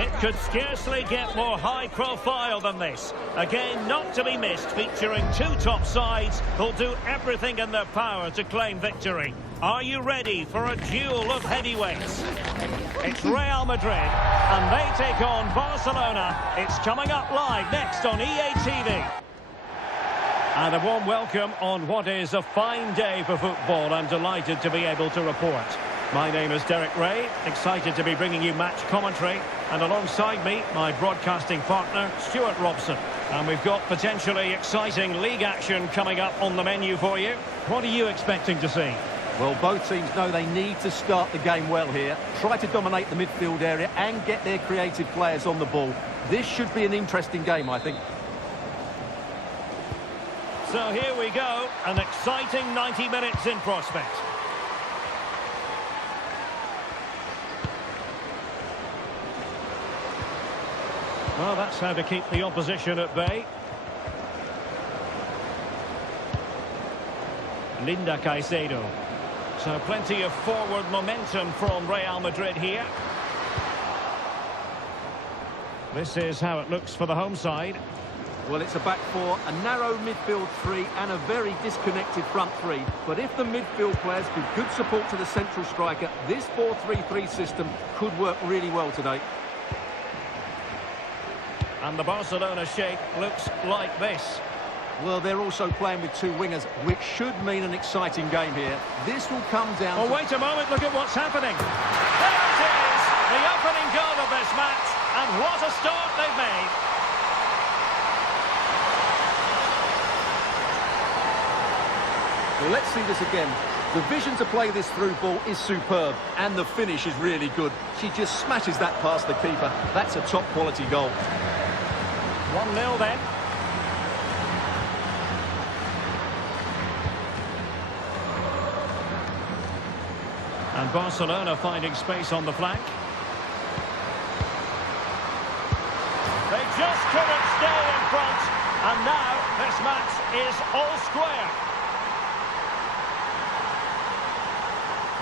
It could scarcely get more high profile than this. Again, not to be missed, featuring two top sides who'll do everything in their power to claim victory. Are you ready for a duel of heavyweights? It's Real Madrid, and they take on Barcelona. It's coming up live next on EA TV. And a warm welcome on what is a fine day for football. I'm delighted to be able to report. My name is Derek Ray, excited to be bringing you match commentary. And alongside me, my broadcasting partner, Stuart Robson. And we've got potentially exciting league action coming up on the menu for you. What are you expecting to see? Well, both teams know they need to start the game well here. Try to dominate the midfield area and get their creative players on the ball. This should be an interesting game, I think. So here we go, an exciting 90 minutes in prospect. Well, that's how to keep the opposition at bay. Linda Caicedo. So plenty of forward momentum from Real Madrid here. This is how it looks for the home side. Well, it's a back four, a narrow midfield three and a very disconnected front three. But if the midfield players give good support to the central striker, this 4-3-3 system could work really well today. And the Barcelona shape looks like this. Well, they're also playing with two wingers, which should mean an exciting game here. This will come down to... Oh, wait a moment, look at what's happening. There it is, the opening goal of this match, and what a start they've made. Well, let's see this again. The vision to play this through ball is superb, and the finish is really good. She just smashes that past the keeper. That's a top-quality goal. 1-0 then. And Barcelona finding space on the flank. They just couldn't stay in front. And now this match is all square.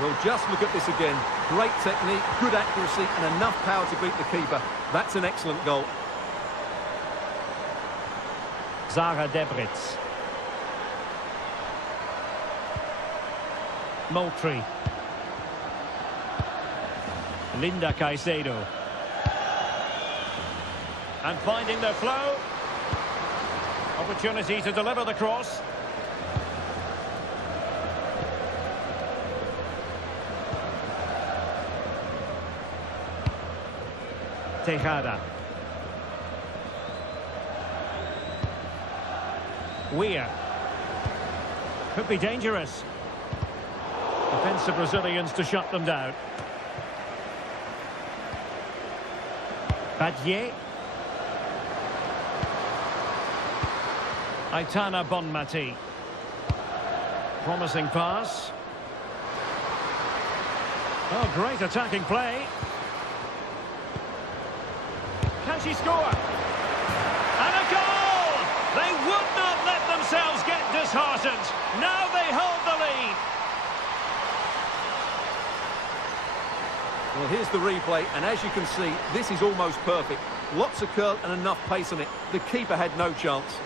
Well, just look at this again. Great technique, good accuracy, and enough power to beat the keeper. That's an excellent goal. Zara Debritz. Moultrie. Linda Caicedo. And finding their flow. Opportunity to deliver the cross. Tejada. Weir. Could be dangerous. Defensive Brazilians to shut them down. Badier. Aitana Bonmati. Promising pass. Oh, great attacking play. Can she score? And a goal! They would not let themselves get disheartened. Now they hold the lead. Well, here's the replay, and as you can see, this is almost perfect. Lots of curl and enough pace on it. The keeper had no chance.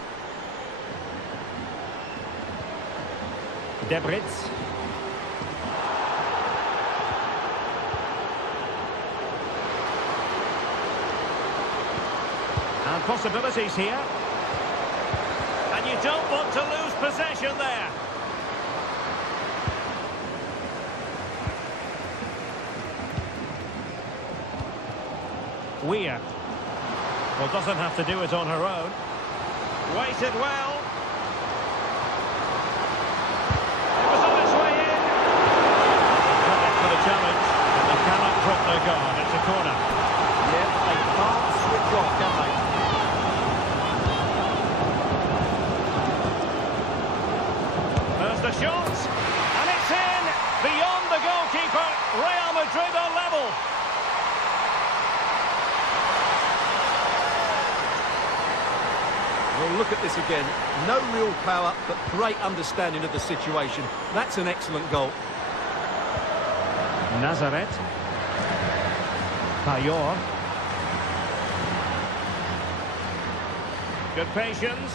Debritz. And possibilities here. And you don't want to lose possession there. Weir. Well, doesn't have to do it on her own. Waited well. It was on its way in. Credit for the challenge, but they cannot drop their guard. It's a corner. Yeah, they can't switch off, can they? There's the shot, and it's in. Beyond the goalkeeper, Real Madrid are level. Well, look at this again. No real power, but great understanding of the situation. That's an excellent goal. Nazareth. Payor. Good patience.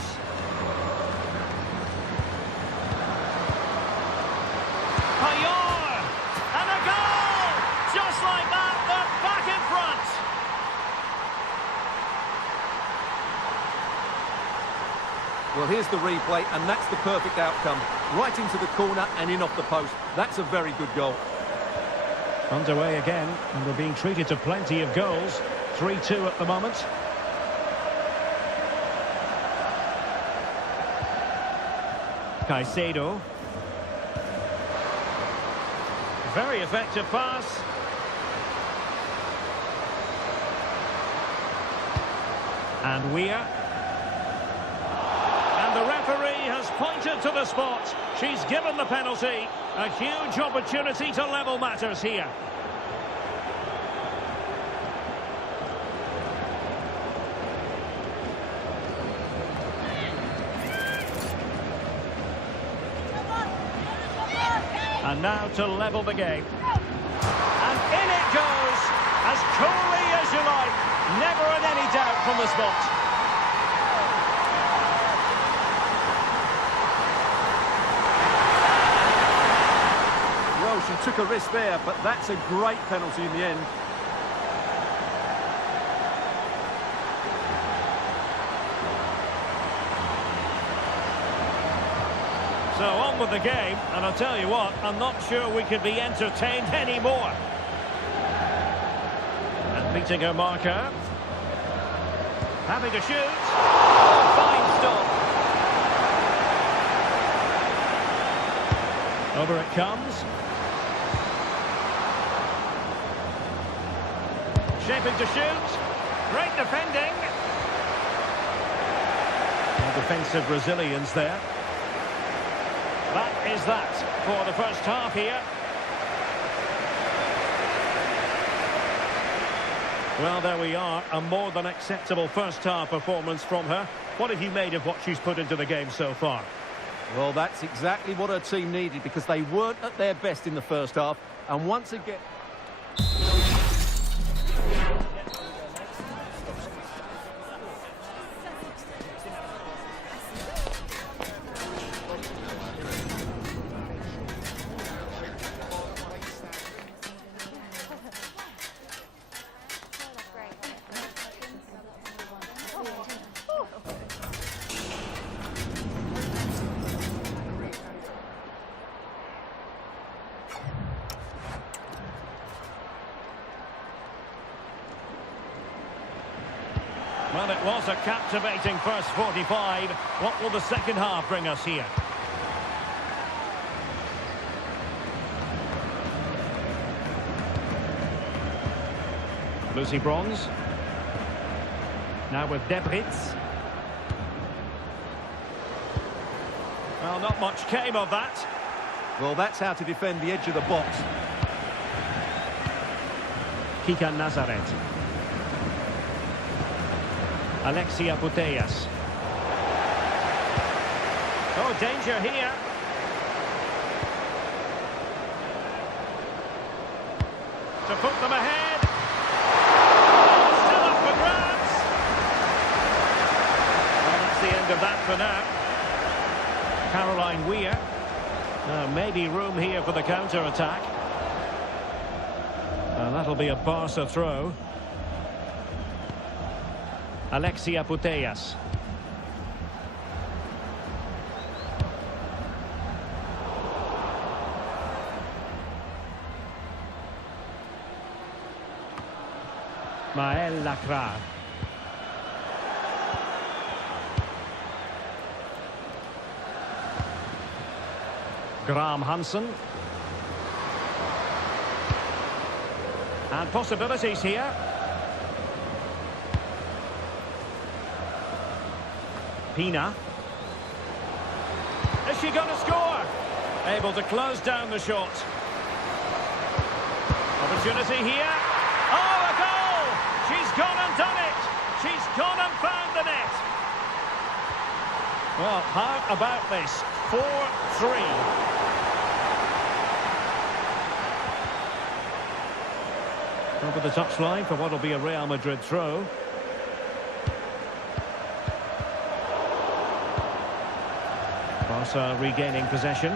Payor! And a goal! Just like that, they're back in front. Well, here's the replay, and that's the perfect outcome. Right into the corner and in off the post. That's a very good goal. Underway again, and we're being treated to plenty of goals. 3-2 at the moment. Caicedo. Very effective pass. And Weir. And the referee has pointed to the spot. She's given the penalty. A huge opportunity to level matters here. And now to level the game. And in it goes, as coolly as you like. Never in any doubt from the spot. Well, she took a risk there, but that's a great penalty in the end. So on with the game, and I'll tell you what, I'm not sure we could be entertained anymore. And beating her marker. Having to shoot. Oh, fine stop. Over it comes. Shaping to shoot. Great defending. And defensive resilience there. That is that for the first half here. Well, there we are. A more than acceptable first half performance from her. What have you made of what she's put into the game so far? Well, that's exactly what her team needed, because they weren't at their best in the first half. And once again... Well, it was a captivating first 45. What will the second half bring us here? Lucy Bronze. Now with Debritz. Well, not much came of that. Well, that's how to defend the edge of the box. Kika Nazaret. Alexia Putellas. Oh, danger here. To put them ahead. Still up for grabs. Well, that's the end of that for now. Caroline Weir. Maybe room here for the counter-attack. That'll be a Barca throw. Alexia Putellas. Maëlle Lacrave. Graham Hansen. And possibilities here. Pina. Is she going to score? Able to close down the shot. Opportunity here. Oh, a goal! She's gone and done it. She's gone and found the net. Well, how about this? 4-3. Over the touchline for what will be a Real Madrid throw. Barca regaining possession.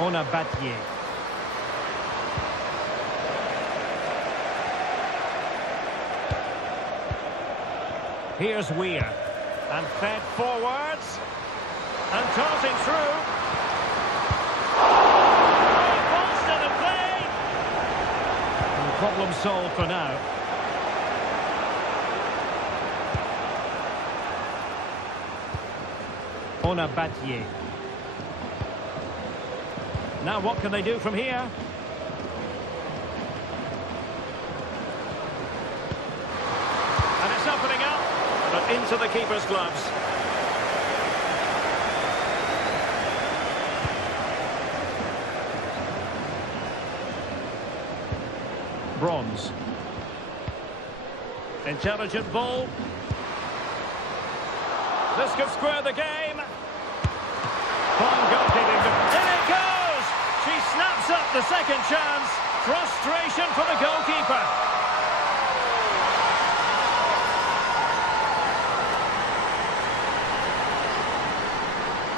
On a Battier. Here's Weir. And fed forwards. And tossing through. Oh, balls to the play. And problem solved for now. On a Battier. Now what can they do from here? And it's opening up, but into the keeper's gloves. Bronze. Intelligent ball. This could square the game. Fine goalkeeping. In it goes! She snaps up the second chance. Frustration for the goalkeeper.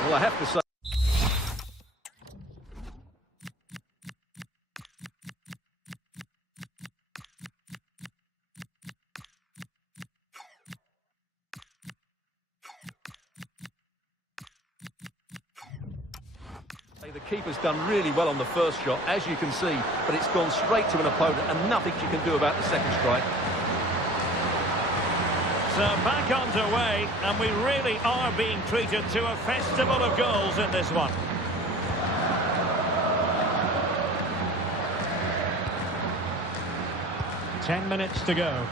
Well, I have to say... The keeper's done really well on the first shot, as you can see, but it's gone straight to an opponent and nothing she can do about the second strike. So back underway, and we really are being treated to a festival of goals in this one. Ten minutes to go.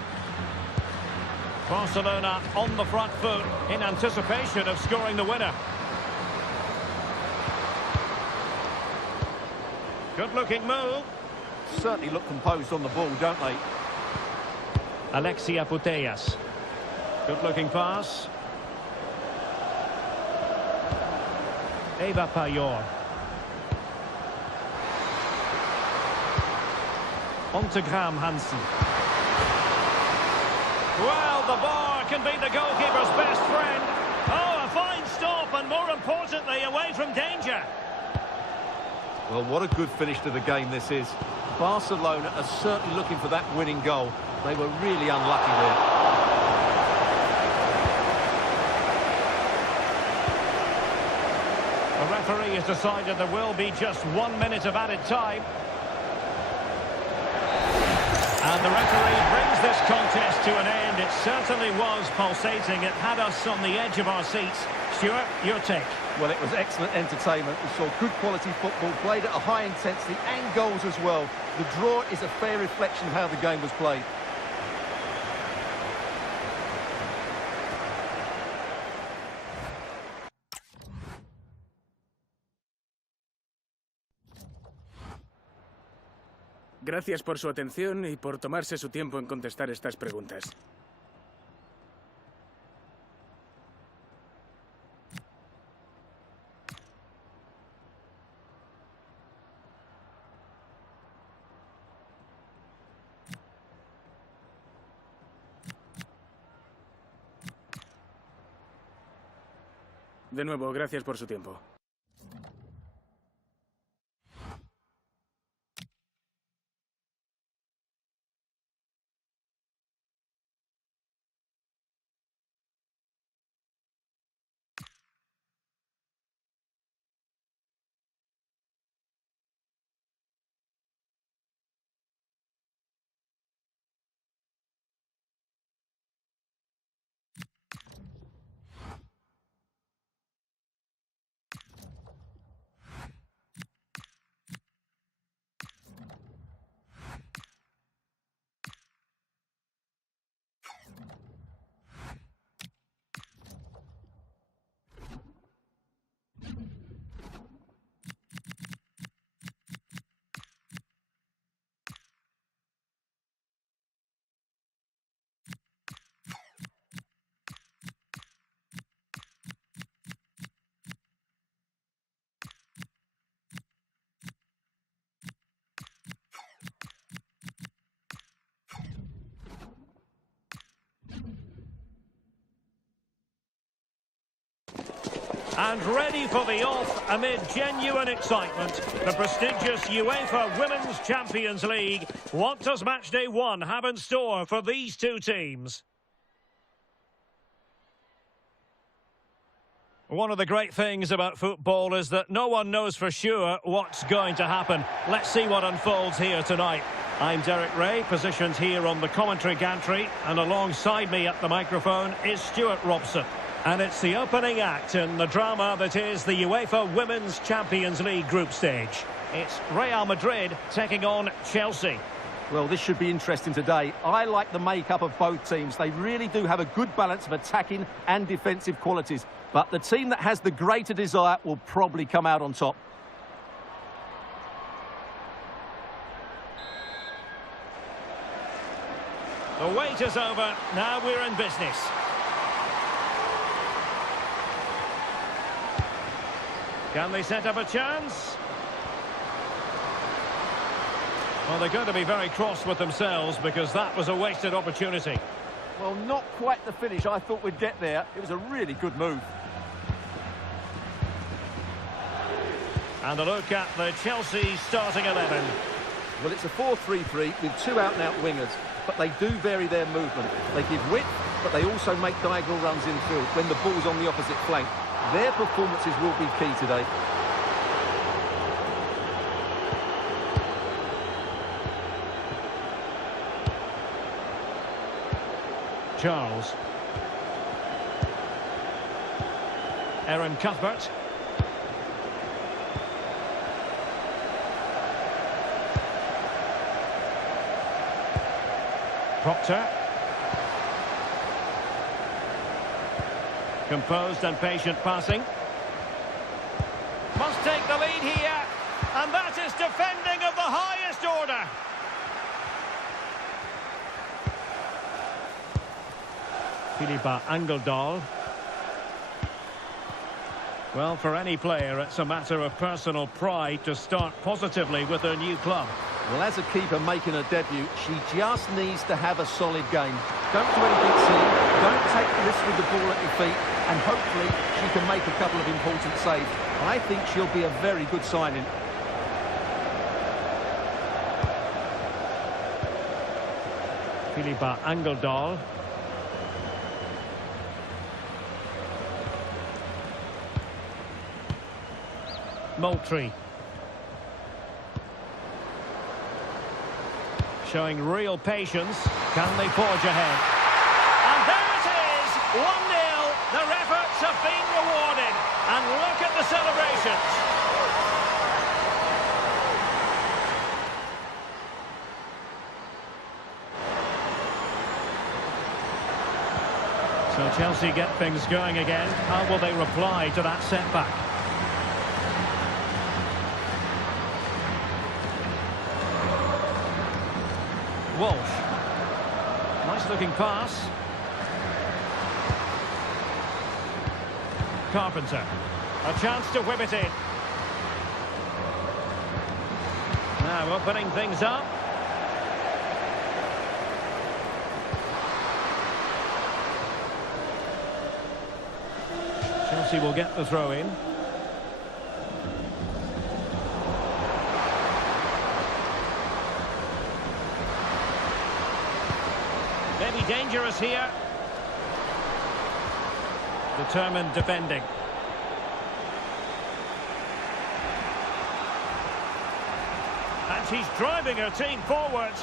Barcelona on the front foot in anticipation of scoring the winner. Good-looking move. Certainly look composed on the ball, don't they? Alexia Putellas. Good-looking pass. Eva Payol. On to Graham Hansen. Well, the bar can be the goalkeeper's best friend. Oh, a fine stop, and more importantly, away from danger. Well, what a good finish to the game this is. Barcelona are certainly looking for that winning goal. They were really unlucky there. The referee has decided there will be just 1 minute of added time. And the referee brings this contest to an end. It certainly was pulsating. It had us on the edge of our seats. Stuart, your take. Well, it was excellent entertainment. We saw good quality football, played at a high intensity and goals as well. The draw is a fair reflection of how the game was played. Gracias por su atención y por tomarse su tiempo en contestar estas preguntas. De nuevo, gracias por su tiempo. And ready for the off amid genuine excitement. The prestigious UEFA Women's Champions League. What does matchday 1 have in store for these two teams? One of the great things about football is that no one knows for sure what's going to happen. Let's see what unfolds here tonight. I'm Derek Ray, positioned here on the commentary gantry, and alongside me at the microphone is Stuart Robson. And it's the opening act in the drama that is the UEFA Women's Champions League group stage. It's Real Madrid taking on Chelsea. Well, this should be interesting today. I like the makeup of both teams. They really do have a good balance of attacking and defensive qualities. But the team that has the greater desire will probably come out on top. The wait is over. Now we're in business. Can they set up a chance? Well, they're going to be very cross with themselves because that was a wasted opportunity. Well, not quite the finish I thought we'd get there. It was a really good move. And a look at the Chelsea starting 11. Well, it's a 4-3-3 with two out-and-out wingers, but they do vary their movement. They give width, but they also make diagonal runs infield when the ball's on the opposite flank. Their performances will be key today. Charles. Aaron Cuthbert. Proctor. Composed and patient passing. Must take the lead here. And that is defending of the highest order. Philippa Angeldal. Well, for any player, it's a matter of personal pride to start positively with their new club. Well, as a keeper making her debut, she just needs to have a solid game. Don't do anything silly, don't take risks with the ball at your feet, and hopefully she can make a couple of important saves. I think she'll be a very good signing. Philippa Angeldal. Moultrie. Showing real patience. Can they forge ahead? And there it is! 1-0. Their efforts have been rewarded. And look at the celebrations. So Chelsea get things going again. How will they reply to that setback? Walsh. Nice looking pass. Carpenter. A chance to whip it in. Now opening things up. Chelsea will get the throw in. Maybe dangerous here. Determined defending. And she's driving her team forward.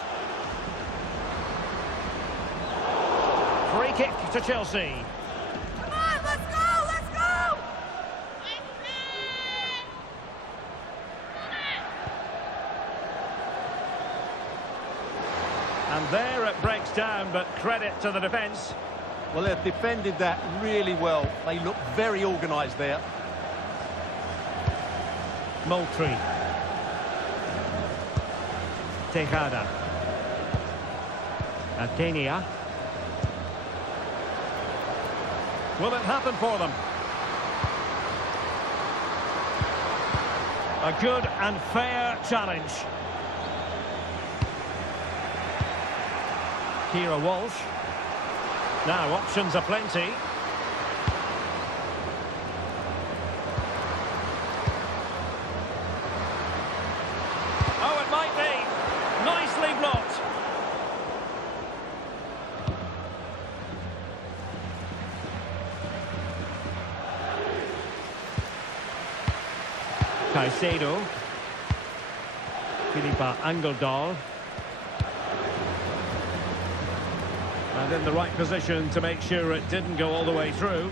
Free kick to Chelsea. Come on, let's go, let's go! And there it breaks down, but credit to the defence. Well, they've defended that really well. They look very organised there. Moultrie. Tejada. Atenia. Will it happen for them? A good and fair challenge. Kira Walsh. Now options are plenty. Caicedo. Philippa Angeldal. And in the right position to make sure it didn't go all the way through.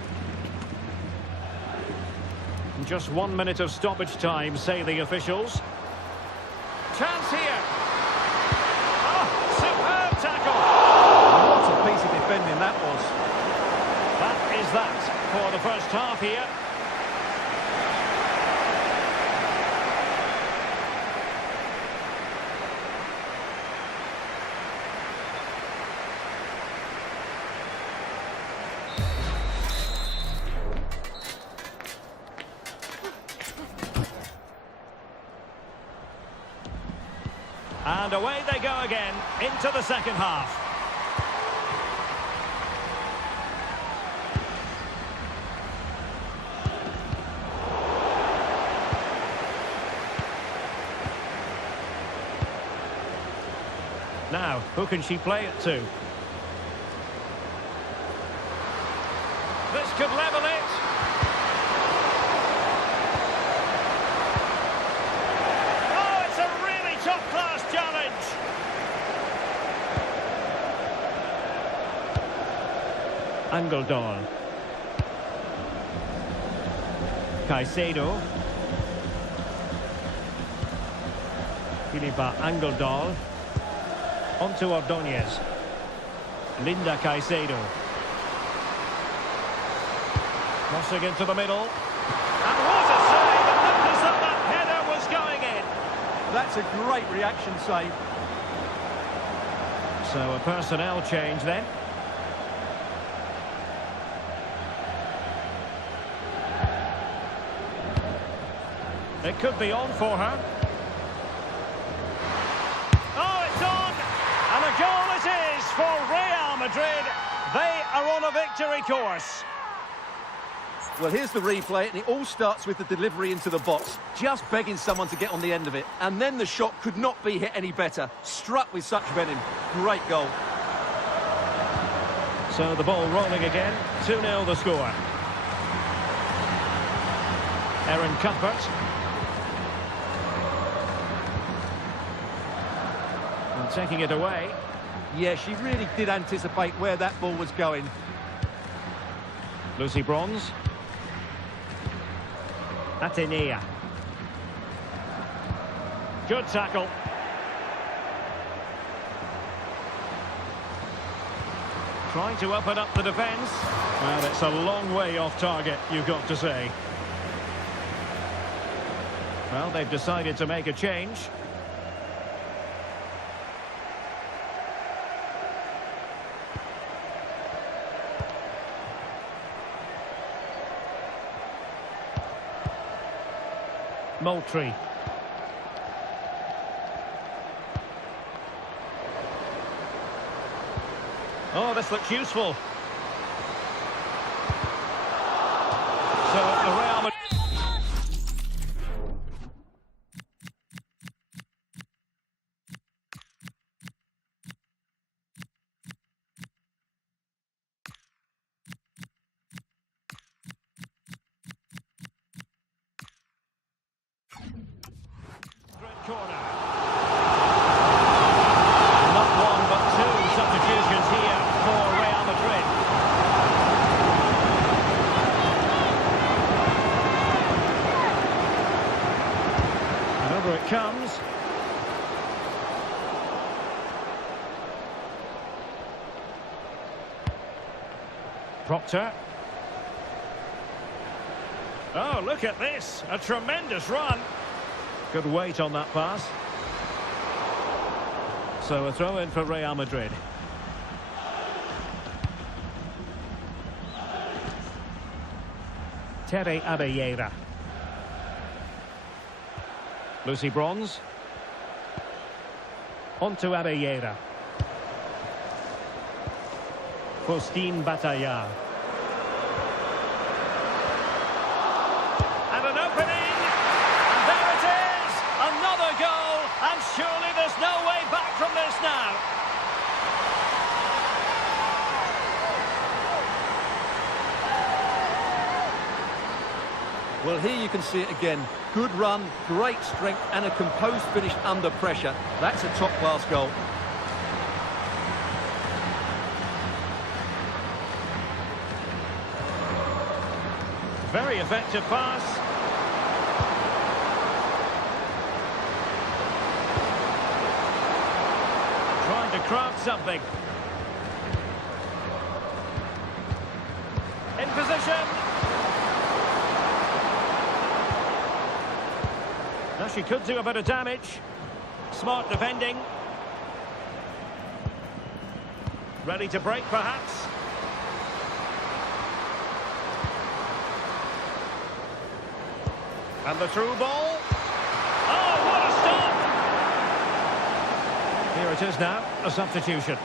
Just 1 minute of stoppage time, say the officials. Chance here. Oh, superb tackle. What a piece of defending that was. That is that for the first half here. And away they go again into the second half. Now, who can she play it to? This could level it. Oh, it's a really top-class challenge. Angeldal. Caicedo. Philippa Angeldal. On to Ordóñez. Linda Caicedo. Crossing into the middle. And what a save! It looked as though that header was going in. That's a great reaction save. So a personnel change then. It could be on for her. Oh, it's on! And a goal it is for Real Madrid. They are on a victory course. Well, here's the replay, and it all starts with the delivery into the box. Just begging someone to get on the end of it. And then the shot could not be hit any better. Struck with such venom. Great goal. So the ball rolling again. 2-0 the score. Erin Cuthbert. And taking it away. Yeah, she really did anticipate where that ball was going. Lucy Bronze. Atenea. Good tackle. Trying to open up the defence. Well, it's a long way off target, you've got to say. Well, they've decided to make a change. Moultrie. Oh, this looks useful. So, the Real Madrid... corner. Not one, but two substitutions here for Real Madrid. And over it comes. Proctor. Oh, look at this. A tremendous run. Good weight on that pass. So a throw in for Real Madrid. Tere Abelleira. Lucy Bronze. On to Abelleira. Faustine Bataillard. And an opening. Another goal, and surely there's no way back from this now. Well, here you can can see it again. Good run, great strength, and a composed finish under pressure. That's a top-class goal. Very effective pass. Trying to craft something. In position. Now she could do a bit of damage. Smart defending. Ready to break, perhaps. And the through ball. Oh, what a stop! Here it is now, a substitution.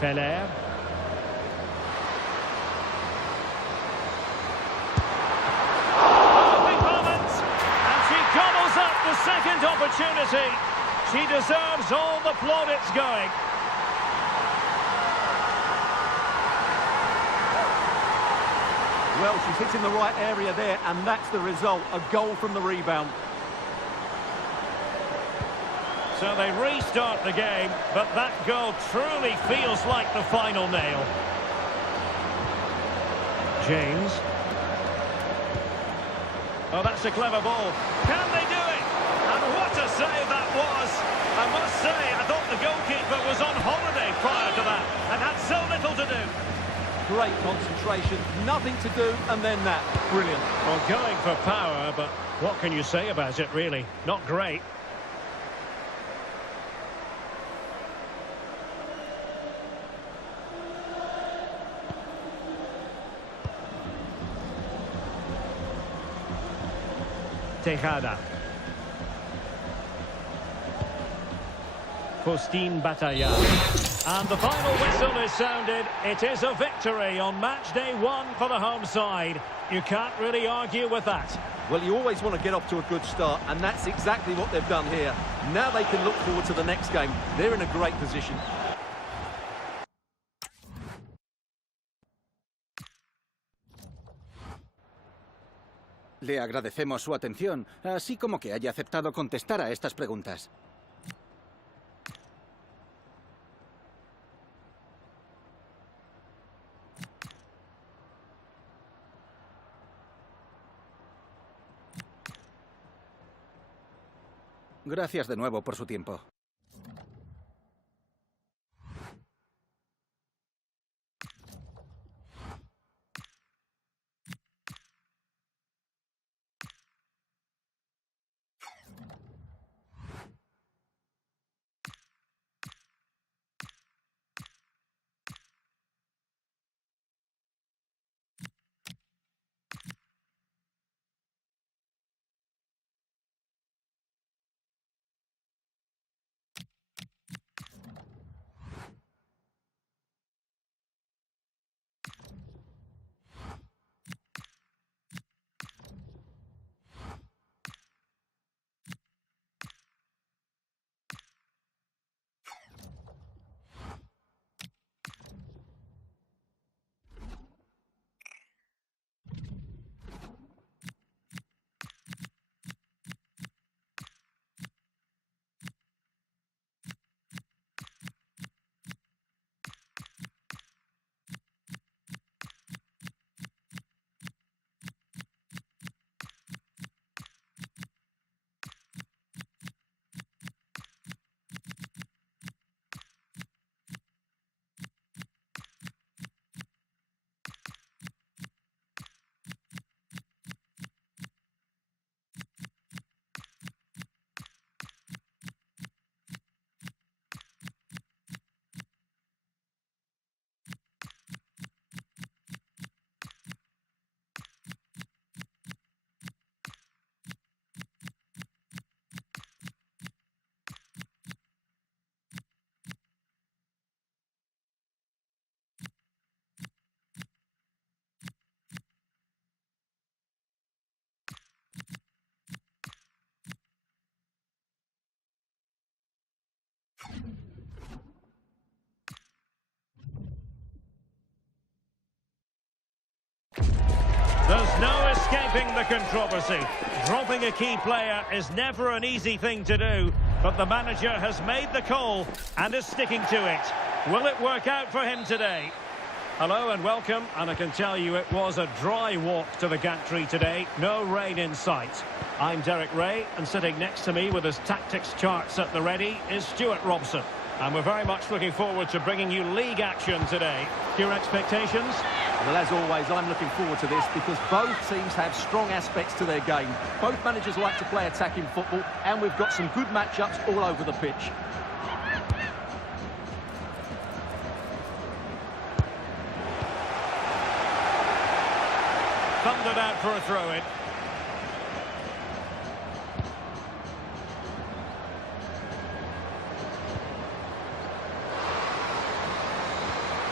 Feller. The second opportunity. She deserves all the plaudits going. Well, she's hitting the right area there, and that's the result, a goal from the rebound. So they restart the game, but that goal truly feels like the final nail. James. Oh, that's a clever ball. Can they do it? And what a save that was! I must say, I thought the goalkeeper was on holiday prior to that and had so little to do. Great concentration, nothing to do, and then that. Brilliant. Well, going for power, but what can you say about it, really? Not great. Tejada. Faustine Bataya. And the final whistle is sounded. It is a victory on match day 1 for the home side. You can't really argue with that. Well, you always want to get off to a good start, and that's exactly what they've done here. Now they can look forward to the next game. They're in a great position. Le agradecemos su atención, así como que haya aceptado contestar a estas preguntas. Gracias de nuevo por su tiempo. escaping the controversy. Dropping a key player is never an easy thing to do, but the manager has made the call and is sticking to it. Will it work out for him today? Hello and welcome, and I can tell you it was a dry walk to the gantry today. No rain in sight. I'm Derek Ray, and sitting next to me with his tactics charts at the ready is Stuart Robson. And we're very much looking forward to bringing you league action today. Your expectations? Well, as always, I'm looking forward to this because both teams have strong aspects to their game. Both managers like to play attacking football, and we've got some good matchups all over the pitch. Thundered out for a throw-in.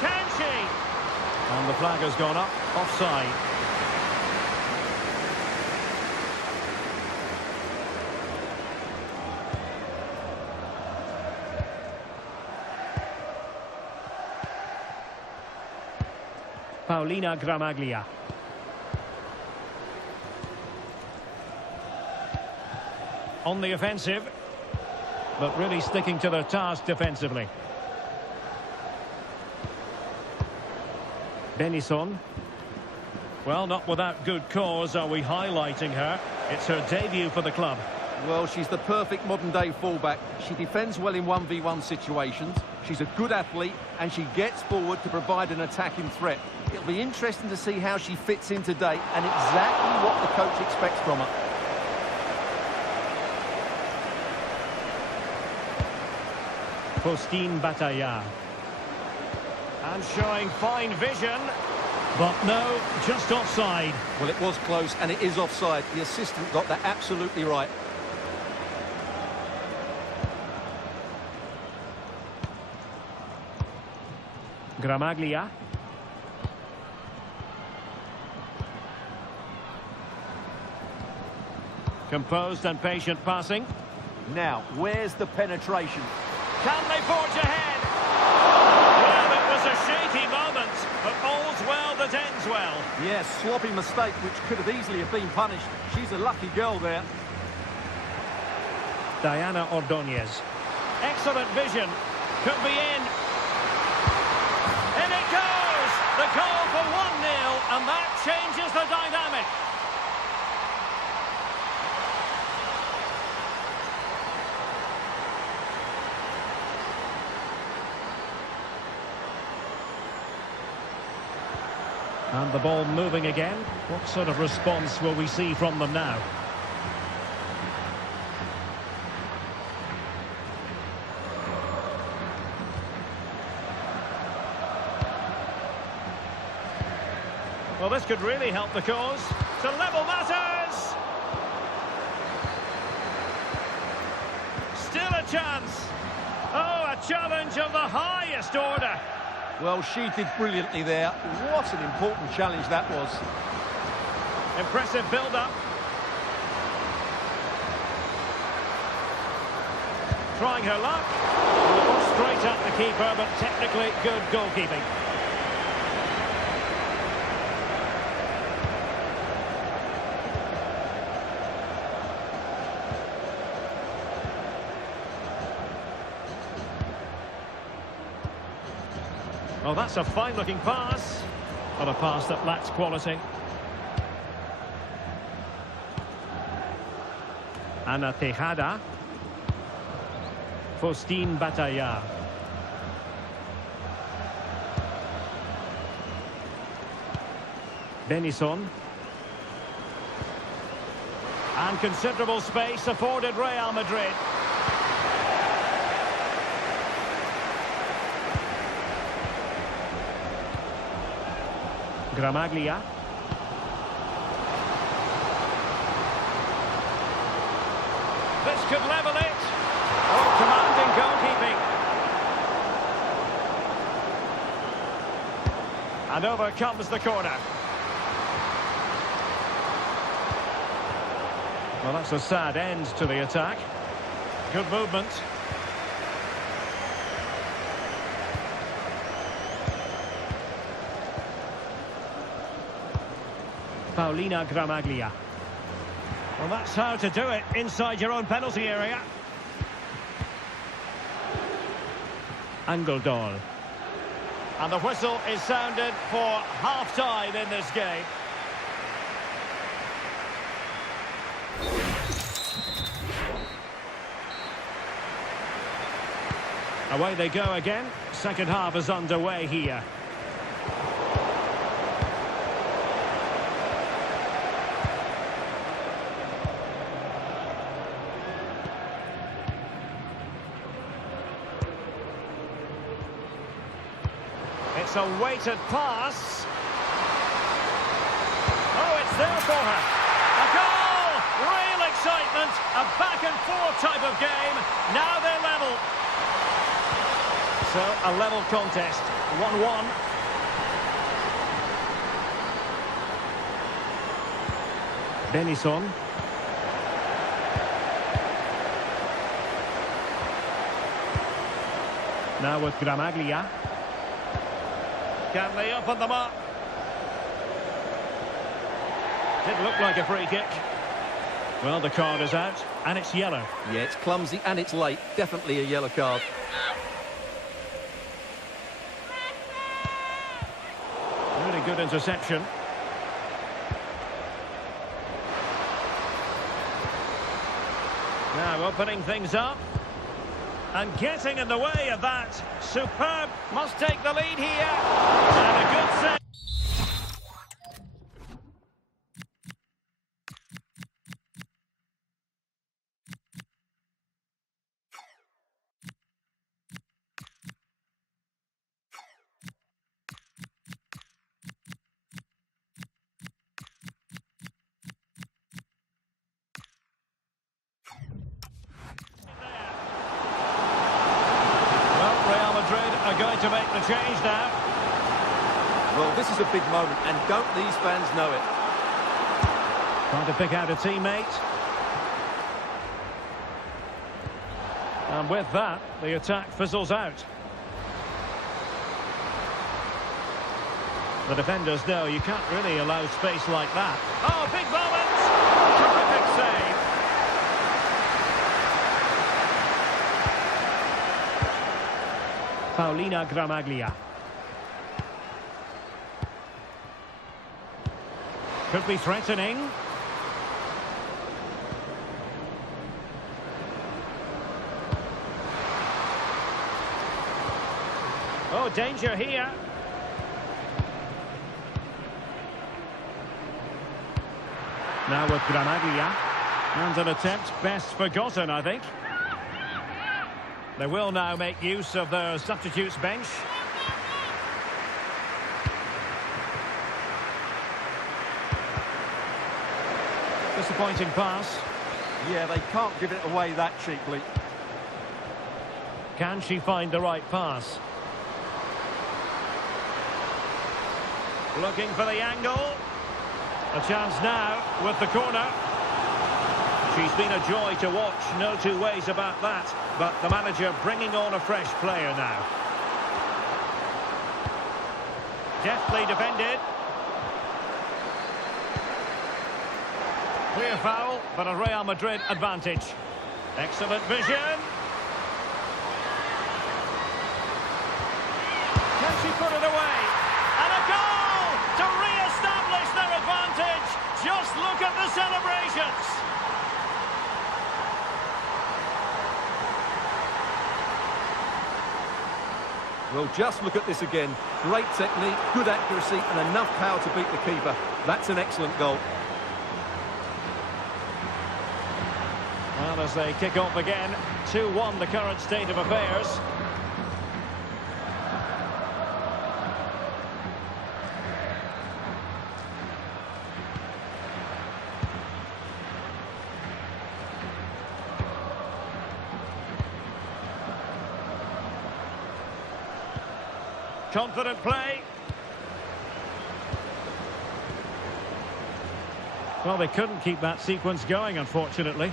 Can she? And the flag has gone up. Offside. Paulina Gramaglia. On the offensive, but really sticking to their task defensively. Benison. Well, not without good cause are we highlighting her. It's her debut for the club. Well, she's the perfect modern-day fullback. She defends well in 1v1 situations. She's a good athlete, and she gets forward to provide an attacking threat. It'll be interesting to see how she fits in today and exactly what the coach expects from her. Faustine Bataillard. And showing fine vision. But no, just offside. Well, it was close, and it is offside. The assistant got that absolutely right. Gramaglia. Composed and patient passing. Now, where's the penetration? Can they forge ahead? Well, it was a shaky moment, but all's well that ends well. Yes, sloppy mistake, which could have easily have been punished. She's a lucky girl there. Diana Ordóñez. Excellent vision. Could be in. In it goes! The goal for 1-0, and that changes the dynamic. And the ball moving again. What sort of response will we see from them now? Well, this could really help the cause. To level matters! Still a chance. Oh, a challenge of the highest order. Well, she did brilliantly there. What an important challenge that was. Impressive build-up. Trying her luck. Straight at the keeper, but technically good goalkeeping. Well, that's a fine-looking pass, but a pass that lacks quality. Ana Tejada. Faustine Bataillard. Benison. And considerable space afforded Real Madrid. Gramaglia. This could level it. Oh, commanding goalkeeping. And over comes the corner. Well, that's a sad end to the attack. Good movement. Paulina Gramaglia. Well, that's how to do it inside your own penalty area. Angeldal. And the whistle is sounded for half-time in this game. Away they go again. Second half is underway here. It's a weighted pass. Oh, it's there for her. A goal! Real excitement. A back-and-forth type of game. Now they're level. So, a level contest. 1-1. Benison. Now with Gramaglia. Can they open them up? Didn't look like a free kick. Well, the card is out, and it's yellow. Yeah, it's clumsy and it's late. Definitely a yellow card. Really good interception. Now opening things up. And getting in the way of that. Superb. Must take the lead here. And a good save. Are going to make the change now. Well, this is a big moment, and don't these fans know it? Trying to pick out a teammate. And with that, the attack fizzles out. The defenders know you can't really allow space like that. Oh, big moment! Terrific save. Paulina Gramaglia. Could be threatening. Oh, danger here. Now with Gramaglia. And an attempt best forgotten, I think. They will now make use of their substitutes bench. Disappointing pass. Yeah, they can't give it away that cheaply. Can she find the right pass? Looking for the angle. A chance now with the corner. She's been a joy to watch, no two ways about that. But the manager bringing on a fresh player now. Deftly defended. Clear foul, but a Real Madrid advantage. Excellent vision. Can she put it away? And a goal to re-establish their advantage. Just look at the celebrations. Well, just look at this again. Great technique, good accuracy, and enough power to beat the keeper. That's an excellent goal. Well, as they kick off again, 2-1 the current state of affairs. Confident play. Well, they couldn't keep that sequence going, unfortunately.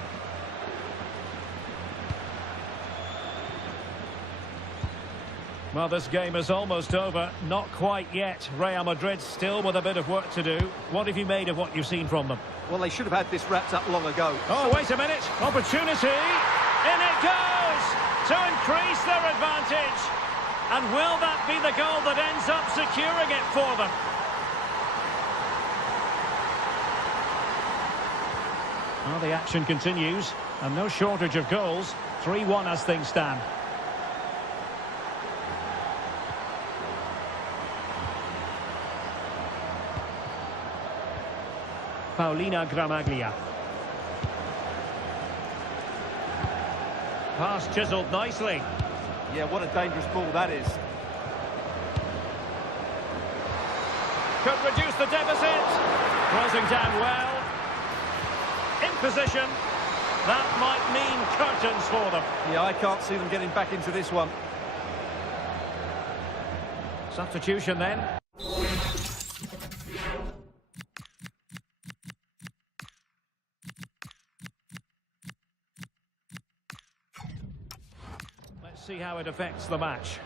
Well, this game is almost over. Not quite yet. Real Madrid still with a bit of work to do. What have you made of what you've seen from them? Well, they should have had this wrapped up long ago. Oh, wait a minute. Opportunity. In it goes to increase their advantage. And will that be the goal that ends up securing it for them? Well, the action continues. And no shortage of goals. 3-1 as things stand. Paulina Gramaglia. Pass chiselled nicely. Yeah, what a dangerous ball that is. Could reduce the deficit. Closing down well. In position. That might mean curtains for them. Yeah, I can't see them getting back into this one. Substitution then. Let's see how it affects the match.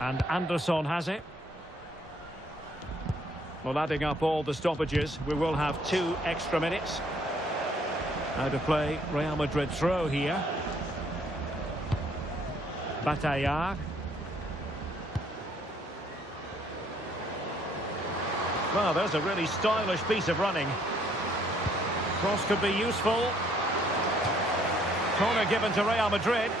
And Anderson has it. Well, adding up all the stoppages, we will have 2 extra minutes. Out of play, Real Madrid throw here. Bataillard. Well, there's a really stylish piece of running. Cross could be useful. Corner given to Real Madrid.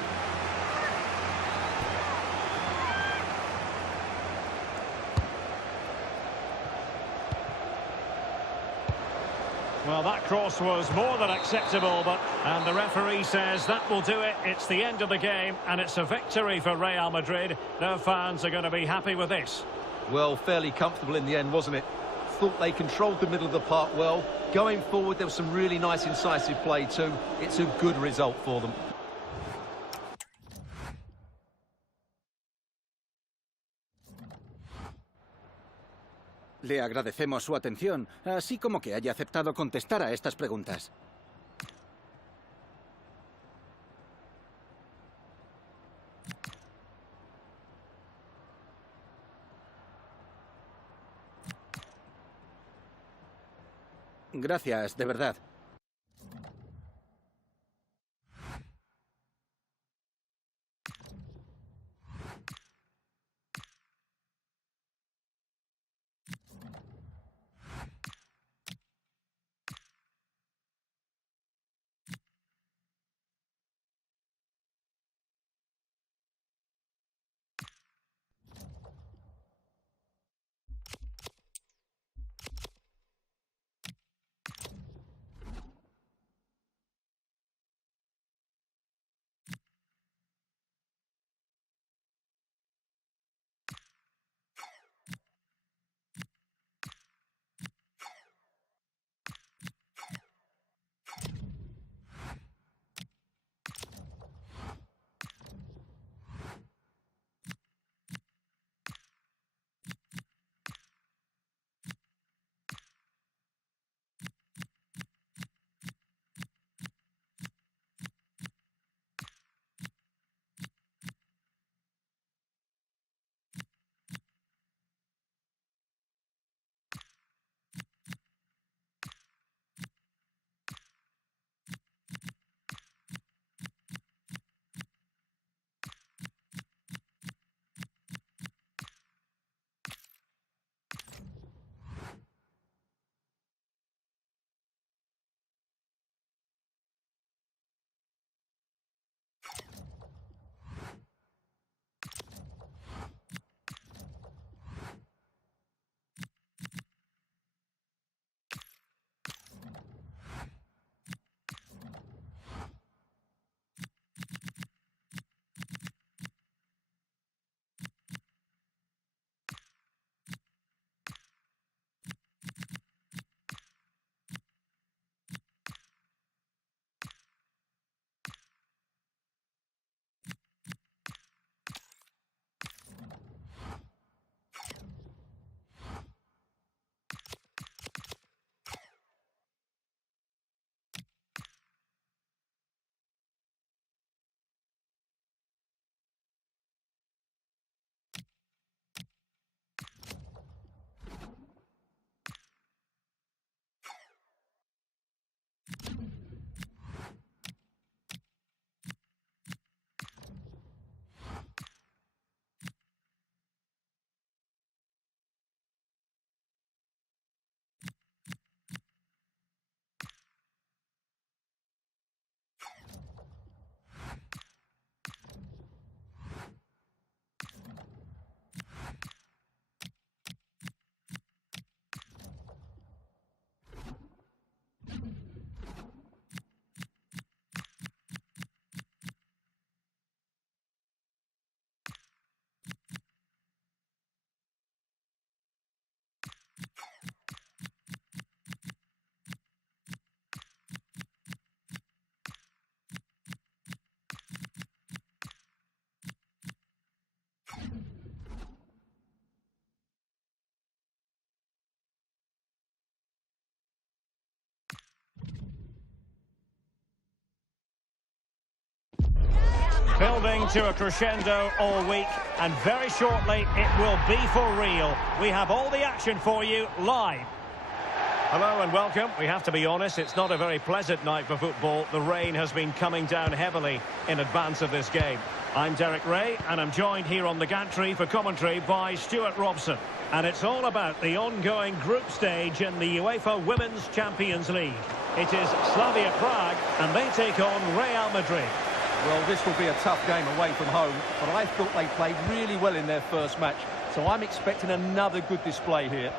Well, that cross was more than acceptable, and the referee says that will do it. It's the end of the game, and it's a victory for Real Madrid. Their fans are going to be happy with this. Well, fairly comfortable in the end, wasn't it? Thought they controlled the middle of the park well. Going forward, there was some really nice incisive play too. It's a good result for them. Le agradecemos su atención, así como que haya aceptado contestar a estas preguntas. Gracias, de verdad. Building to a crescendo all week, and very shortly it will be for real. We have all the action for you live. Hello and welcome. We have to be honest, it's not a very pleasant night for football. The rain has been coming down heavily in advance of this game. I'm Derek Ray, and I'm joined here on the gantry for commentary by Stuart Robson. And it's all about the ongoing group stage in the UEFA Women's Champions League. It is Slavia Prague, and they take on Real Madrid. Well, this will be a tough game away from home, but I thought they played really well in their first match, so I'm expecting another good display here.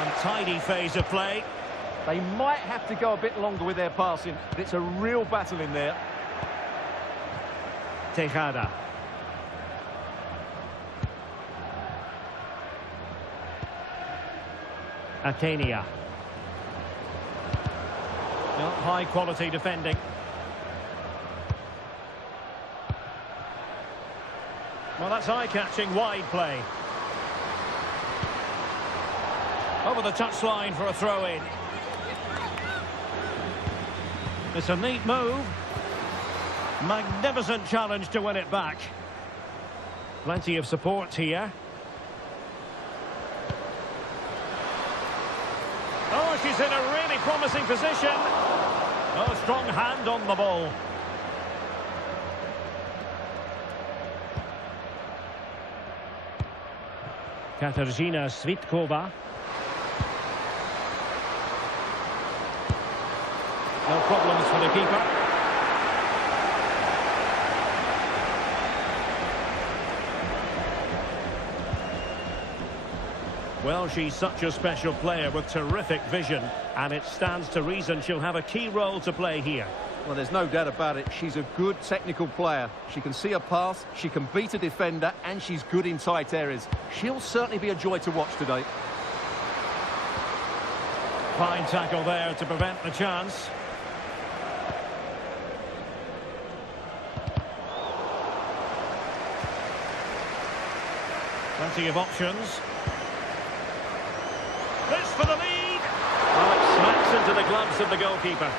Untidy phase of play. They might have to go a bit longer with their passing, but it's a real battle in there. Tejada. Atenia. Well, high quality defending. Well, that's eye-catching wide play. Over the touchline for a throw-in. It's a neat move. Magnificent challenge to win it back. Plenty of support here. Oh, she's in a really promising position. Oh, strong hand on the ball. Katarzyna Svitkova. No problems for the keeper. Well, she's such a special player with terrific vision, and it stands to reason she'll have a key role to play here. Well, there's no doubt about it. She's a good technical player. She can see a pass, she can beat a defender, and she's good in tight areas. She'll certainly be a joy to watch today. Fine tackle there to prevent the chance. Plenty of options. This for the lead. Well, it smacks into the gloves of the goalkeeper.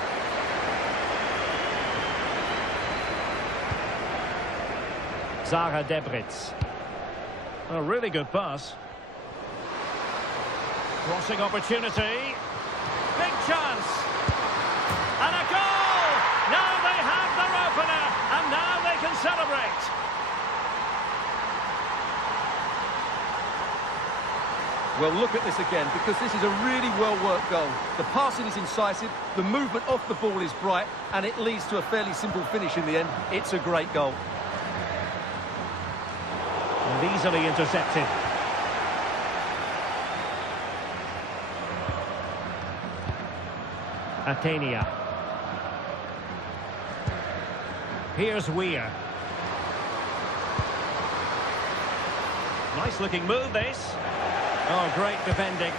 Zara Debritz. A really good pass. Crossing opportunity. Big chance. And a goal! Now they have their opener, and now they can celebrate. Well, look at this again, because this is a really well-worked goal. The passing is incisive, the movement off the ball is bright, and it leads to a fairly simple finish in the end. It's a great goal. And easily intercepted. Atenia. Here's Weir. Nice looking move, this. Oh, great defending.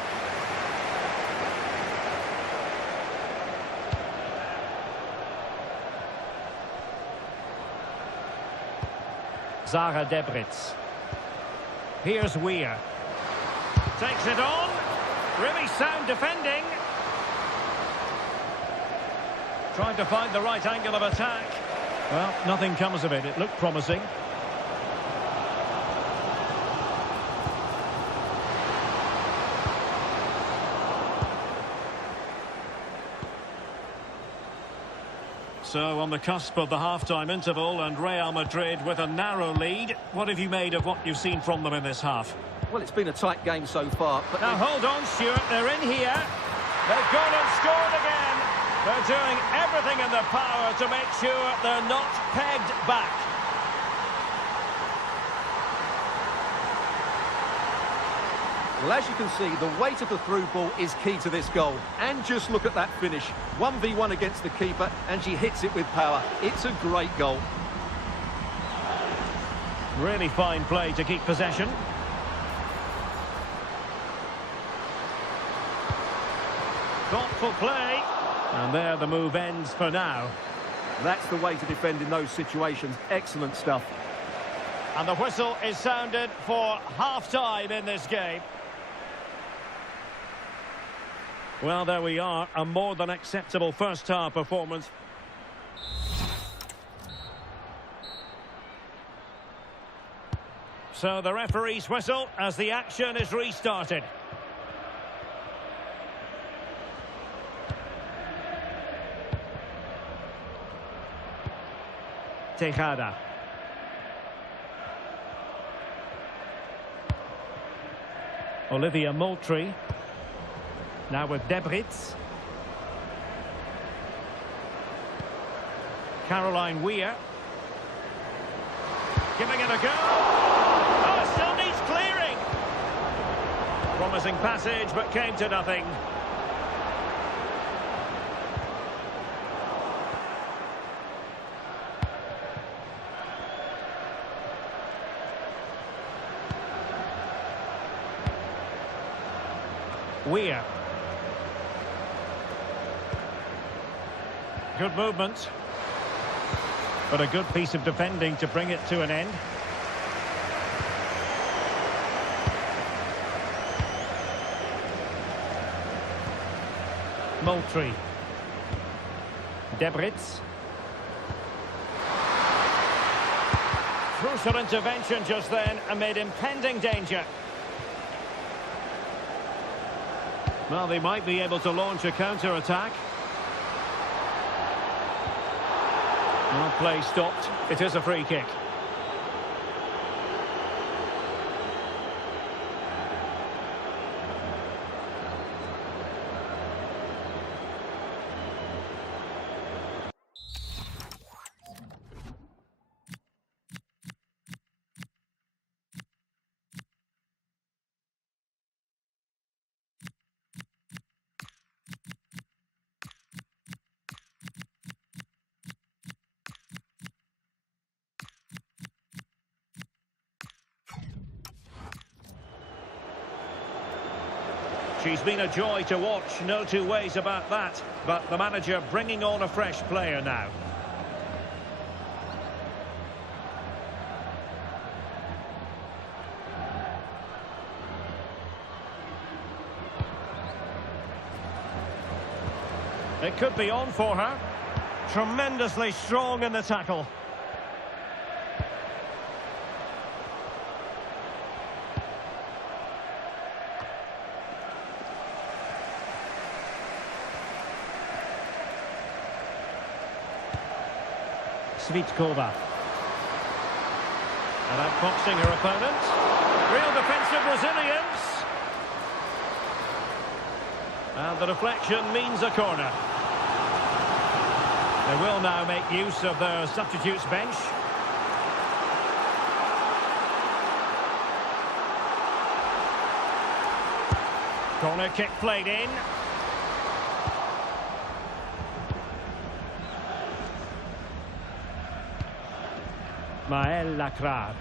Zara Debritz. Here's Weir. Takes it on. Really sound defending. Trying to find the right angle of attack. Well, nothing comes of it. It looked promising. So, on the cusp of the half-time interval, and Real Madrid with a narrow lead. What have you made of what you've seen from them in this half? Well, it's been a tight game so far, but... Now, hold on, Stuart. They're in here. They've gone and scored again. They're doing everything in their power to make sure they're not pegged back. Well, as you can see, the weight of the through ball is key to this goal. And just look at that finish. 1v1 against the keeper, and she hits it with power. It's a great goal. Really fine play to keep possession. Thoughtful play. And there the move ends for now. That's the way to defend in those situations. Excellent stuff. And the whistle is sounded for half-time in this game. Well, there we are. A more than acceptable first-half performance. So the referee's whistle as the action is restarted. Tejada. Olivia Moultrie. Now with Debritz. Caroline Weir. Giving it a go. Oh, still needs clearing. Promising passage, but came to nothing. Weir. Good movement. But a good piece of defending to bring it to an end. Moultrie. Debritz. Crucial intervention just then amid impending danger. Well, they might be able to launch a counter-attack. Well, play stopped. It is a free kick. She's been a joy to watch, no two ways about that. But the manager bringing on a fresh player now. It could be on for her. Tremendously strong in the tackle. Svitkova. And outboxing her opponent. Real defensive resilience. And the deflection means a corner. They will now make use of their substitutes bench. Corner kick played in. Maëlle Lacrade.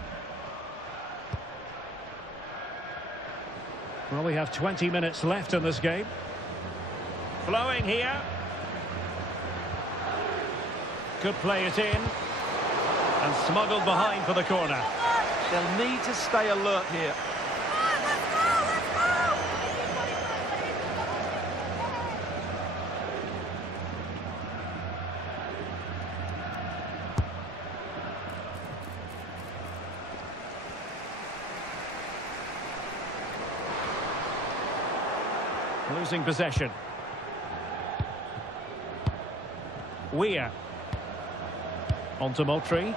Well, we have 20 minutes left in this game. Flowing here. Could play it in. And smuggled behind for the corner. They'll need to stay alert here. Come on, let's go, let's go! Losing possession. Weir. On to Moultrie.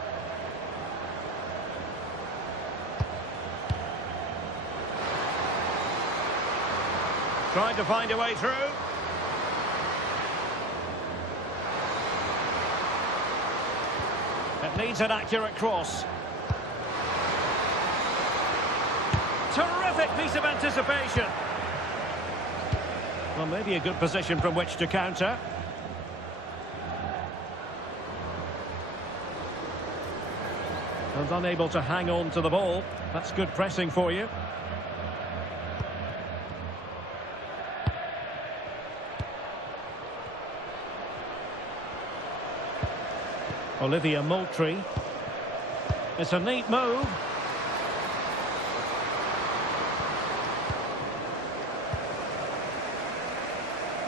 Trying to find a way through. It needs an accurate cross. Terrific piece of anticipation. Well, maybe a good position from which to counter. And unable to hang on to the ball. That's good pressing for you. Olivia Moultrie. It's a neat move.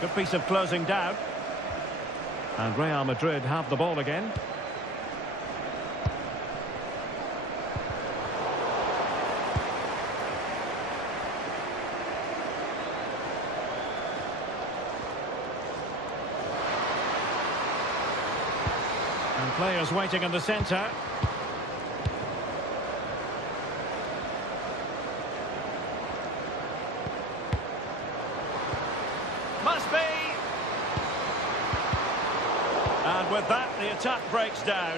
Good piece of closing down. And Real Madrid have the ball again. And players waiting in the centre. Must be. And with that, the attack breaks down.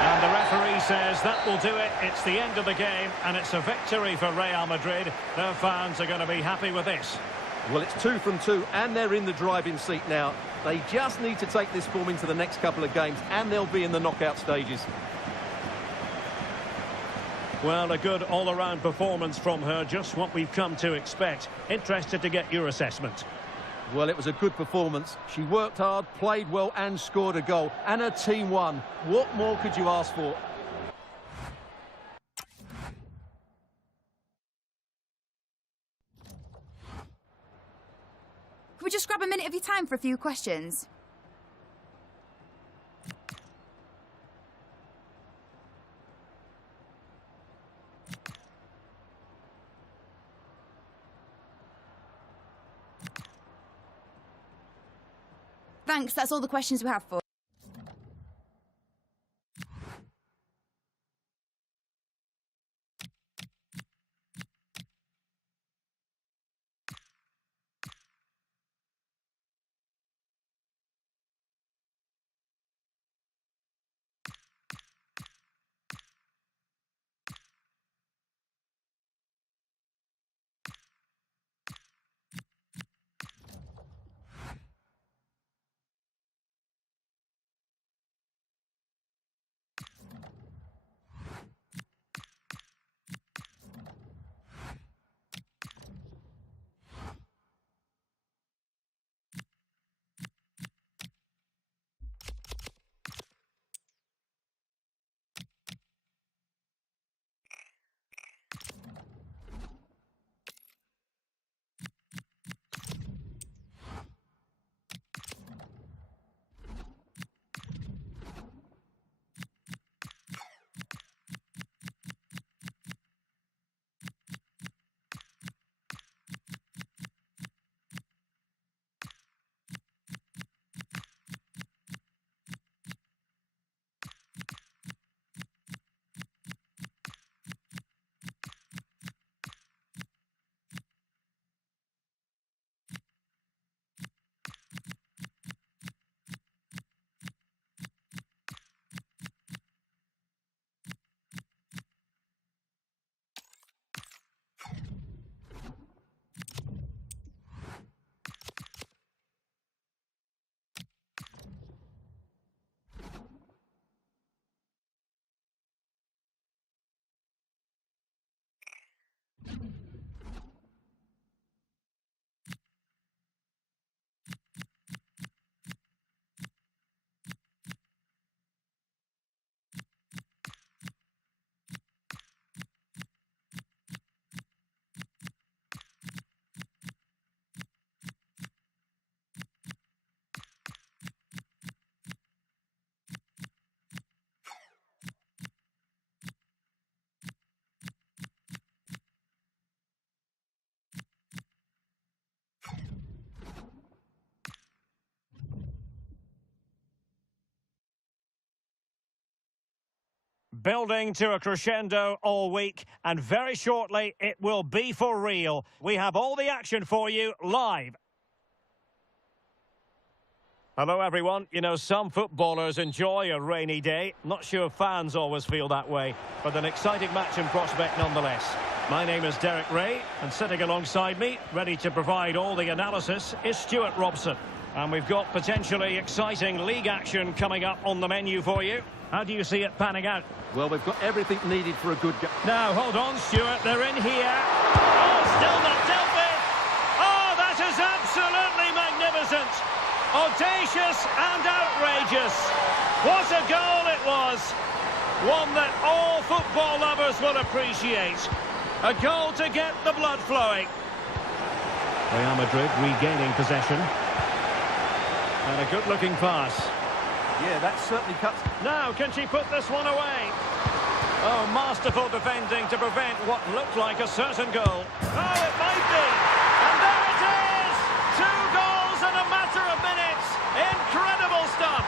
And the referee says that will do it. It's the end of the game, and it's a victory for Real Madrid. Their fans are going to be happy with this. Well, it's 2 from 2, and they're in the driving seat now. They just need to take this form into the next couple of games, and they'll be in the knockout stages. Well, a good all-around performance from her, just what we've come to expect. Interested to get your assessment. Well, it was a good performance. She worked hard, played well, and scored a goal. And her team won. What more could you ask for? Can we just grab a minute of your time for a few questions? Thanks, that's all the questions we have for. Building to a crescendo all week, and very shortly it will be for real. We have all the action for you live. Hello everyone. You know, some footballers enjoy a rainy day. Not sure fans always feel that way, but an exciting match in prospect nonetheless. My name is Derek Ray, and sitting alongside me, ready to provide all the analysis, is Stuart Robson. And we've got potentially exciting league action coming up on the menu for you. How do you see it panning out? Well, we've got everything needed for a good game. Now, hold on, Stuart, they're in here. Oh, still not dealt with. Oh, that is absolutely magnificent. Audacious and outrageous. What a goal it was. One that all football lovers will appreciate. A goal to get the blood flowing. Real Madrid regaining possession. And a good-looking pass. Yeah, that certainly cuts. Now, can she put this one away? Oh, masterful defending to prevent what looked like a certain goal. Oh, it might be! And there it is! 2 goals in a matter of minutes! Incredible stuff!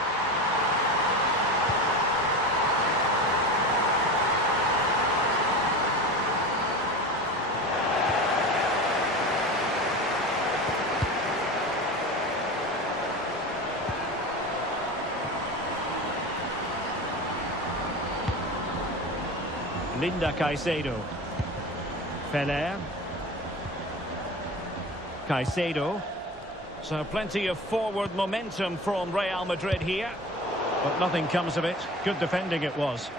Linda Caicedo. Feller. Caicedo. So plenty of forward momentum from Real Madrid here. But nothing comes of it. Good defending it was.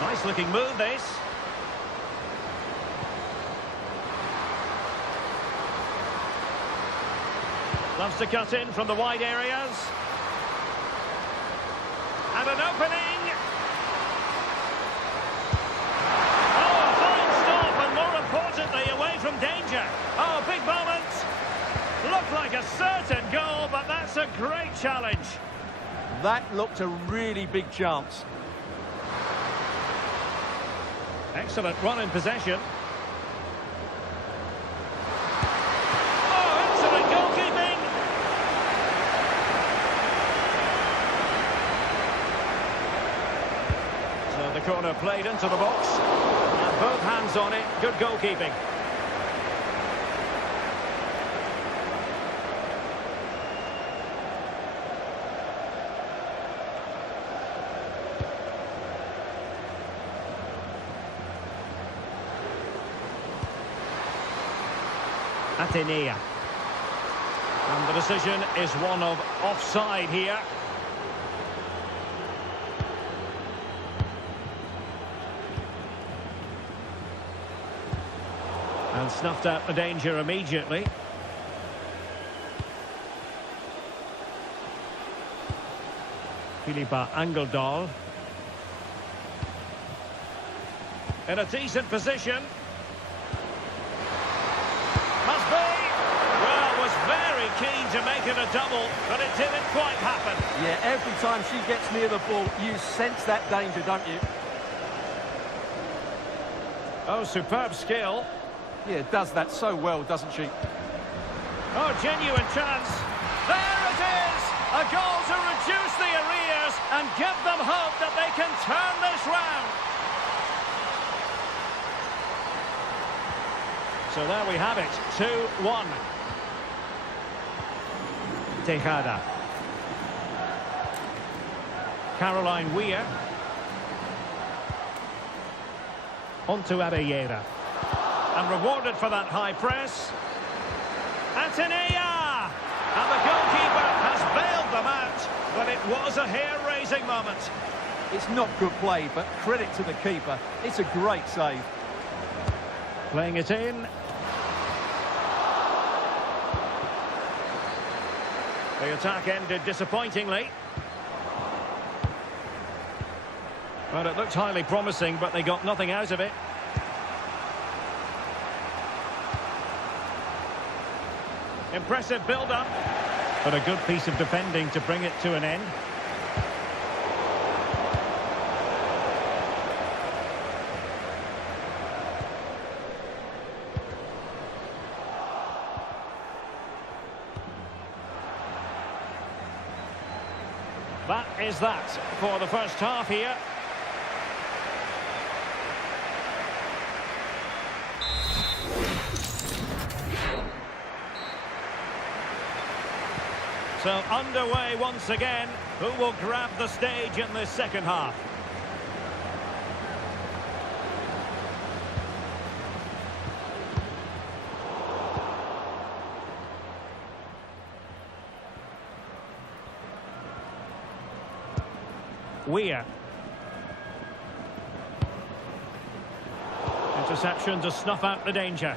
Nice looking move this. Loves to cut in from the wide areas. And an opening. Oh, a fine stop, and more importantly, away from danger. Oh, big moment. Looked like a certain goal, but that's a great challenge. That looked a really big chance. Excellent run in possession. The corner played into the box. And both hands on it. Good goalkeeping. Atenea. And the decision is one of offside here. And snuffed out the danger immediately. Philippa Angeldal. In a decent position. Must be. Well, was very keen to make it a double, but it didn't quite happen. Yeah, every time she gets near the ball, you sense that danger, don't you? Oh, superb skill. Yeah, does that so well, doesn't she? Oh, genuine chance. There it is! A goal to reduce the arrears and give them hope that they can turn this round. So there we have it, 2-1. Tejada. Caroline Weir. On to Abellera. And rewarded for that high press. Atenea! And the goalkeeper has bailed them out, but it was a hair-raising moment. It's not good play, but credit to the keeper. It's a great save. Playing it in. The attack ended disappointingly. Well, it looked highly promising, but they got nothing out of it. Impressive build-up, but a good piece of defending to bring it to an end. That is that for the first half here. So underway once again. Who will grab the stage in this second half? Weir. Interception to snuff out the danger.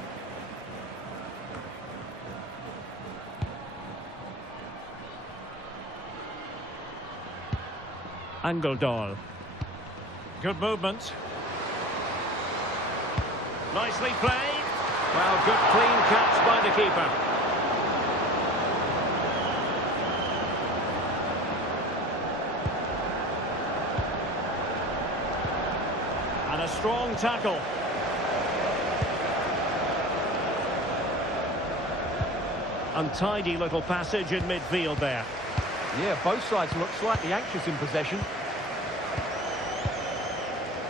Angeldal. Good movement. Nicely played. Well, good clean catch by the keeper. And a strong tackle. Untidy little passage in midfield there. Yeah, both sides look slightly anxious in possession.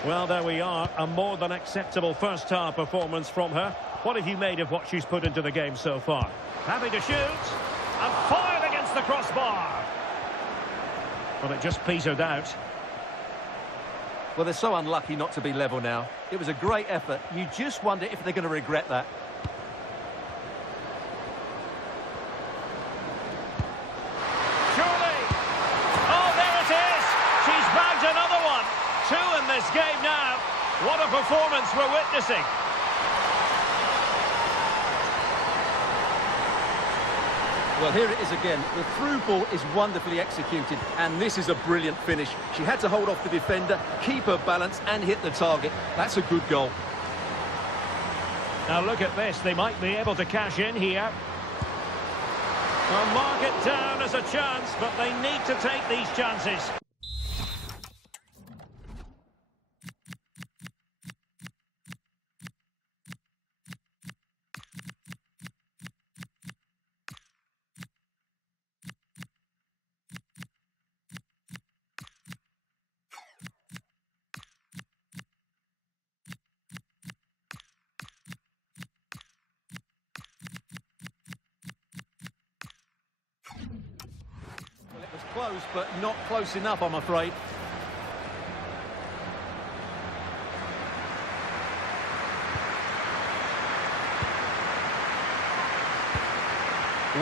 Well, there we are. A more than acceptable first-half performance from her. What have you made of what she's put into the game so far? Happy to shoot. And fired against the crossbar. Well, it just petered out. Well, they're so unlucky not to be level now. It was a great effort. You just wonder if they're going to regret that. Surely. Oh, there it is. She's bagged another one. 2 in this game now. What a performance we're witnessing. Well, here it is again. The through ball is wonderfully executed, and this is a brilliant finish. She had to hold off the defender, keep her balance, and hit the target. That's a good goal. Now look at this. They might be able to cash in here. Well, mark it down as a chance, but they need to take these chances. Close, but not close enough, I'm afraid.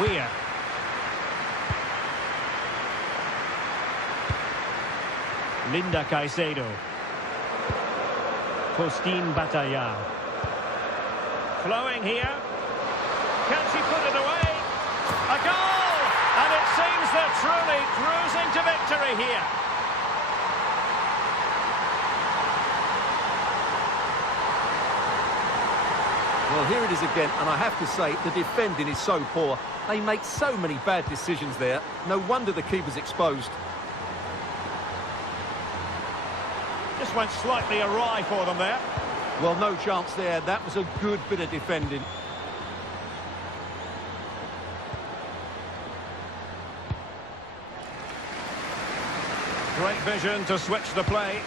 Weir. Linda Caicedo. Faustine Bataillard. Flowing here. Can she put it away? A goal! And it seems they're truly cruising to victory here. Well, here it is again, and I have to say, the defending is so poor. They make so many bad decisions there. No wonder the keeper's exposed. Just went slightly awry for them there. Well, no chance there. That was a good bit of defending. Great vision to switch the play.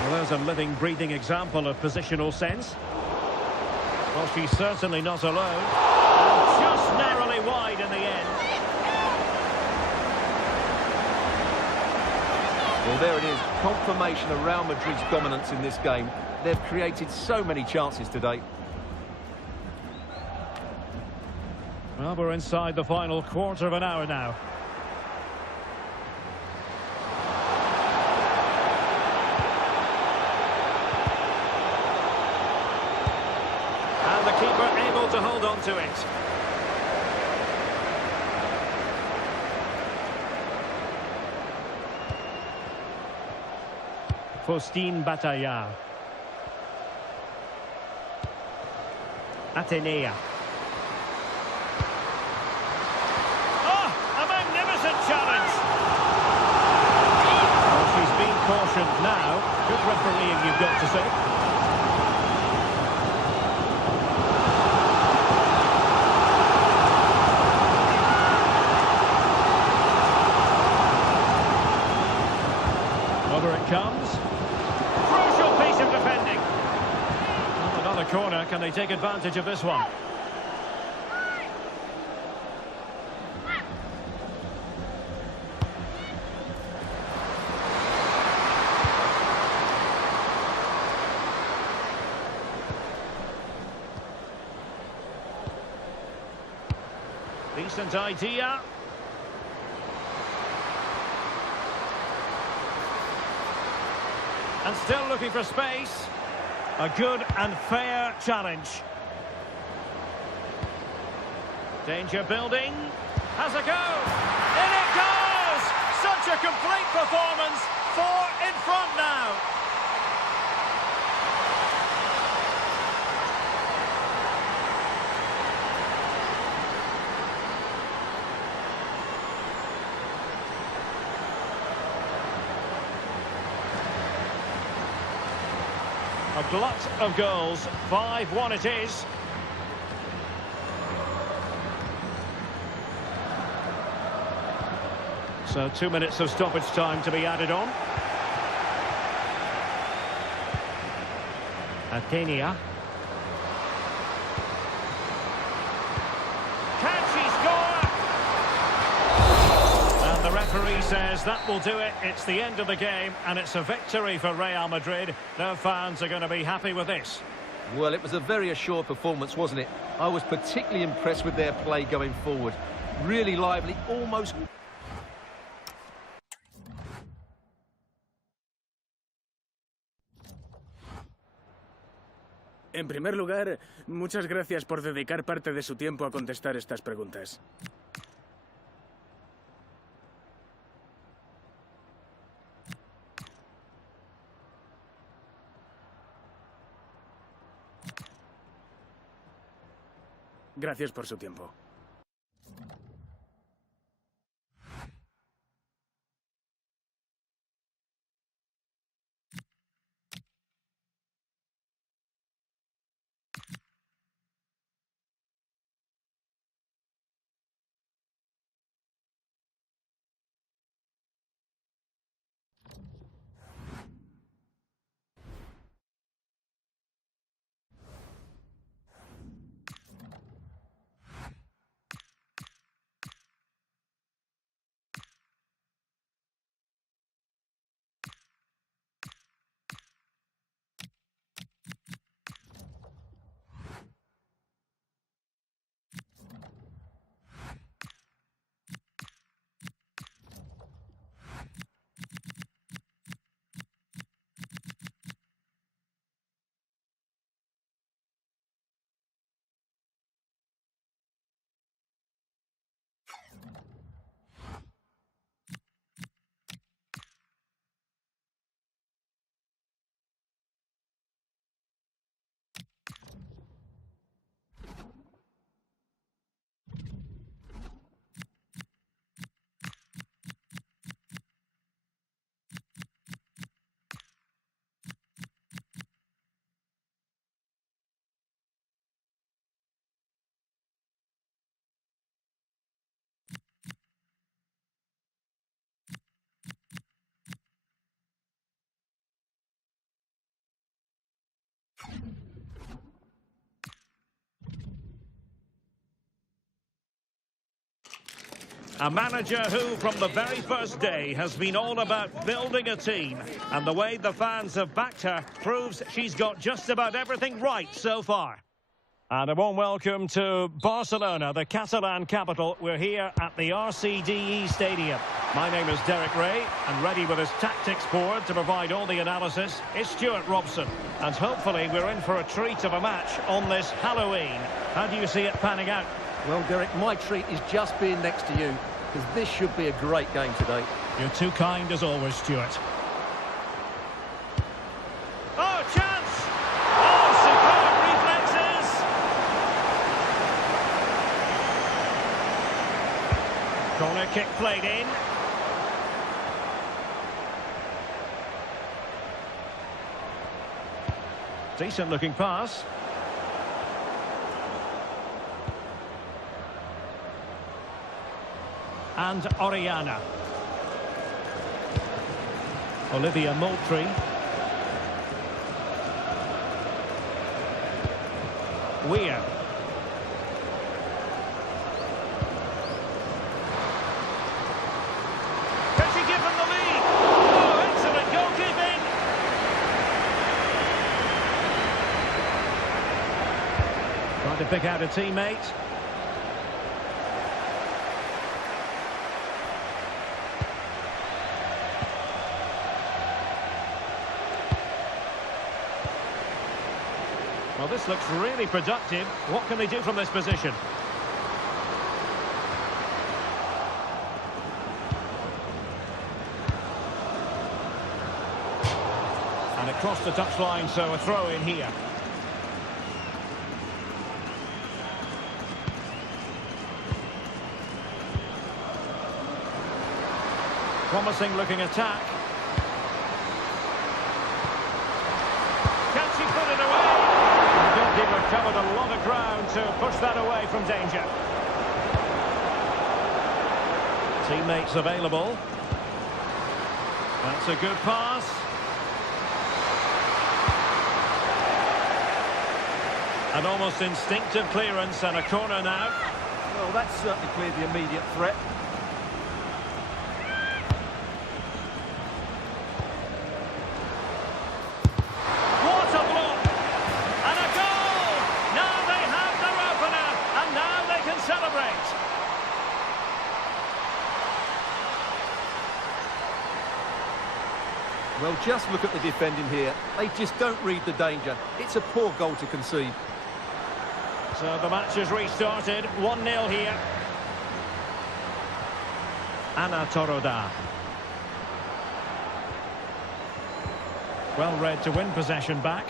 Well, there's a living, breathing example of positional sense. Well, she's certainly not alone. Just narrowly wide in the end. Well, there it is. Confirmation of Real Madrid's dominance in this game. They've created so many chances today. Well, we're inside the final quarter of an hour now. And the keeper able to hold on to it. Faustine Bataillard. Atenea. Oh, a magnificent challenge. Well, she's been cautioned now. Good refereeing, you've got to say. Over it comes. Crucial piece of defending. Well, another corner. Can they take advantage of this one? Decent idea. And still looking for space. A good and fair challenge. Danger building. Has a go. In it goes! Such Such a complete performance. 4 in front now. A glut of goals. 5-1 it is. So 2 minutes of stoppage time to be added on. Athenia. Can she score? And the referee says that will do it. It's the end of the game, and it's a victory for Real Madrid. Their fans are going to be happy with this. Well, it was a very assured performance, wasn't it? I was particularly impressed with their play going forward. Really lively, almost... En primer lugar, muchas gracias por dedicar parte de su tiempo a contestar estas preguntas. Gracias por su tiempo. A manager who, from the very first day, has been all about building a team. And the way the fans have backed her proves she's got just about everything right so far. And a warm welcome to Barcelona, the Catalan capital. We're here at the RCDE Stadium. My name is Derek Ray, and ready with his tactics board to provide all the analysis is Stuart Robson. And hopefully we're in for a treat of a match on this Halloween. How do you see it panning out? Well, Derek, my treat is just being next to you, because this should be a great game today. You're too kind as always, Stuart. Oh, chance! Oh, superb reflexes! Corner kick played in. Decent looking pass. And Oriana. Olivia Moultrie. Weir. Can she give them the lead? Oh, excellent goalkeeping! Trying to pick out a teammate. Well, this looks really productive. What can they do from this position? across the touchline, so a throw in here. Promising looking attack. Can she put it away? The goalkeeper covered a lot of ground to push that away from danger. Teammates available. That's a good pass. An almost instinctive clearance and a corner now. Well, that's certainly cleared the immediate threat. What a block! And a goal! Now they have their opener, and now they can celebrate. Well, just look at the defending here. They just don't read the danger. It's a poor goal to concede. So the match has restarted, 1-0 here. Anna Toroda. Well read to win possession back.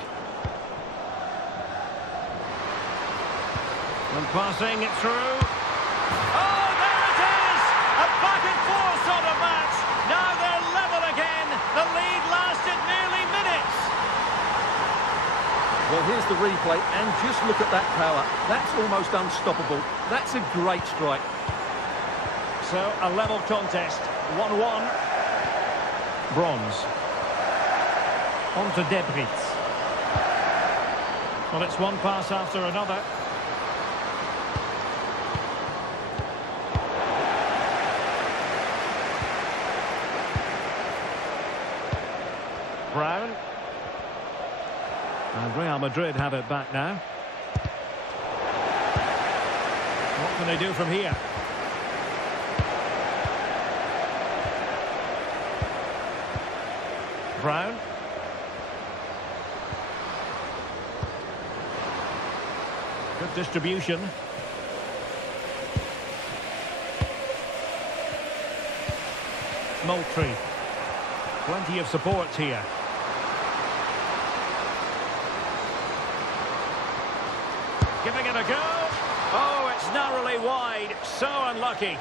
And passing it through. Oh, there it is! A back and forth sort of match. Now they're level again. The lead lasted nearly minutes. Well, here's the replay, and just look at that power. That's almost unstoppable. That's a great strike. So, a level contest, 1-1. Bronze. On to Debris. Well, it's one pass after another. Brown. And Real Madrid have it back now. What can they do from here? Brown. Good distribution. Moultrie. Plenty of support here. Giving it a go. Oh, it's narrowly wide. So unlucky.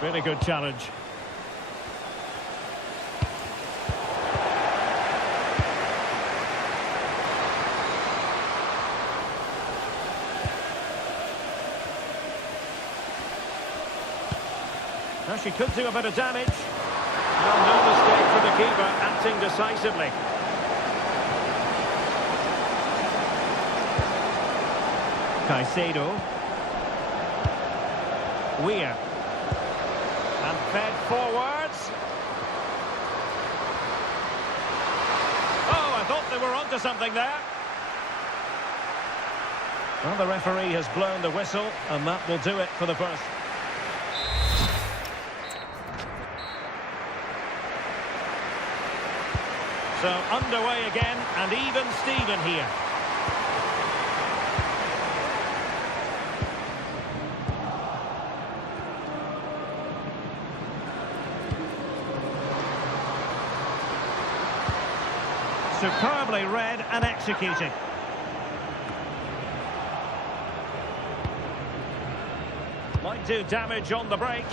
Really good challenge. Now she could do a bit of damage. Well, no mistake for the keeper, acting decisively. Caicedo. Weir. And fed forwards. Oh, I thought they were onto something there. Well, the referee has blown the whistle, and that will do it for the first. So underway again, and even Steven here. Superbly read and executed. Might do damage on the break.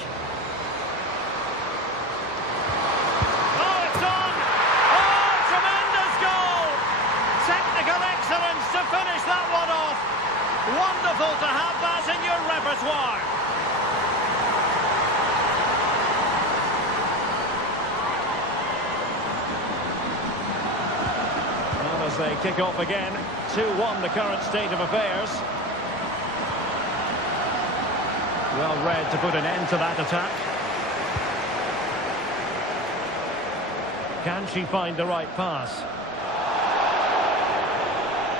Oh, it's on! Oh, tremendous goal! Technical excellence to finish that one off. Wonderful to have that in your repertoire. As they kick off again, 2-1 the current state of affairs. Well read to put an end to that attack. Can she find the right pass?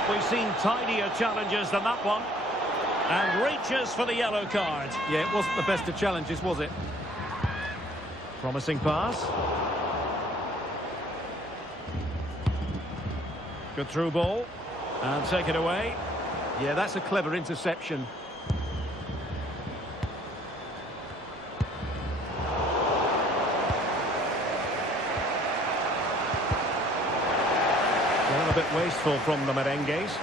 We've seen tidier challenges than that one. And reaches for the yellow card. Yeah, it wasn't the best of challenges, was it? Promising pass. Good through ball. And take it away. Yeah, that's a clever interception. Well, a bit wasteful from the Merengues.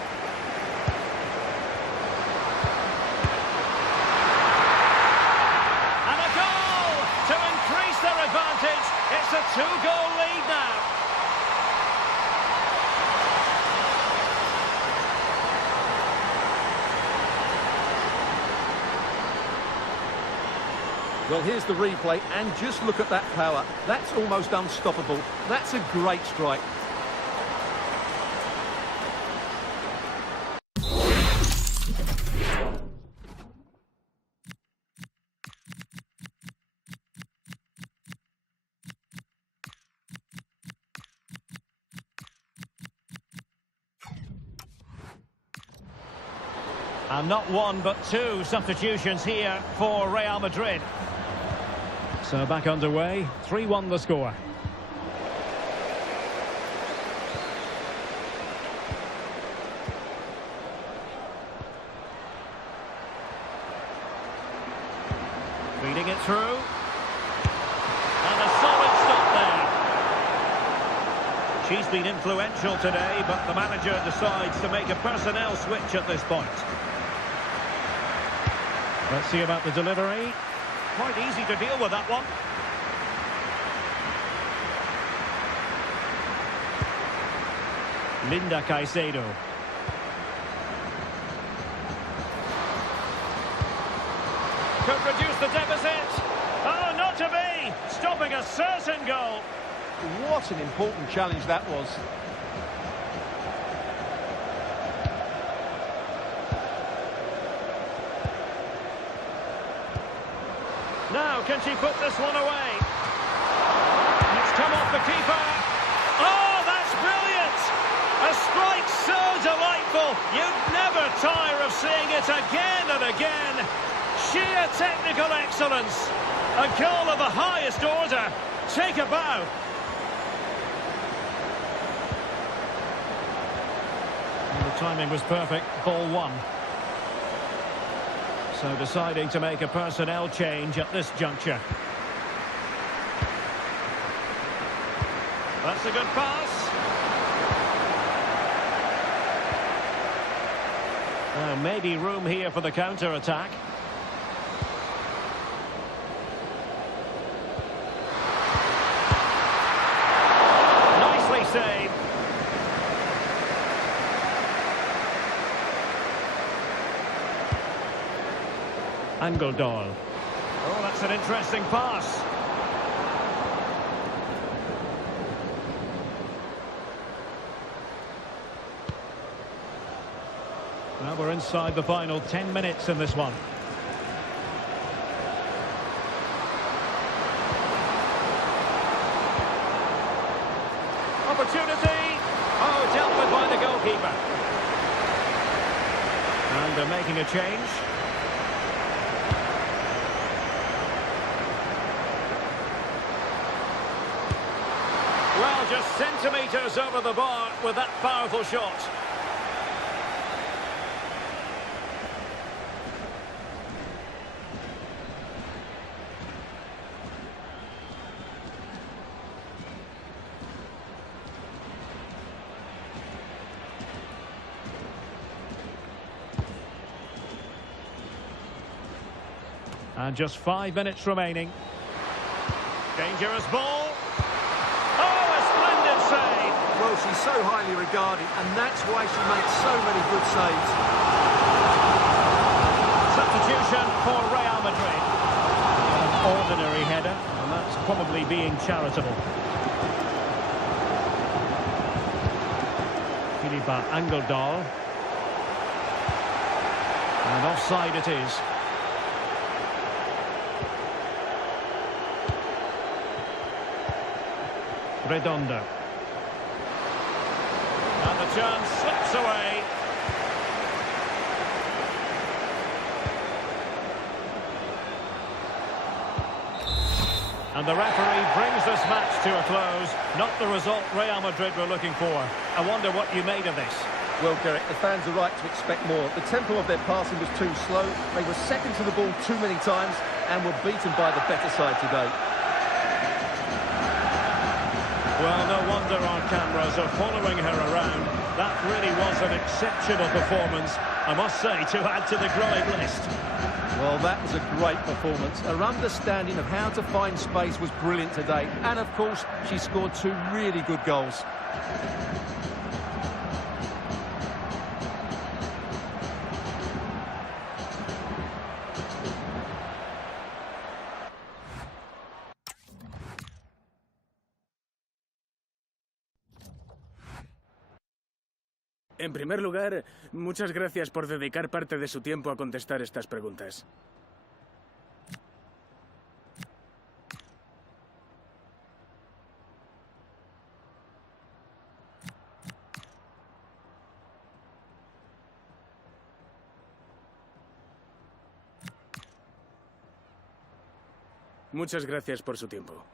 And a goal to increase their advantage. It's a 2-goal lead now. Well, here's the replay, and just look at that power. That's almost unstoppable. That's a great strike. And not one, but two substitutions here for Real Madrid. So back underway, 3-1 the score. Feeding it through. And a solid stop there. She's been influential today, but the manager decides to make a personnel switch at this point. Let's see about the delivery. Quite easy to deal with that one. Linda Caicedo. Could reduce the deficit. Oh, not to be! Stopping a certain goal. What an important challenge that was. Now, can she put this one away? It's come off the keeper. Oh, that's brilliant! A strike so delightful. You'd never tire of seeing it again and again. Sheer technical excellence. A goal of the highest order. Take a bow. And the timing was perfect. Ball one. So deciding to make a personnel change at this juncture. That's a good pass. Now maybe room here for the counter-attack. Nicely saved. Angeldal. Oh, that's an interesting pass. Well, we're inside the final 10 minutes in this one. Opportunity. Oh, dealt with by the goalkeeper. And they're making a change. Well, just centimetres over the bar with that powerful shot. And just 5 minutes remaining. Dangerous ball. Oh, a splendid save. Well, she's so highly regarded, and that's why she makes so many good saves. Substitution for Real Madrid. An ordinary header, and that's probably being charitable. Philippa Angeldal. And offside it is. Redondo. And the chance slips away. And the referee brings this match to a close. Not the result Real Madrid were looking for. I wonder what you made of this. Well, Derek, the fans are right to expect more. The tempo of their passing was too slow. They were second to the ball too many times and were beaten by the better side today. Well, no wonder our cameras are following her around. That really was an exceptional performance, I must say, to add to the growing list. Well, that was a great performance. Her understanding of how to find space was brilliant today. And, of course, she scored 2 really good goals. En primer lugar, muchas gracias por dedicar parte de su tiempo a contestar estas preguntas. Muchas gracias por su tiempo.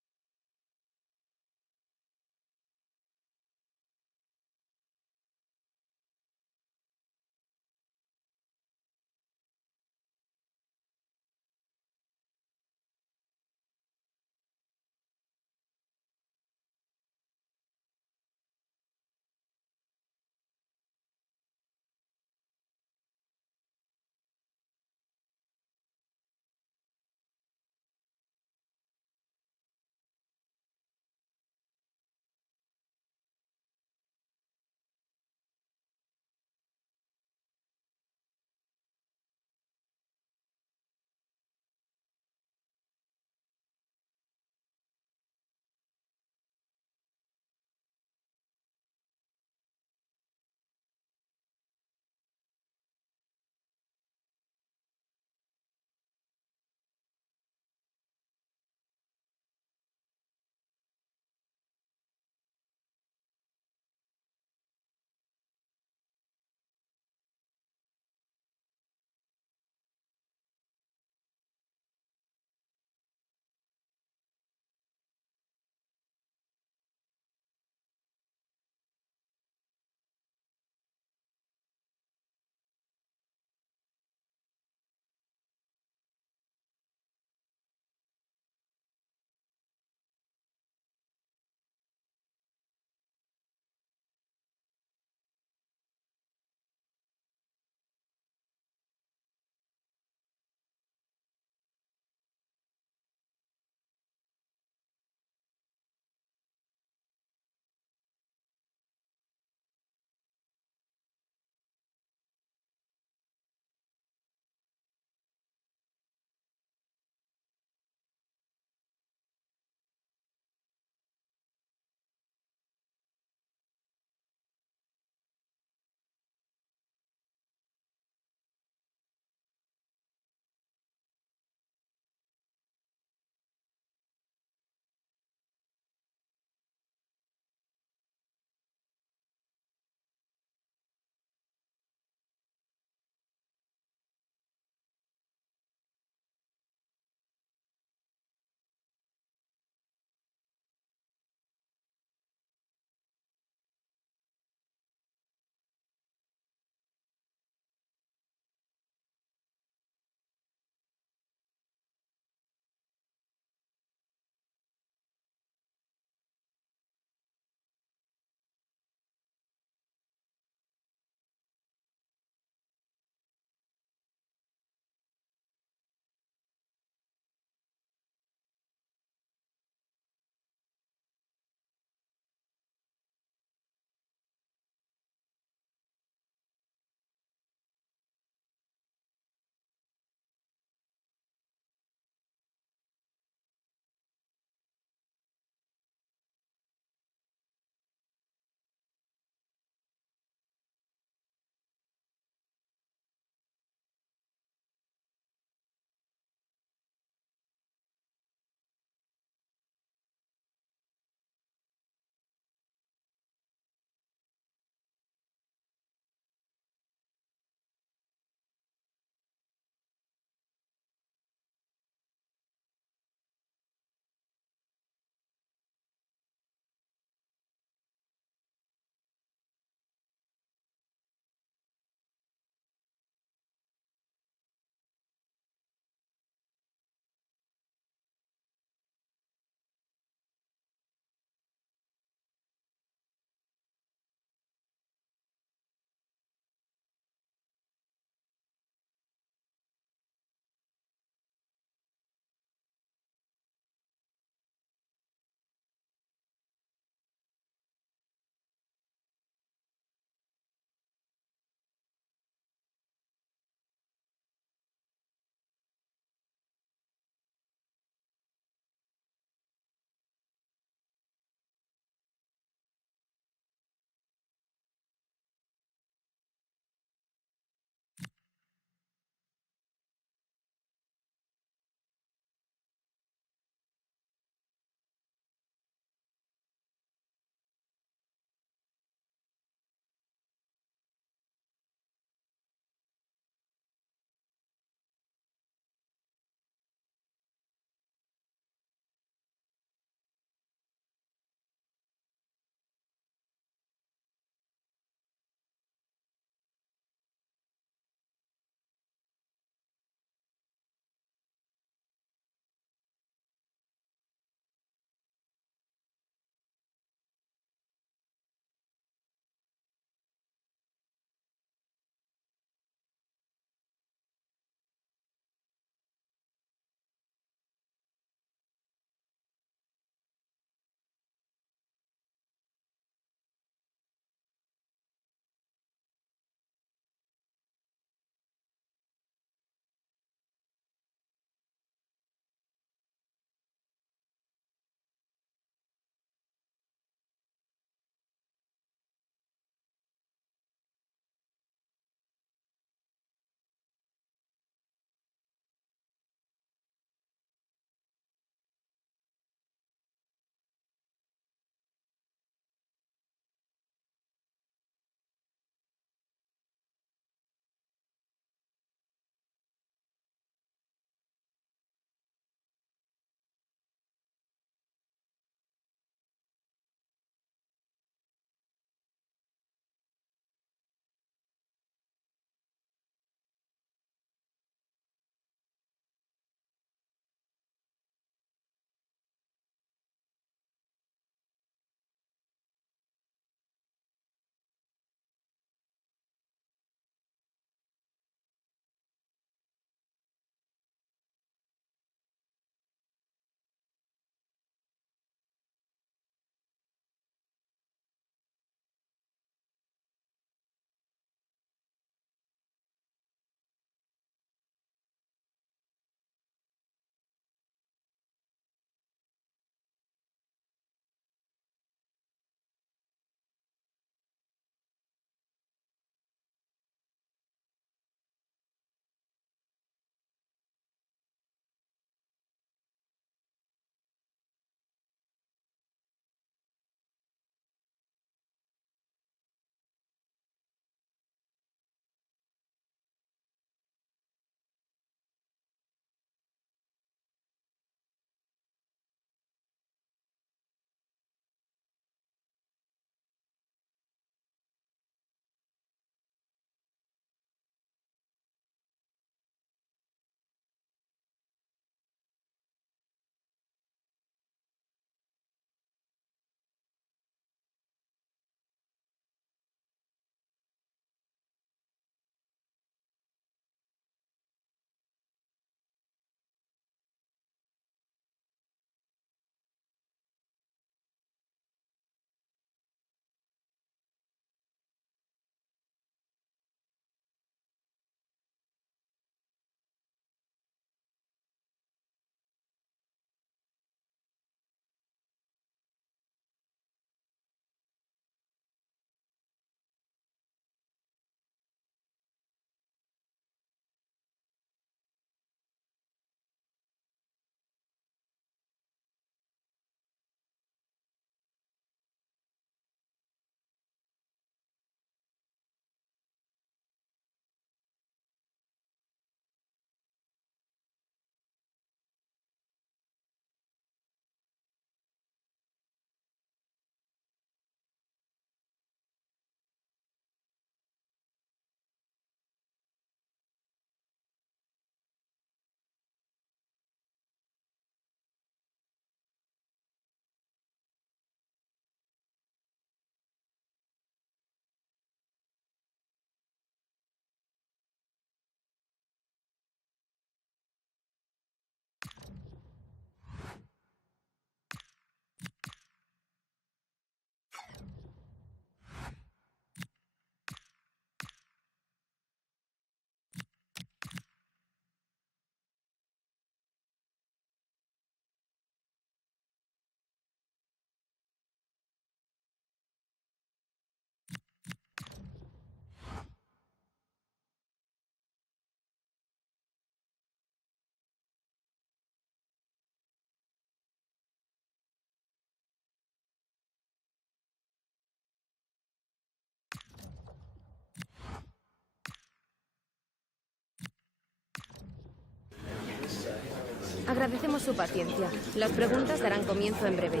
Agradecemos su paciencia. Las preguntas darán comienzo en breve.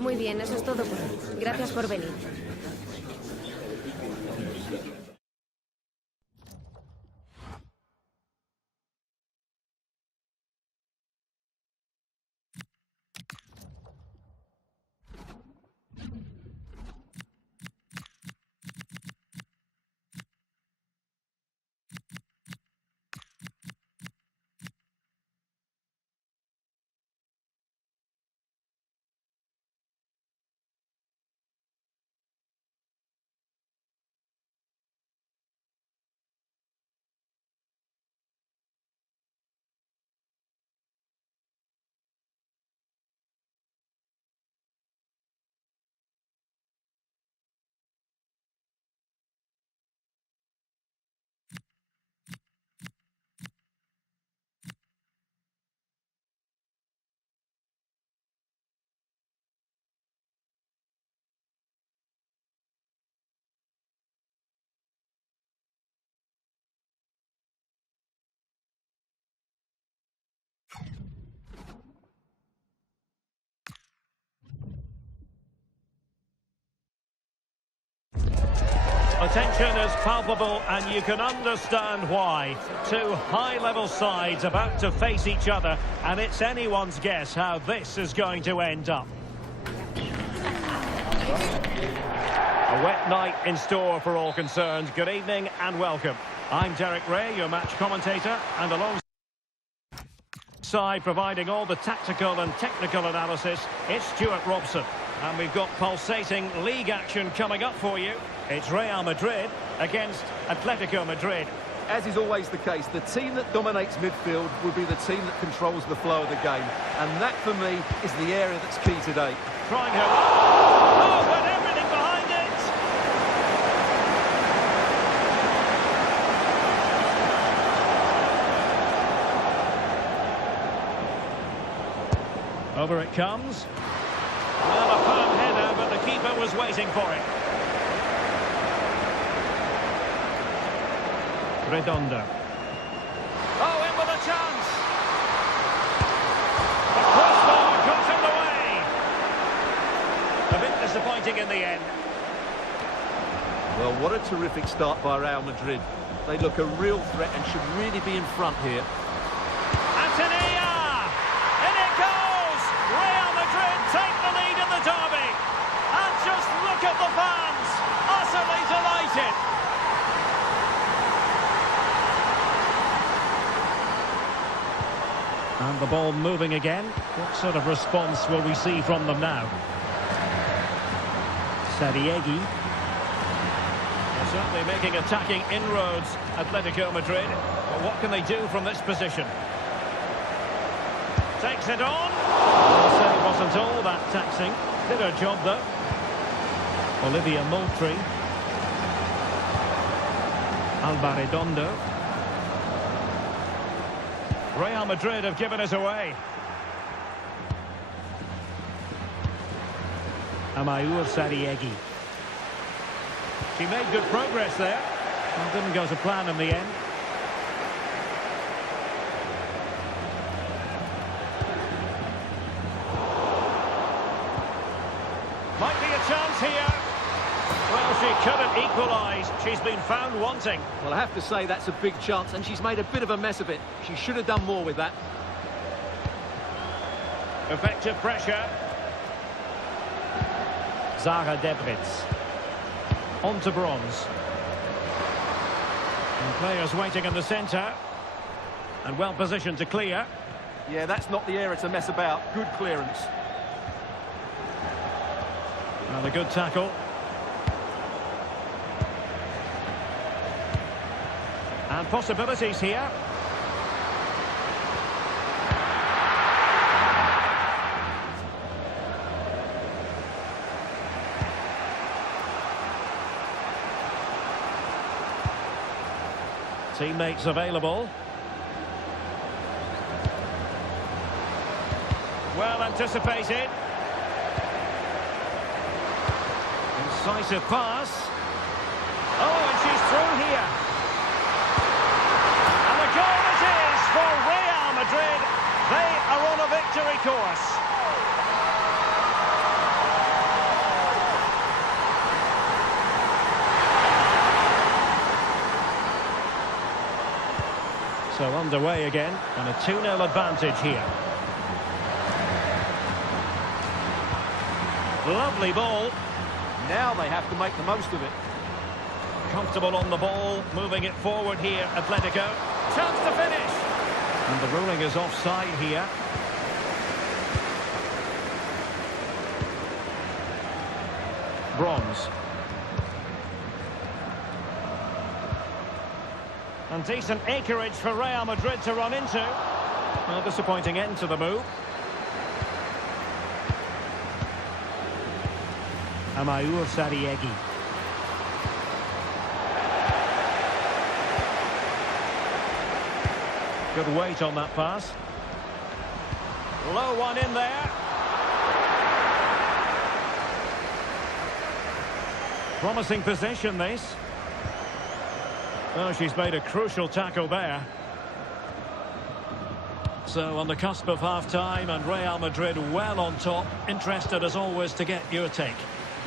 Muy bien, eso es todo por hoy. Gracias por venir. Attention is palpable, and you can understand why. Two high-level sides about to face each other, and it's anyone's guess how this is going to end up. A wet night in store for all concerned. Good evening and welcome. I'm Derek Ray, your match commentator, and alongside providing all the tactical and technical analysis, it's Stuart Robson. And we've got pulsating league action coming up for you. It's Real Madrid against Atletico Madrid. As is always the case, the team that dominates midfield will be the team that controls the flow of the game. And that, for me, is the area that's key today. Trying her... Oh, but everything behind it. Over it comes. Well, a firm header, but the keeper was waiting for it. Redondo. Oh, in with a chance. The crossbar got in the way. A bit disappointing in the end. Well, what a terrific start by Real Madrid. They look a real threat and should really be in front here. Antonia! In it goes! Real Madrid take the lead in the derby. And just look at the fans. Utterly delighted. And the ball moving again. What sort of response will we see from them now? Sariegi. They're certainly making attacking inroads, Atletico Madrid. But what can they do from this position? Takes it on. Well, said it wasn't all that taxing. Did her job, though. Olivia Moultrie. Alba Redondo. Real Madrid have given it away. Amaour Sariegi. She made good progress there. Well, didn't go to plan in the end. chance here. Well, she couldn't equalise. She's been found wanting. Well, I have to say that's a big chance, and she's made a bit of a mess of it. She should have done more with that. Effective pressure. Zara Debritz. On to Bronze. And players waiting in the centre. And well positioned to clear. Yeah, that's not the area to mess about. Good clearance. And a good tackle. And possibilities here. Teammates available. Well anticipated. Incisive pass. Oh, and she's through here. And the goal it is for Real Madrid. They are on a victory course. So underway again, and a 2-0 advantage here. Lovely ball. Now they have to make the most of it. Comfortable on the ball, moving it forward here, Atletico. Chance to finish. And the ruling is offside here. Bronze. And decent acreage for Real Madrid to run into. A disappointing end to the move. Amaour Sariegi. Good weight on that pass. Low one in there. Promising possession, this. Oh, she's made a crucial tackle there. So on the cusp of half-time, and Real Madrid well on top. Interested as always to get your take.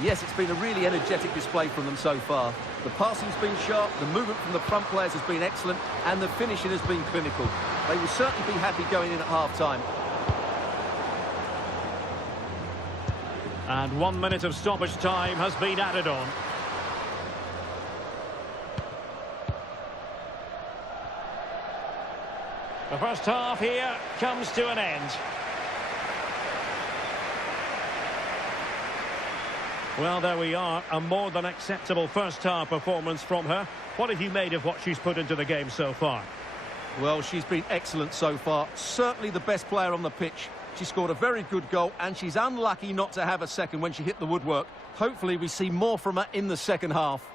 Yes, it's been a really energetic display from them so far. The passing's been sharp, the movement from the front players has been excellent, and the finishing has been clinical. They will certainly be happy going in at half-time. And 1 minute of stoppage time has been added on. The first half here comes to an end. Well, there we are, a more than acceptable first-half performance from her. What have you made of what she's put into the game so far? Well, she's been excellent so far. Certainly the best player on the pitch. She scored a very good goal, and she's unlucky not to have a second when she hit the woodwork. Hopefully we see more from her in the second half.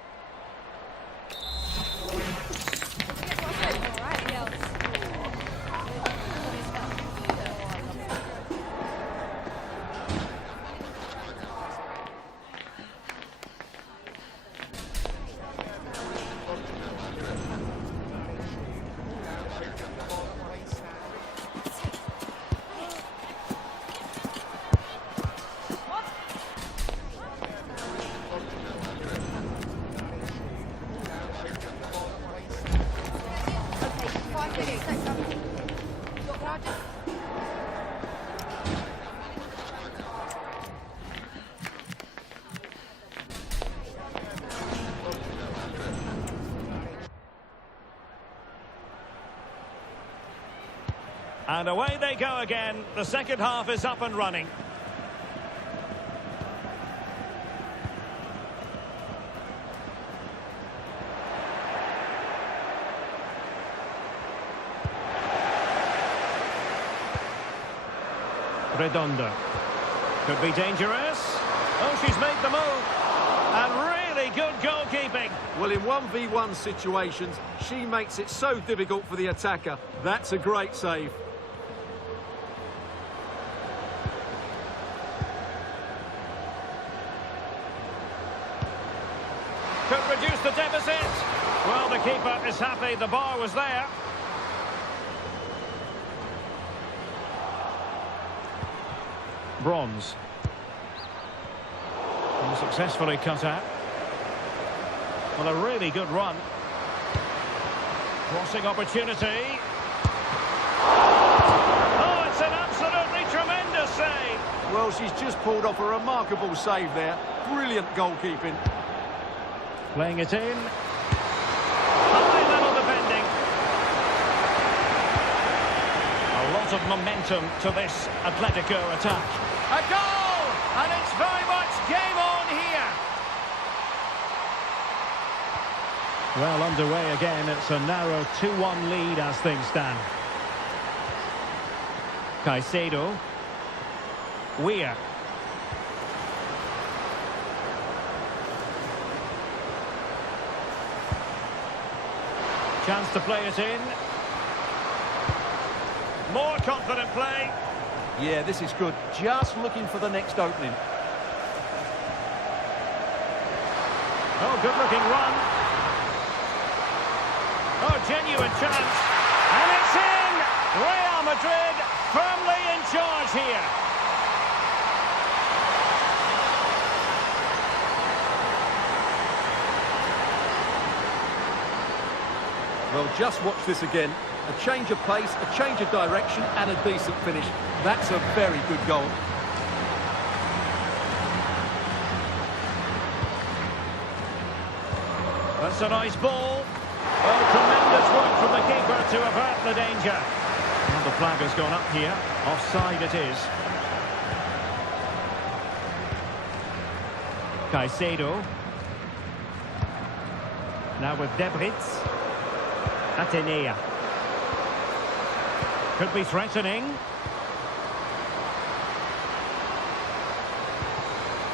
And away they go again. The second half is up and running. Redondo. Could be dangerous. Oh, she's made the move. And really good goalkeeping. Well, in 1v1 situations, she makes it so difficult for the attacker. That's a great save. Could reduce the deficit. Well, the keeper is happy. The bar was there. Bronze. And successfully cut out. Well, a really good run. Crossing opportunity. Oh, it's an absolutely tremendous save. Well, she's just pulled off a remarkable save there. Brilliant goalkeeping. Playing it in. High level defending. A lot of momentum to this Atletico attack. A goal! And it's very much game on here. Well, underway again. It's a narrow 2-1 lead as things stand. Caicedo. Weir. Chance to play it in. More confident play. Yeah, this is good. Just looking for the next opening. Oh, good-looking run. Oh, genuine chance. And it's in! Real Madrid firmly in charge here. Well, just watch this again. A change of pace, a change of direction, and a decent finish. That's a very good goal. That's a nice ball. Oh, tremendous work from the keeper to avert the danger. And the flag has gone up here. Offside it is. Caicedo. Now with Debritz. Atenea. Could be threatening.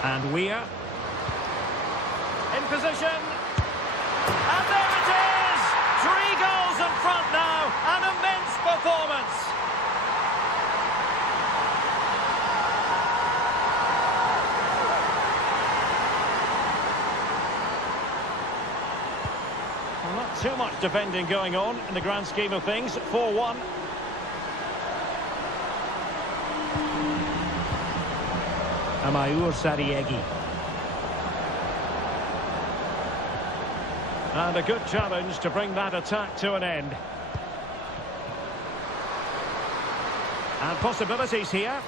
And Weir. In position. And there it is! 3 goals in front now. An immense performance. Well, not too much defending going on in the grand scheme of things. 4-1. Amayur Sariegi. And a good challenge to bring that attack to an end. And possibilities here.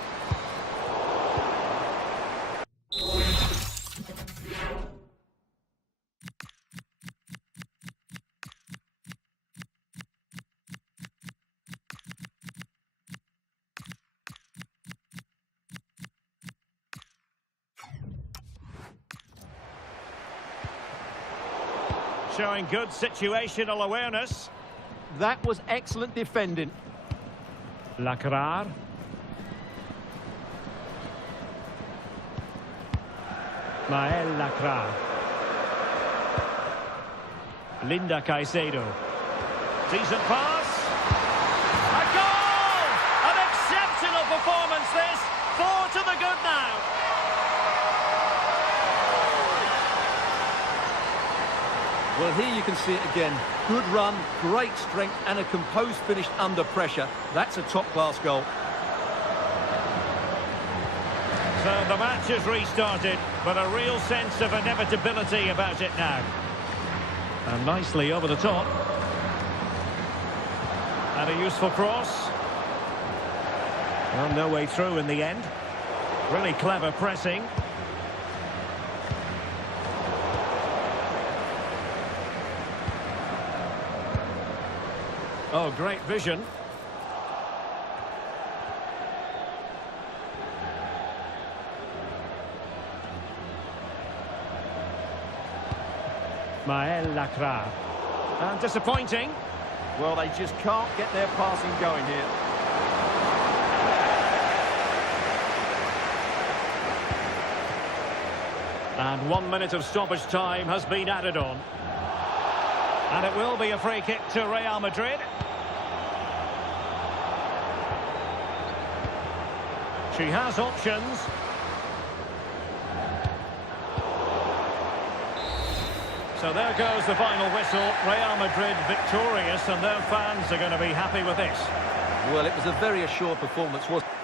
Showing good situational awareness. That was excellent defending. Lacrar. Mael Lacrar. Linda Caicedo. Decent pass. A goal! An exceptional performance this. 4 to the good now. Well, here you can see it again. Good run, great strength, and a composed finish under pressure. That's a top-class goal. So the match has restarted, but a real sense of inevitability about it now. And nicely over the top. And a useful cross. Well, no way through in the end. Really clever pressing. Oh, great vision. Mael Lacrar. And disappointing. Well, they just can't get their passing going here. And 1 minute of stoppage time has been added on. And it will be a free kick to Real Madrid. She has options. So there goes the final whistle. Real Madrid victorious, and their fans are going to be happy with this. Well, it was a very assured performance, wasn't it?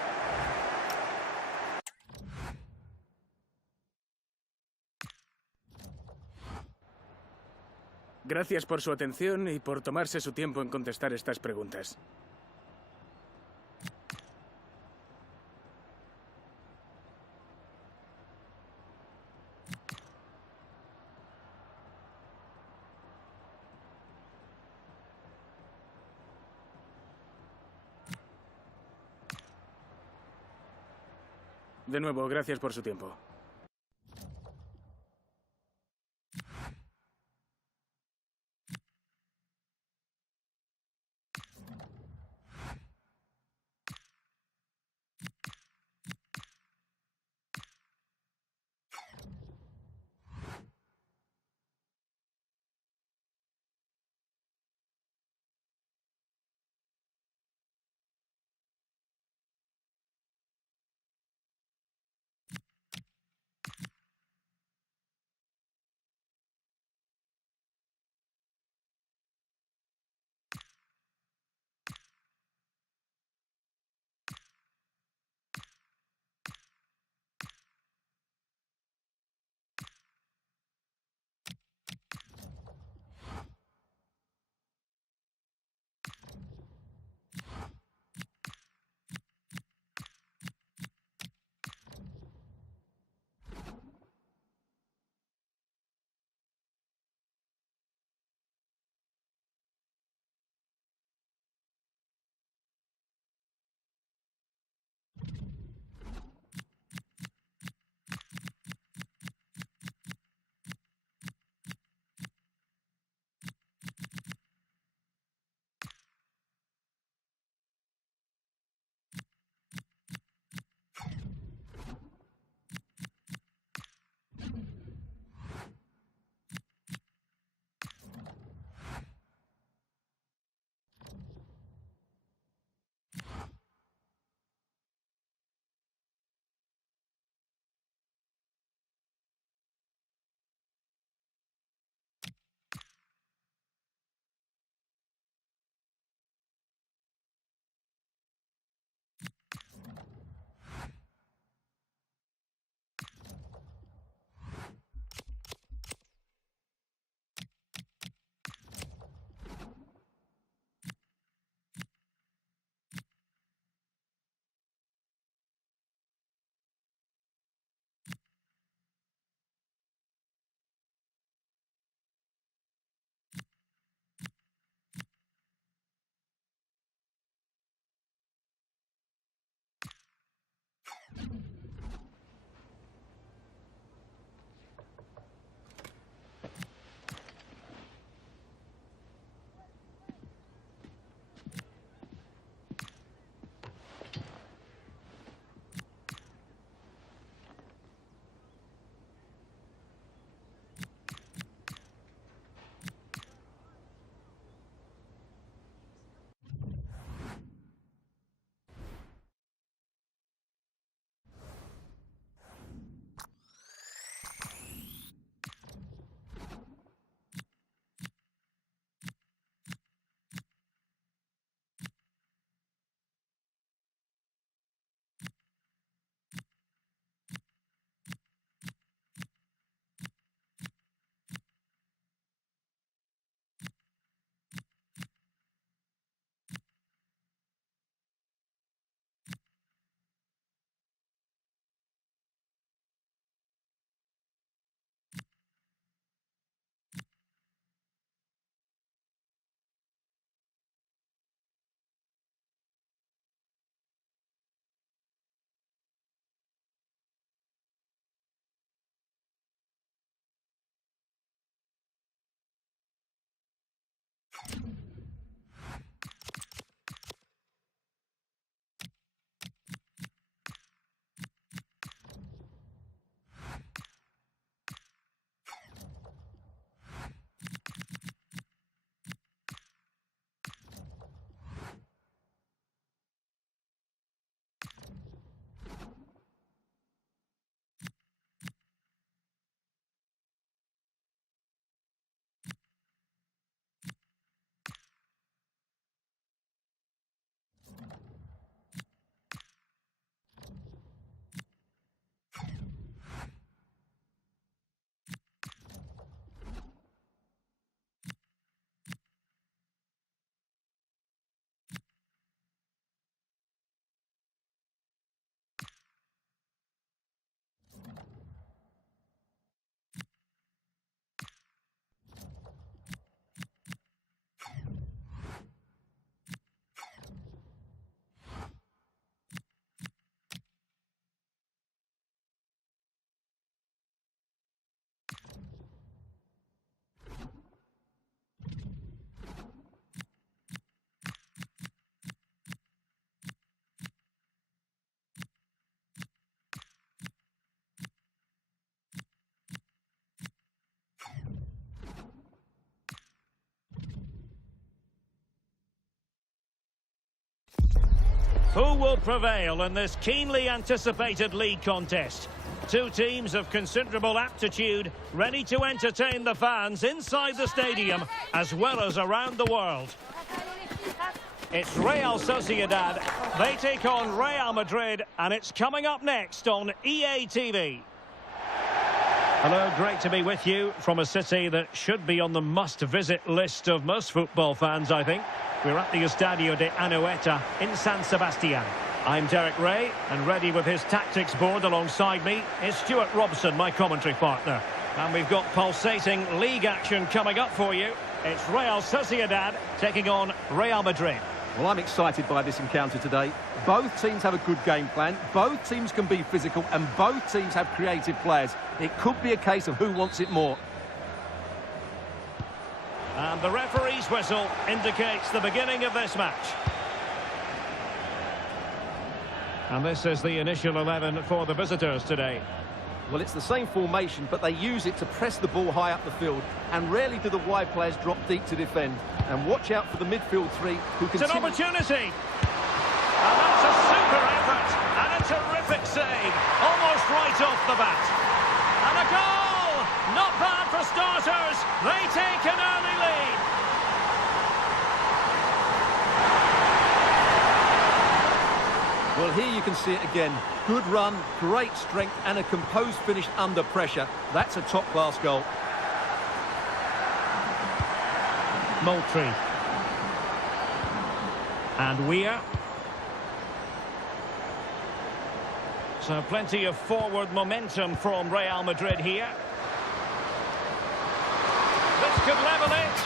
Gracias por su atención y por tomarse su tiempo en contestar estas preguntas. De nuevo, gracias por su tiempo. Who will prevail in this keenly anticipated league contest? Two teams of considerable aptitude, ready to entertain the fans inside the stadium as well as around the world. It's Real Sociedad. They take on Real Madrid, and it's coming up next on EA TV. Hello, great to be with you from a city that should be on the must-visit list of most football fans, I think. We're at the Estadio de Anoeta in San Sebastian. I'm Derek Ray, and ready with his tactics board alongside me is Stuart Robson, my commentary partner. And we've got pulsating league action coming up for you. It's Real Sociedad taking on Real Madrid. Well, I'm excited by this encounter today. Both teams have a good game plan, both teams can be physical, and both teams have creative players. It could be a case of who wants it more. And the referee's whistle indicates the beginning of this match. And this is the initial 11 for the visitors today. Well, it's the same formation, but they use it to press the ball high up the field, and rarely do the wide players drop deep to defend. And watch out for the midfield three, who It's an opportunity! And that's a super effort, and a terrific save, almost right off the bat. And a goal! Not bad for starters, they take an early lead. Well, here you can see it again. Good run, great strength, and a composed finish under pressure. That's a top-class goal. Moultrie. And Weir. So plenty of forward momentum from Real Madrid here. This could level it.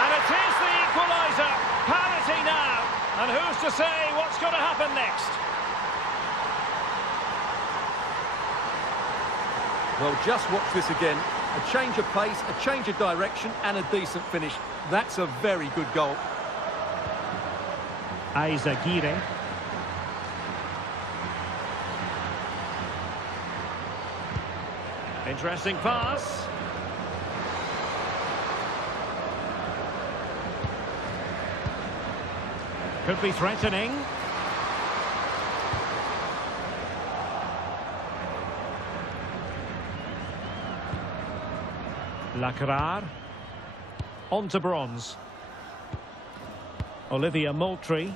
And it is the equaliser. Parity now. And who's to say what's going to happen next? Well, just watch this again. A change of pace, a change of direction, and a decent finish. That's a very good goal. Aizagire. Interesting pass. Could be threatening. Lacrar. On to Bronze. Olivia Moultrie.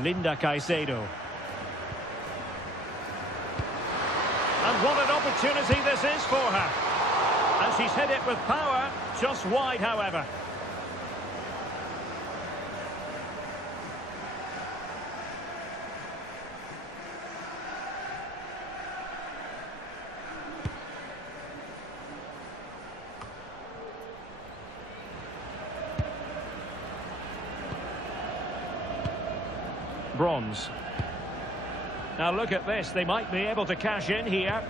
Linda Caicedo. And what an opportunity this is for her. And she's hit it with power, just wide, however. Bronze. Now look at this, they might be able to cash in here.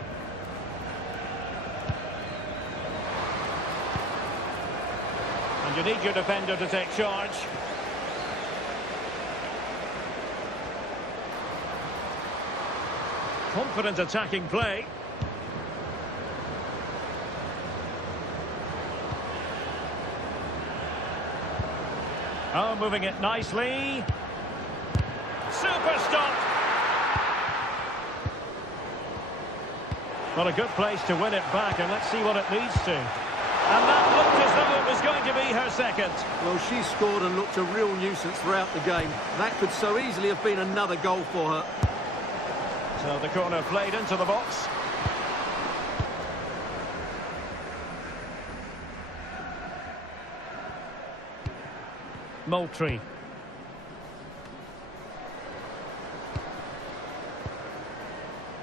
And you need your defender to take charge. Confident attacking play. Oh, moving it nicely. Super stop. Well, a good place to win it back, and let's see what it leads to. And that looked as though it was going to be her second. Well, she scored and looked a real nuisance throughout the game. That could so easily have been another goal for her. So the corner played into the box. Moultrie.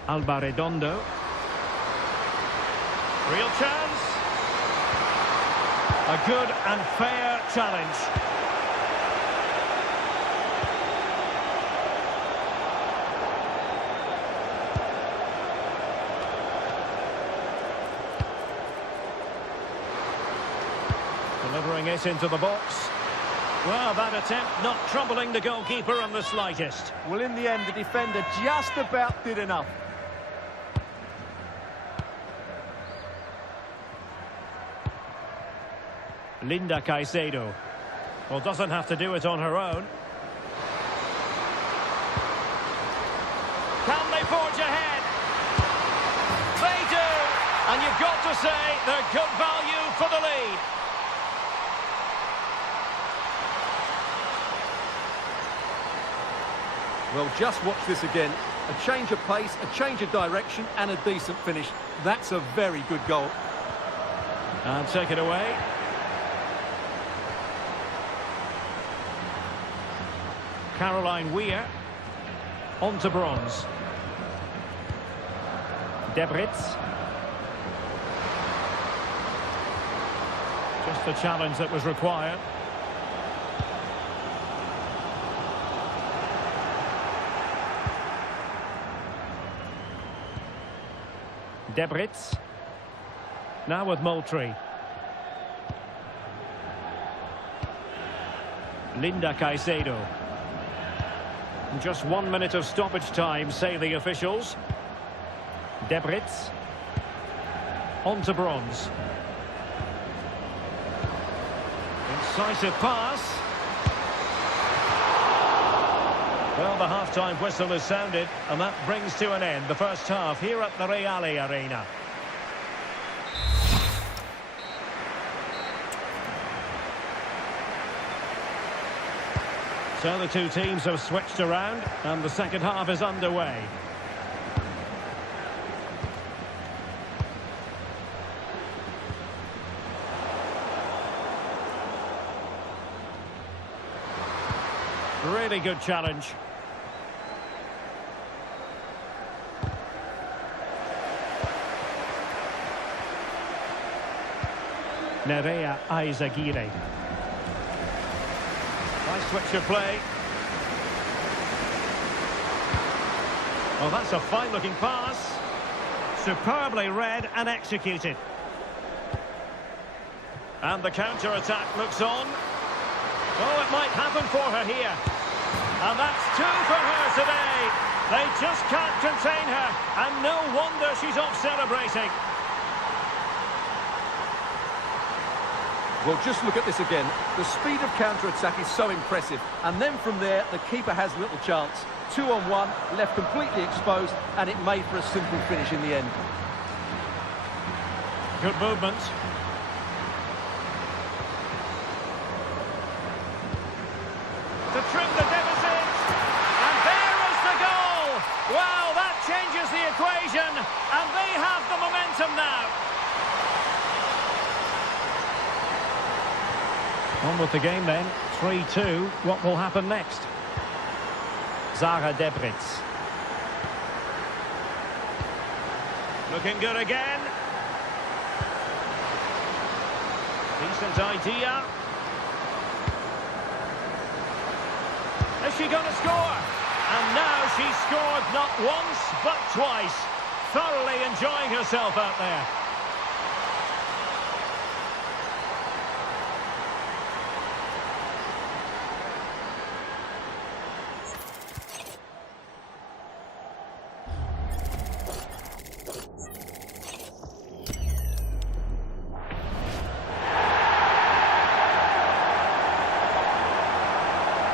Alba Redondo. Real chance. A good and fair challenge. Delivering it into the box. Well, that attempt not troubling the goalkeeper in the slightest. Well, in the end, the defender just about did enough. Linda Caicedo. Well, doesn't have to do it on her own. And you've got to say they're good value for the lead. Well, just watch this again. A change of pace, a change of direction, and a decent finish. That's a very good goal. And take it away. Caroline Weir. On to Bronze. Debritz. Just the challenge that was required. Debritz. Now with Moultrie. Linda Caicedo. Just 1 minute of stoppage time, say the officials. Debritz. On to Bronze. Incisive pass. Well, the half-time whistle is sounded, and that brings to an end the first half here at the Reale Arena. So the two teams have switched around, and the second half is underway. Really good challenge. Nerea Aizaguirre. Nice switch of play. Well, that's a fine-looking pass. Superbly read and executed. And the counter-attack looks on. Oh, it might happen for her here. And that's two for her today. They just can't contain her. And no wonder she's off celebrating. Well, just look at this again. The speed of counter-attack is so impressive. And then from there, the keeper has little chance. 2-on-1, left completely exposed, and it made for a simple finish in the end. Good movement. To trim the deficit. And there is the goal. Wow, that changes the equation. And they have the momentum now. On with the game then, 3-2. What will happen next? Zara Debritz. Looking good again. Decent idea. Is she going to score? And now she's scored not once, but twice. Thoroughly enjoying herself out there.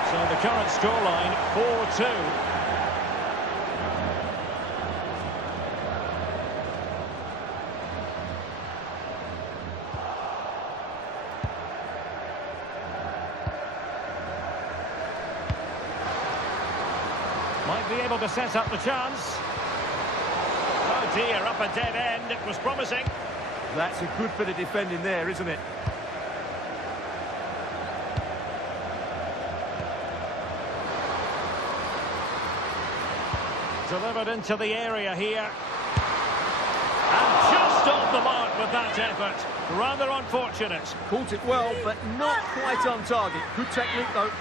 So the current scoreline, 4-2. Might be able to set up the chance. Oh dear, up a dead end. It was promising. That's a good bit of defending there, isn't it? Delivered into the area here. And just off the mark with that effort. Rather unfortunate. Caught it well, but not quite on target. Good technique, though.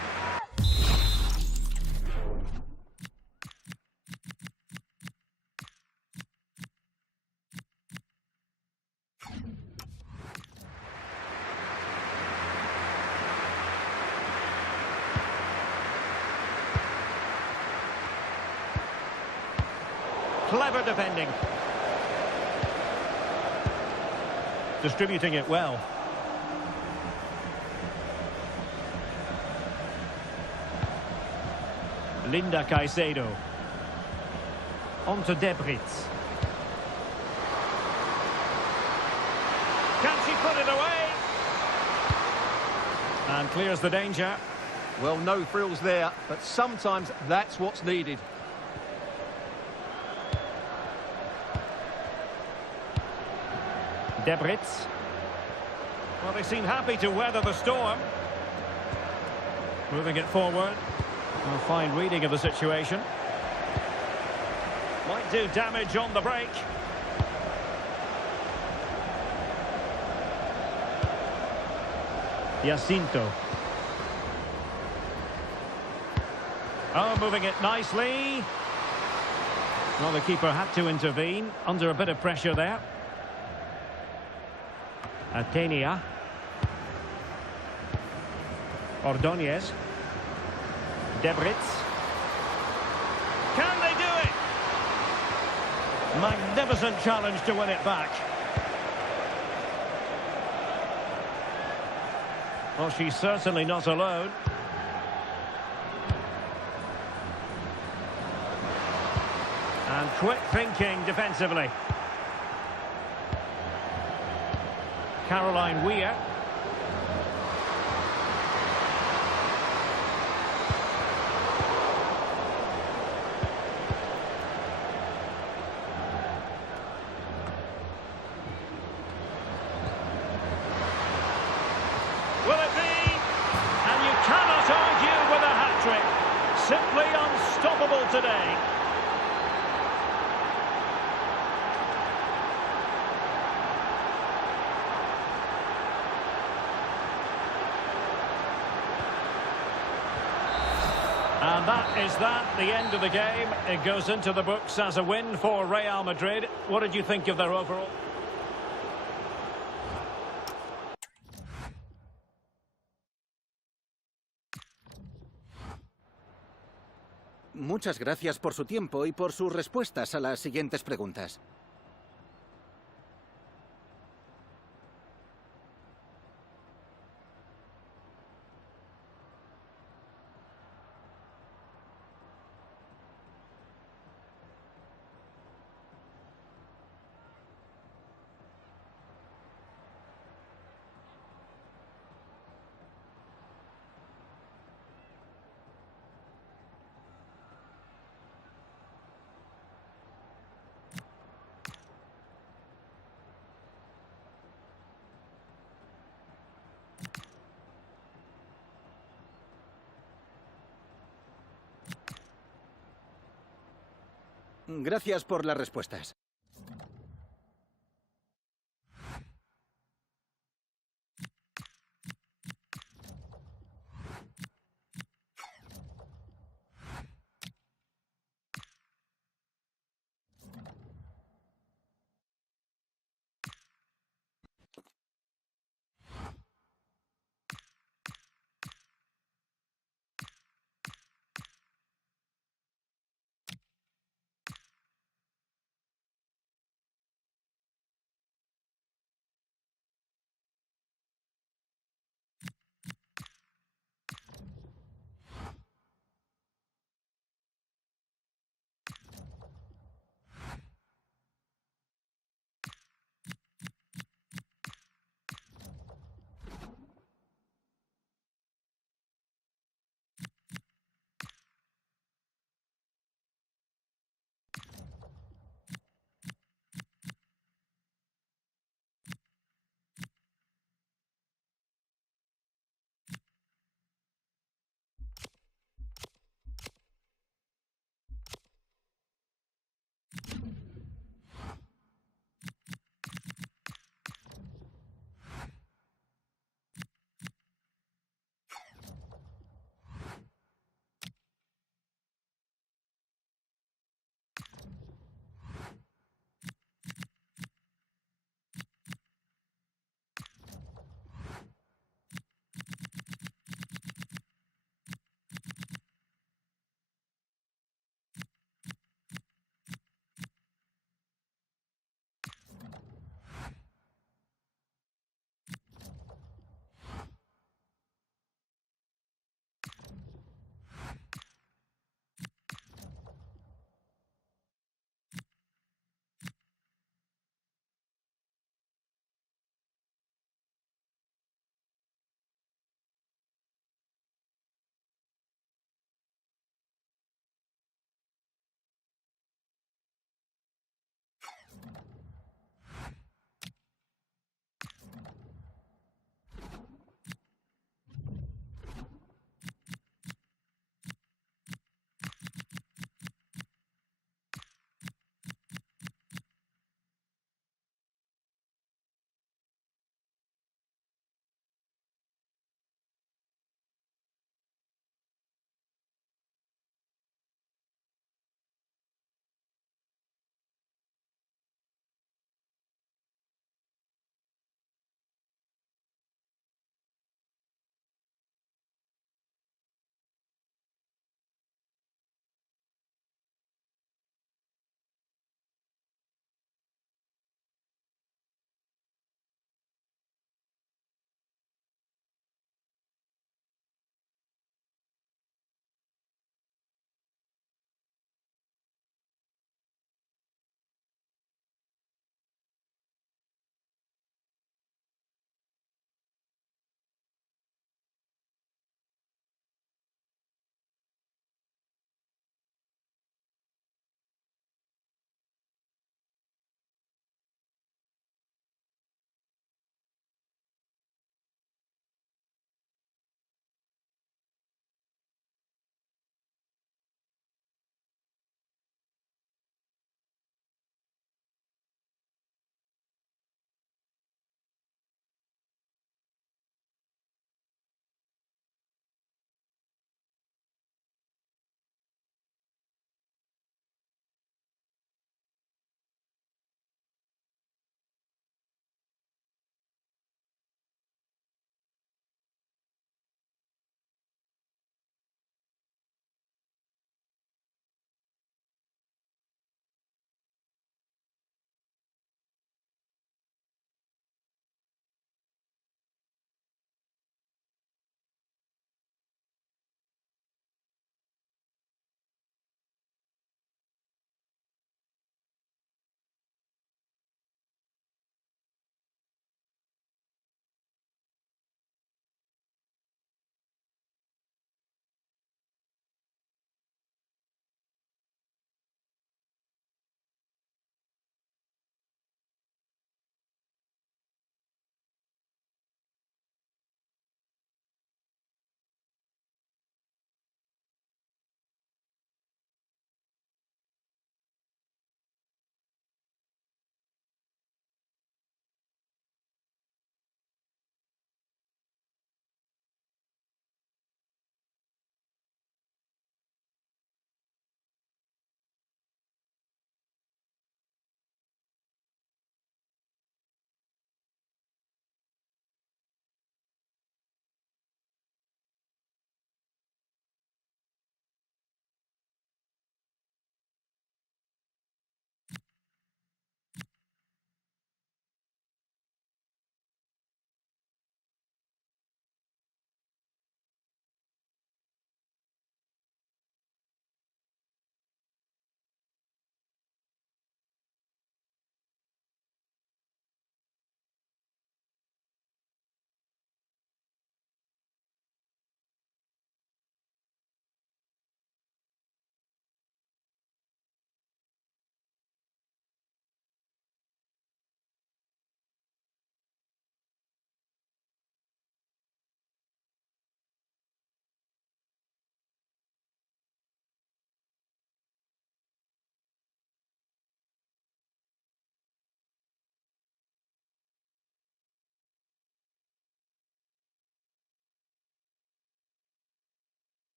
Clever defending. Distributing it well. Linda Caicedo. On to Debritz. she put it away? And clears the danger. Well, no frills there, but sometimes that's what's needed. Debritz. Well, they seem happy to weather the storm. Moving it forward. A fine reading of the situation. Might do damage on the break. Jacinto. Oh, moving it nicely. Well, the keeper had to intervene. Under a bit of pressure there. Atenia. Ordóñez. Debritz. Can they do it? Magnificent challenge to win it back. Well, she's certainly not alone. And quick thinking defensively. Caroline Weir. Will it be? And you cannot argue with a hat-trick. Simply unstoppable today. And that is that, the end of the game. It goes into the books as a win for Real Madrid. What did you think of their overall? Muchas gracias por su tiempo y por sus respuestas a las siguientes preguntas. Gracias por las respuestas.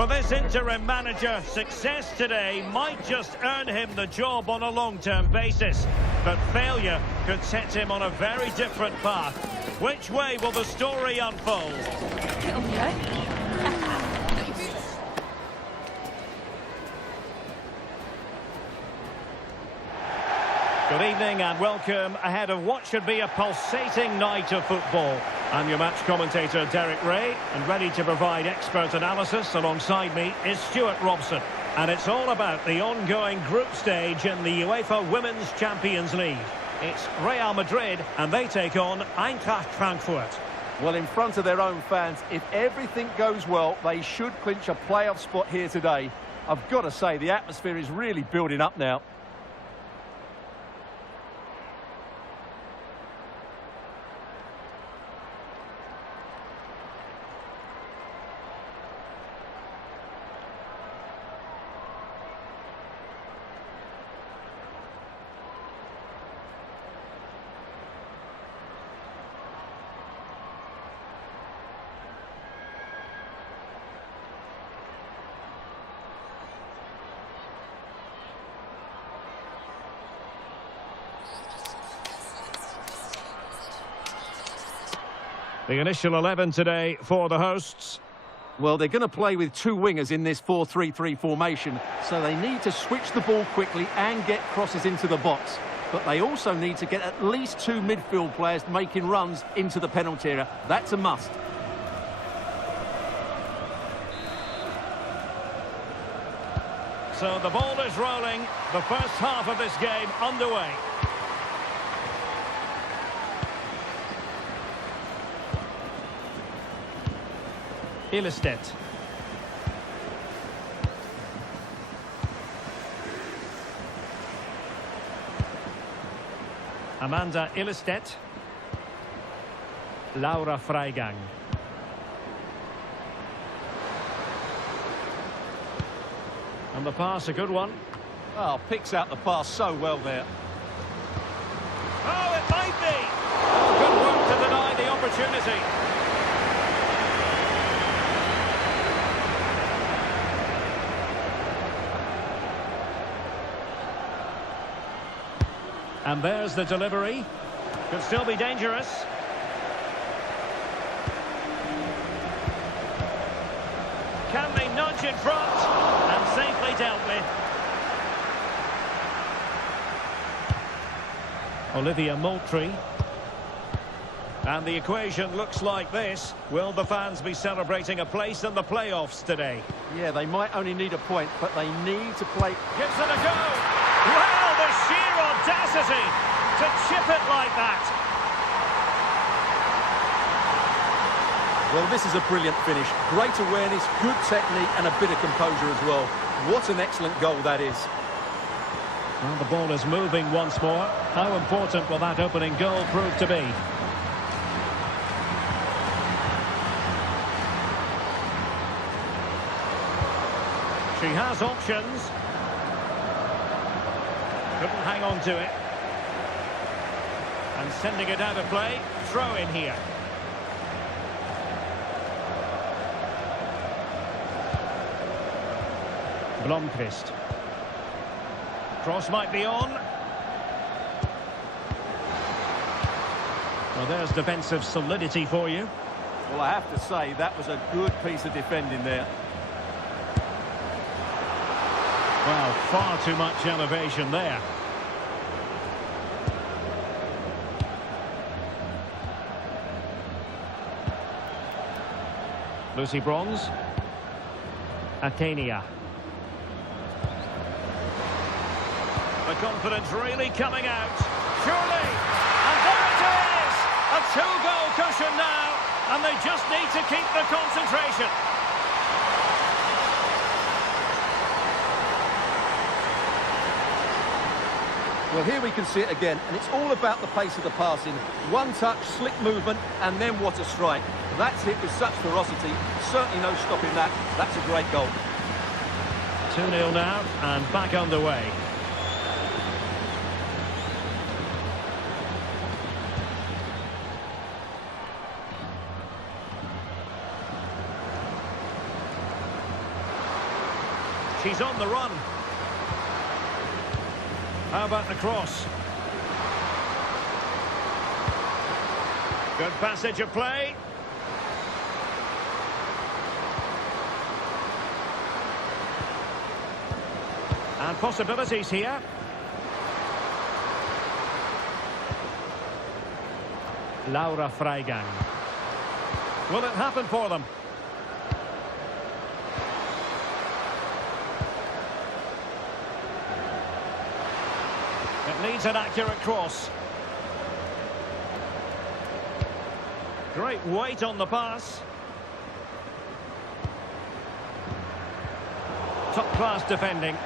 For this interim manager, success today might just earn him the job on a long-term basis. But failure could set him on a very different path. Which way will the story unfold? Good evening and welcome ahead of what should be a pulsating night of football. I'm your match commentator Derek Ray, and ready to provide expert analysis alongside me is Stuart Robson. And it's all about the ongoing group stage in the UEFA Women's Champions League. It's Real Madrid and they take on Eintracht Frankfurt. Well, in front of their own fans, if everything goes well, they should clinch a playoff spot here today. I've got to say, the atmosphere is really building up now. The initial 11 today for the hosts. Well, they're going to play with two wingers in this 4-3-3 formation, so they need to switch the ball quickly and get crosses into the box. But they also need to get at least two midfield players making runs into the penalty area. That's a must. So the ball is rolling. The first half of this game underway. Ilestedt. Amanda Ilestedt. Laura Freigang. And the pass, a good one. Oh, picks out the pass so well there. Oh, it might be. Oh, good work to deny the opportunity. And there's the delivery. Could still be dangerous. Can they nudge in front? And safely dealt with. Olivia Moultrie. And the equation looks like this. Will the fans be celebrating a place in the playoffs today? Yeah, they might only need a point, but they need to play. Gives it a go. Wow, the sheer audacity to chip it like that. Well, this is a brilliant finish. Great awareness, good technique, and a bit of composure as well. What an excellent goal that is. Well, the ball is moving once more. How important will that opening goal prove to be? She has options. Couldn't hang on to it. And sending it out of play. Throw in here. Blomqvist. Cross might be on. Well, there's defensive solidity for you. Well, I have to say, that was a good piece of defending there. Well, far too much elevation there. Lucy Bronze. Athenia. The confidence really coming out. Surely! And there it is! A two-goal cushion now. And they just need to keep the concentration. Well, here we can see it again, and it's all about the pace of the passing. One touch, slick movement, and then what a strike. That's hit with such ferocity. Certainly no stopping that. That's a great goal. 2-0 now, and back underway. She's on the run. How about the cross? Good passage of play. And possibilities here. Laura Freigang. Will it happen for them? It needs an accurate cross. Great weight on the pass. Top-class defending.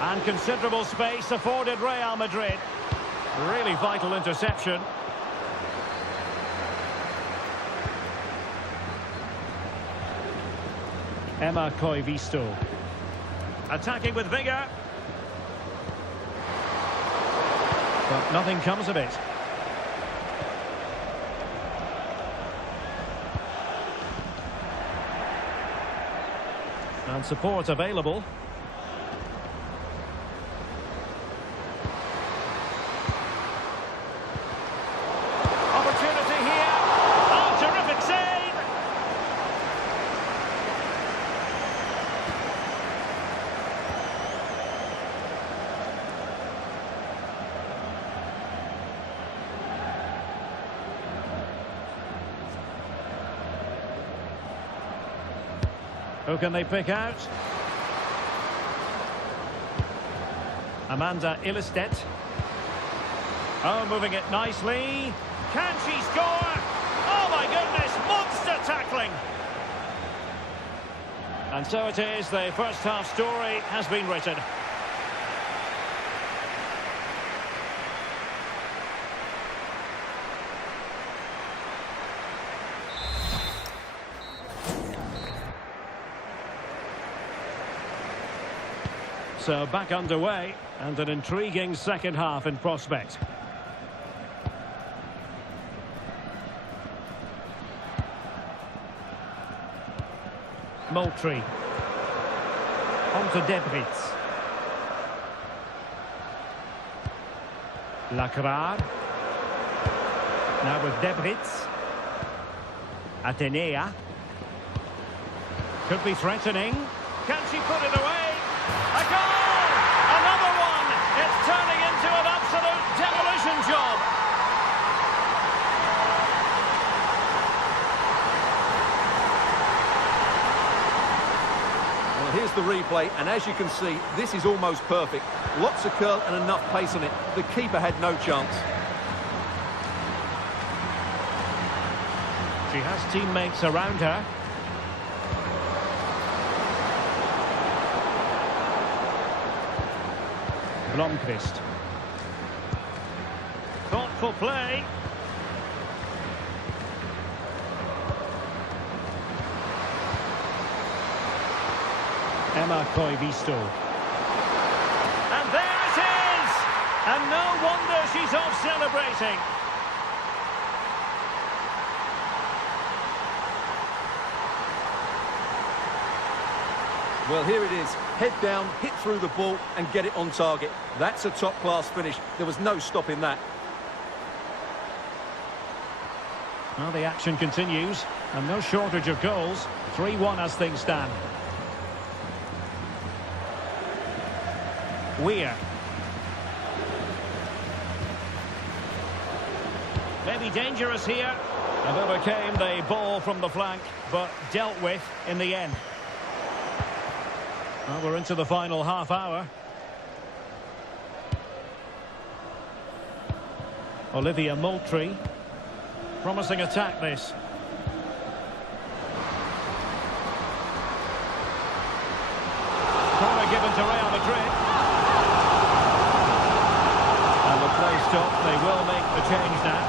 And considerable space afforded Real Madrid. Really vital interception. Emma Koivisto. Attacking with vigour. But nothing comes of it. And support available. Opportunity here. Oh, terrific save! Who can they pick out? Amanda Ilestedt. Oh, moving it nicely. Can she score? Oh my goodness, monster tackling! And so it is, the first half story has been written. So back underway, and an intriguing second half in prospect. Moultrie. On to Debritz. Lacrar. Now with Debritz. Atenea. Could be threatening. Can she put it away? A goal! Another one! It's turning into an absolute demolition job. Well, here's the replay, and as you can see, this is almost perfect. Lots of curl and enough pace on it. The keeper had no chance. She has teammates around her. Blomqvist. Thoughtful play. Emma Koivisto. And there it is! And no wonder she's off celebrating. Well, here it is. Head down, hit through the ball and get it on target. That's a top-class finish. There was no stopping that. Well, the action continues, and no shortage of goals. 3-1 as things stand. Weir. Maybe dangerous here. And overcame the ball from the flank, but dealt with in the end. Well, we're into the final half hour. Olivia Moultrie. Promising attack, this. Corner given to Real Madrid. And the play stopped. They will make the change now.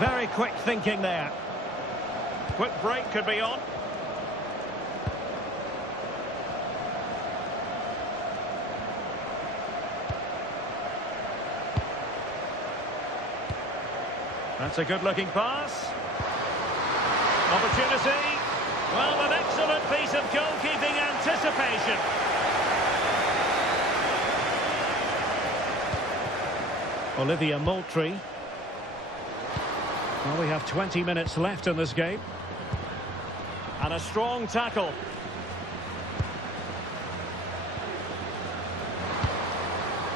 Very quick thinking there. Quick break could be on. That's a good-looking pass. Opportunity. Well, an excellent piece of goalkeeping anticipation. Olivia Moultrie. Well, we have 20 minutes left in this game. And a strong tackle.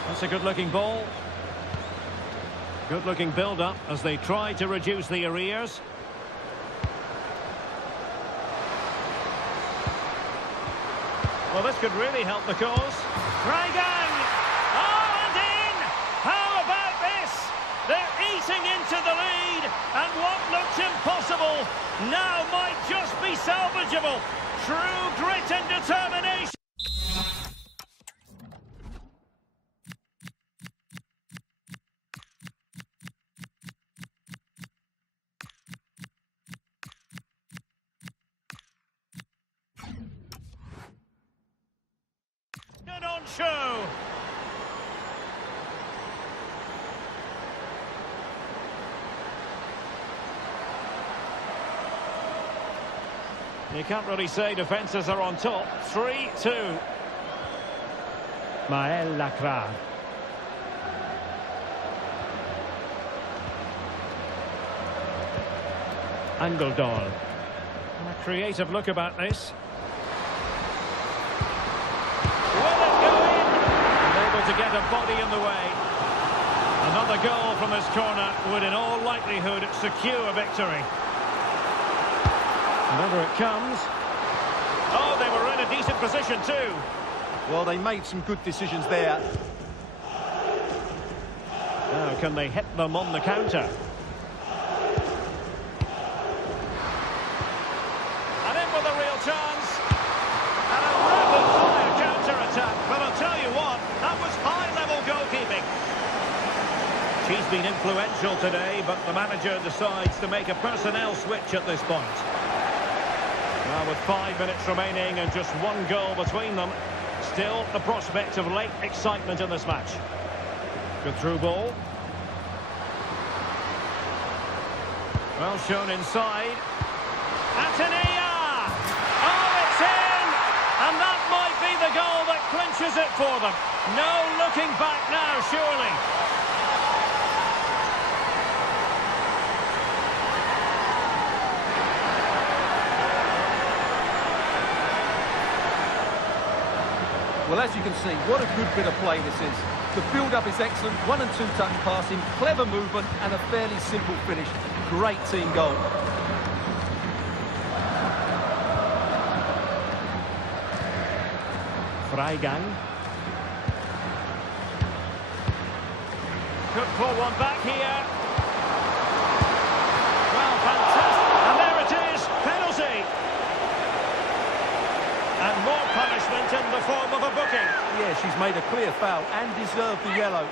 That's a good-looking ball. Good-looking build-up as they try to reduce the arrears. Well, this could really help the cause. Reigang! Oh, and in! How about this? They're eating into the lead, and what looked impossible now might just be salvageable. True grit and determination. On show. You can't really say defences are on top. 3-2. Maël Lacra. Angeldal. A creative look about this. To get a body in the way. Another goal from this corner would in all likelihood secure victory. Whenever it comes. Oh, they were in a decent position too. Well, they made some good decisions there. Now, can they hit them on the counter? And in with a real chance. And a rapid-fire counter-attack. But I'll tell you what, that was high-level goalkeeping. She's been influential today, but the manager decides to make a personnel switch at this point. Well, with 5 minutes remaining and just one goal between them, still the prospect of late excitement in this match. Good through ball. Well shown inside. Atenea! Oh, it's in! And that might be the goal that clinches it for them. No looking back now, surely. Well, as you can see, what a good bit of play this is. The build-up is excellent, 1- and 2-touch passing, clever movement, and a fairly simple finish. Great team goal. Reigang. Could pull one back here. Well, fantastic. And there it is, penalty. And more punishment in the form of a booking. Yeah, she's made a clear foul and deserved the yellow.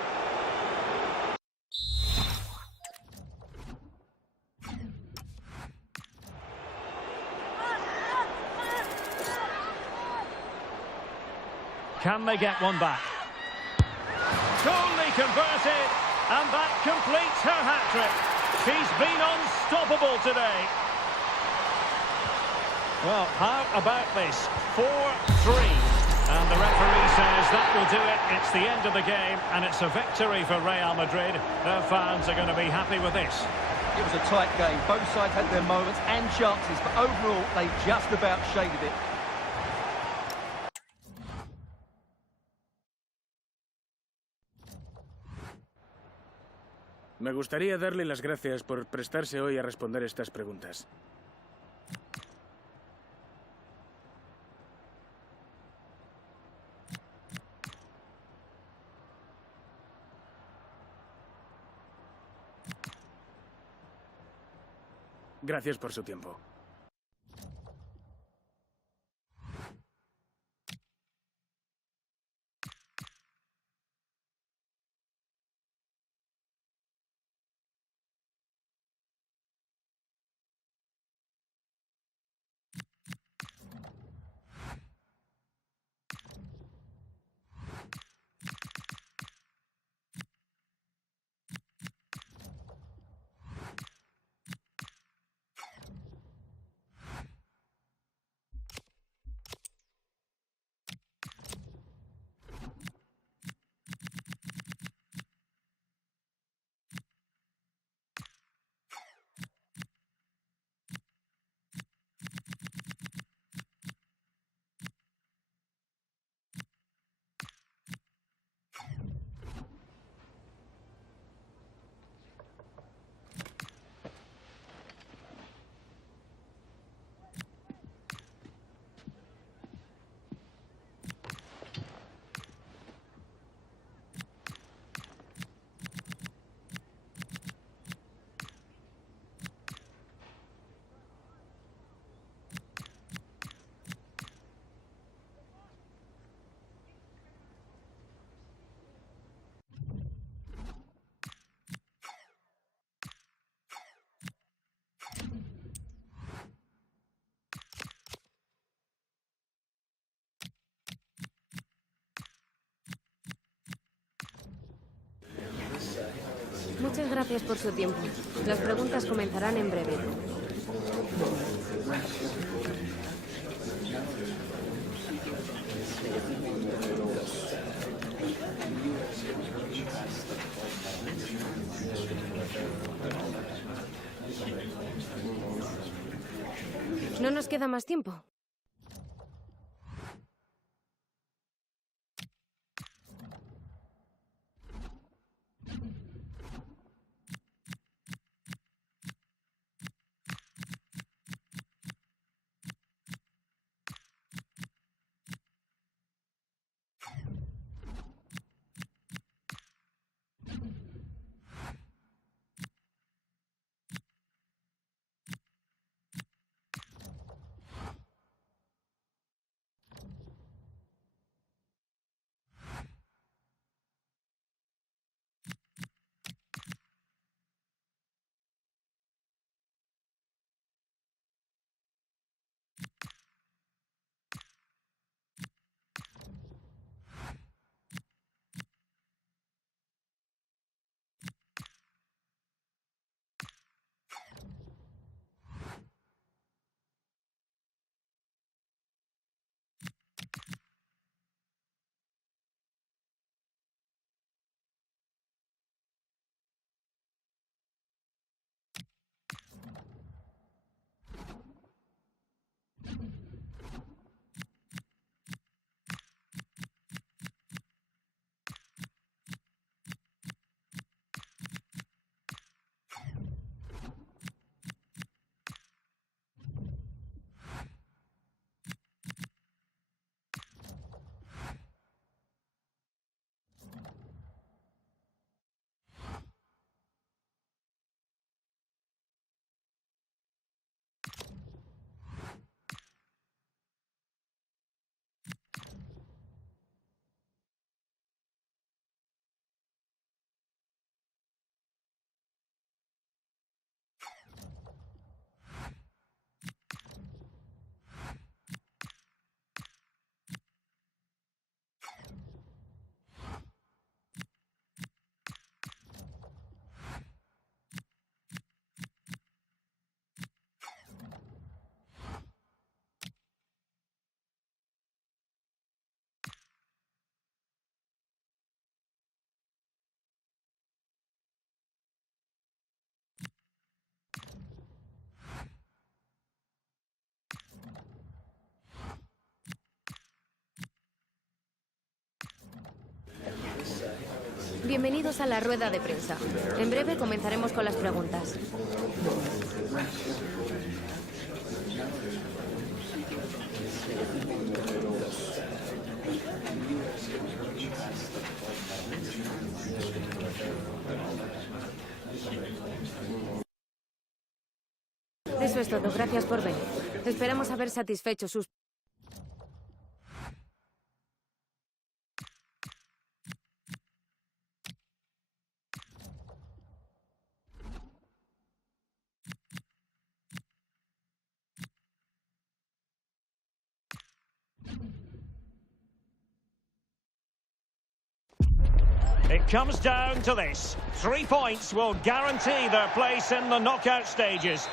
Can they get one back? Totally converted, and that completes her hat-trick. She's been unstoppable today. Well, how about this? 4-3. And the referee says that will do it. It's the end of the game, and it's a victory for Real Madrid. Their fans are going to be happy with this. It was a tight game. Both sides had their moments and chances, but overall, they just about shaded it. Me gustaría darle las gracias por prestarse hoy a responder estas preguntas. Gracias por su tiempo. Muchas gracias por su tiempo. Las preguntas comenzarán en breve. No nos queda más tiempo. Bienvenidos a la rueda de prensa. En breve comenzaremos con las preguntas. Eso es todo. Gracias por venir. Esperamos haber satisfecho sus... It comes down to this. 3 points will guarantee their place in the knockout stages.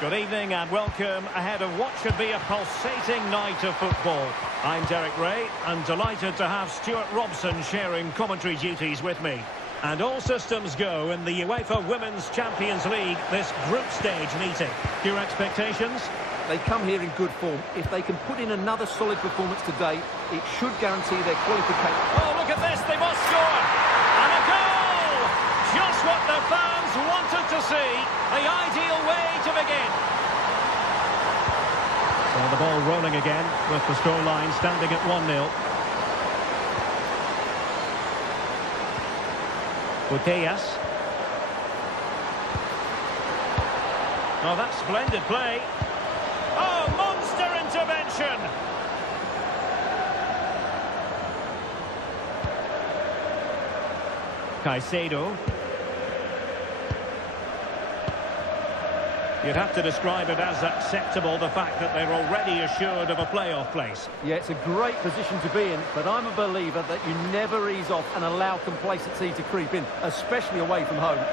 Good evening and welcome ahead of what should be a pulsating night of football. I'm Derek Ray and delighted to have Stuart Robson sharing commentary duties with me. And all systems go in the UEFA Women's Champions League, this group stage meeting. Your expectations? They come here in good form. If they can put in another solid performance today, it should guarantee their qualification. Oh, look at this, they must score! And a goal! Just what the fans wanted to see. The ideal way to begin. So the ball rolling again, with the scoreline standing at 1-0. Putellas. Oh, that's splendid play. Oh, monster intervention! Caicedo. You'd have to describe it as acceptable, the fact that they're already assured of a playoff place. Yeah, it's a great position to be in, but I'm a believer that you never ease off and allow complacency to creep in, especially away from home.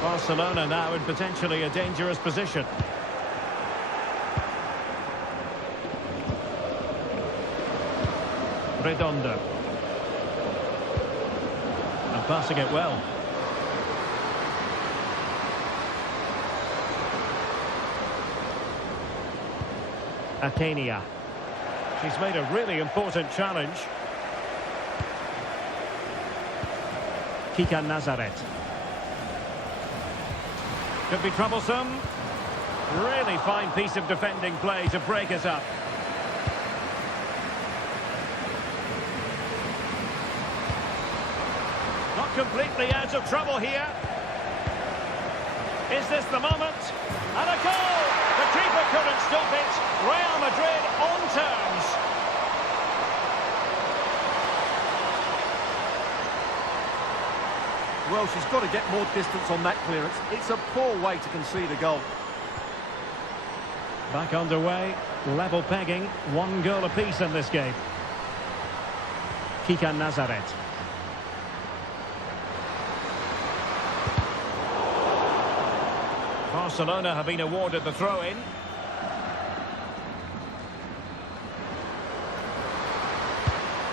Barcelona now in potentially a dangerous position. Redondo. And passing it well. Atenia. She's made a really important challenge. Kika Nazaret. Could be troublesome. Really fine piece of defending play to break us up. Not completely out of trouble here. Is this the moment? And a goal! The keeper couldn't stop it. Real Madrid on terms. Well, she's got to get more distance on that clearance. It's a poor way to concede a goal. Back underway, level pegging, 1 goal apiece in this game. Kika Nazaret. Barcelona have been awarded the throw-in.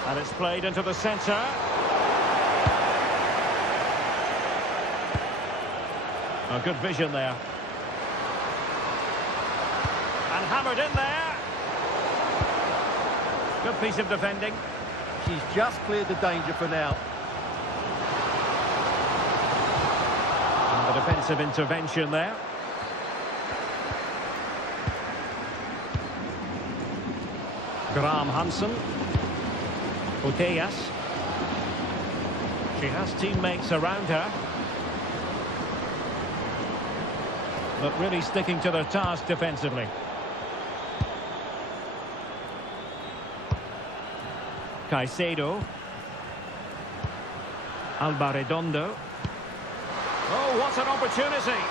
And it's played into the centre. Oh, good vision there. And hammered in there. Good piece of defending. She's just cleared the danger for now. And the defensive intervention there. Graham Hansen. Putellas. She has teammates around her. But really sticking to their task defensively. Caicedo. Alba Redondo. Oh, what an opportunity.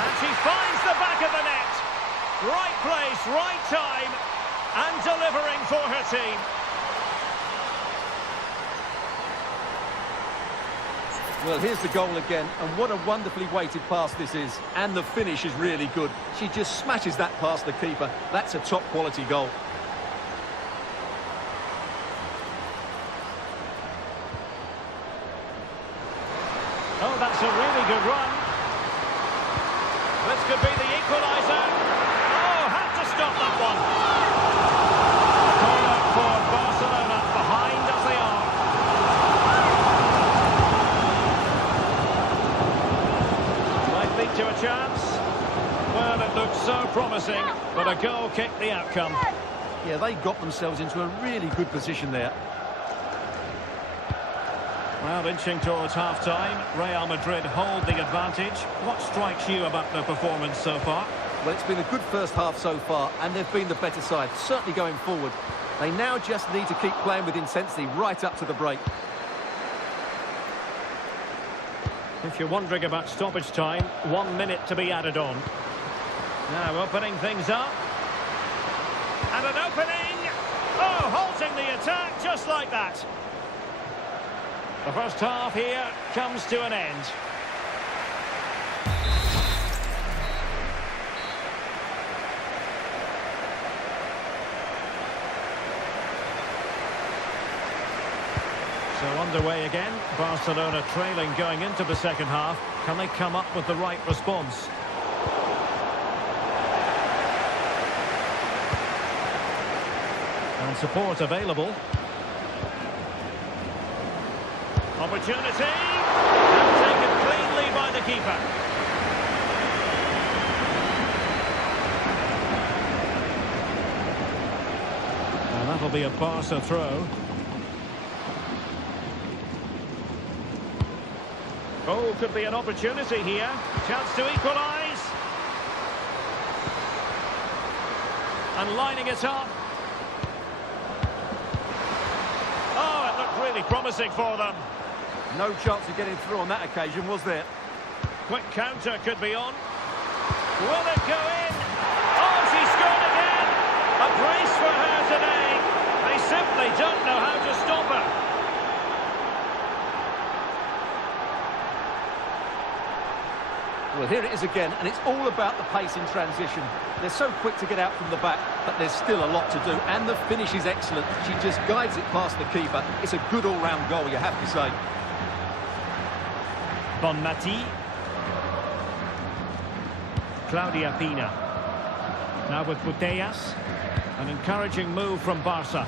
And she finds the back of the net. Right place, right time, and delivering for her team. Well, here's the goal again, and what a wonderfully weighted pass this is. And the finish is really good. She just smashes that past the keeper. That's a top-quality goal. Oh, that's a really good run. This could be the equaliser. Oh, had to stop that one. Corner for Barcelona, behind as they are. Might lead to a chance. Well, it looked so promising, but a goal kicked the outcome. Yeah, they got themselves into a really good position there. Well, inching towards half-time, Real Madrid hold the advantage. What strikes you about the performance so far? Well, it's been a good first half so far, and they've been the better side, certainly going forward. They now just need to keep playing with intensity right up to the break. If you're wondering about stoppage time, 1 minute to be added on. Now opening things up. And an opening! Oh, halting the attack just like that. The first half here comes to an end. So underway again, Barcelona trailing going into the second half. Can they come up with the right response? And support available. Opportunity, and taken cleanly by the keeper. And that'll be a Barca throw. Oh, could be an opportunity here. Chance to equalise. And lining it up. certainly promising for them. No chance of getting through on that occasion, was there? Quick counter could be on. Will it go in? Oh, she scored again! A brace for her today. They simply don't know how to stop her. Well, here it is again, and it's all about the pace in transition. They're so quick to get out from the back, but there's still a lot to do, and the finish is excellent. She just guides it past the keeper. It's a good all-round goal, you have to say. Bonmati. Claudia Pina. Now with Putellas. An encouraging move from Barca.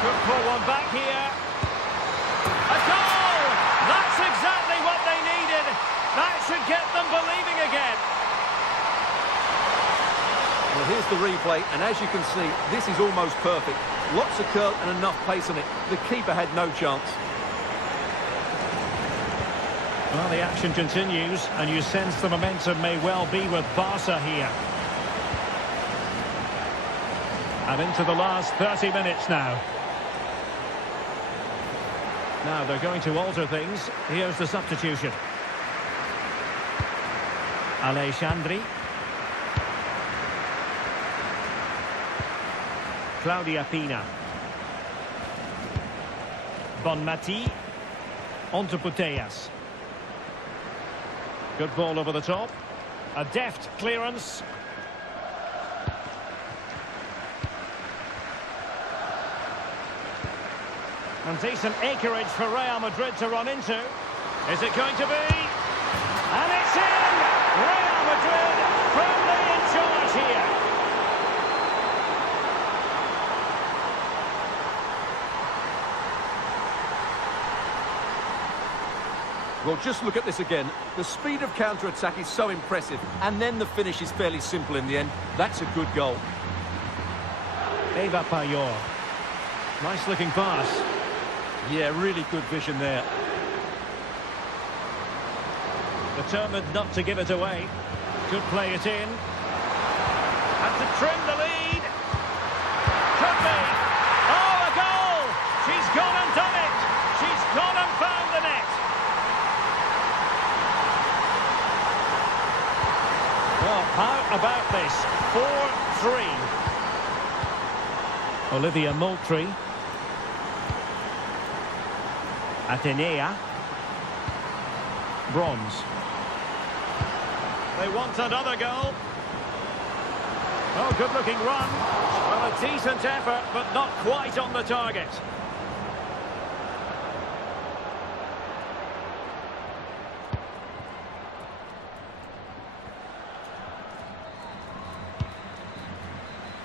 Could pull one back here. A goal! That's exactly what they needed. That should get them believing again. Well, here's the replay, and as you can see, this is almost perfect. Lots of curl and enough pace on it. The keeper had no chance. Well, the action continues, and you sense the momentum may well be with Barca here. And into the last 30 minutes now. Now they're going to alter things. Here's the substitution. Alexandri. Claudia Pina. Bonmati. On to Putellas. Good ball over the top. A deft clearance. And decent acreage for Real Madrid to run into. Is it going to be? And it's in! Real Madrid firmly in charge here. Well, just look at this again. The speed of counter-attack is so impressive, and then the finish is fairly simple in the end. That's a good goal. Eva Payor. Nice-looking pass. Yeah, really good vision there. Determined not to give it away. Could play it in. And to trim the lead. Could be. Oh, a goal! She's gone and done it. She's gone and found the net. Well, how about this? 4-3. Olivia Moultrie. Atenea. Bronze. They want another goal. Oh, good-looking run. Well, a decent effort, but not quite on the target.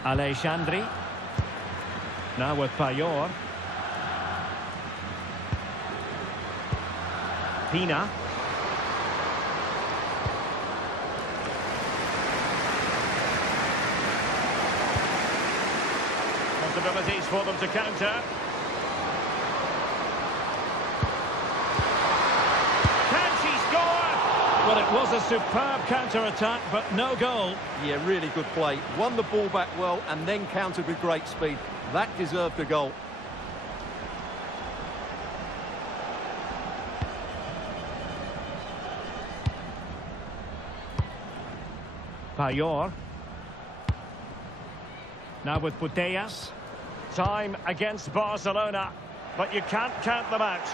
Alexandri. Now with Payor. Pina. Possibilities for them to counter. Can she score? Well, it was a superb counter-attack, but no goal. Yeah, really good play. Won the ball back well and then countered with great speed. That deserved a goal. Payor. Now with Putellas. Time against Barcelona, but you can't count them out.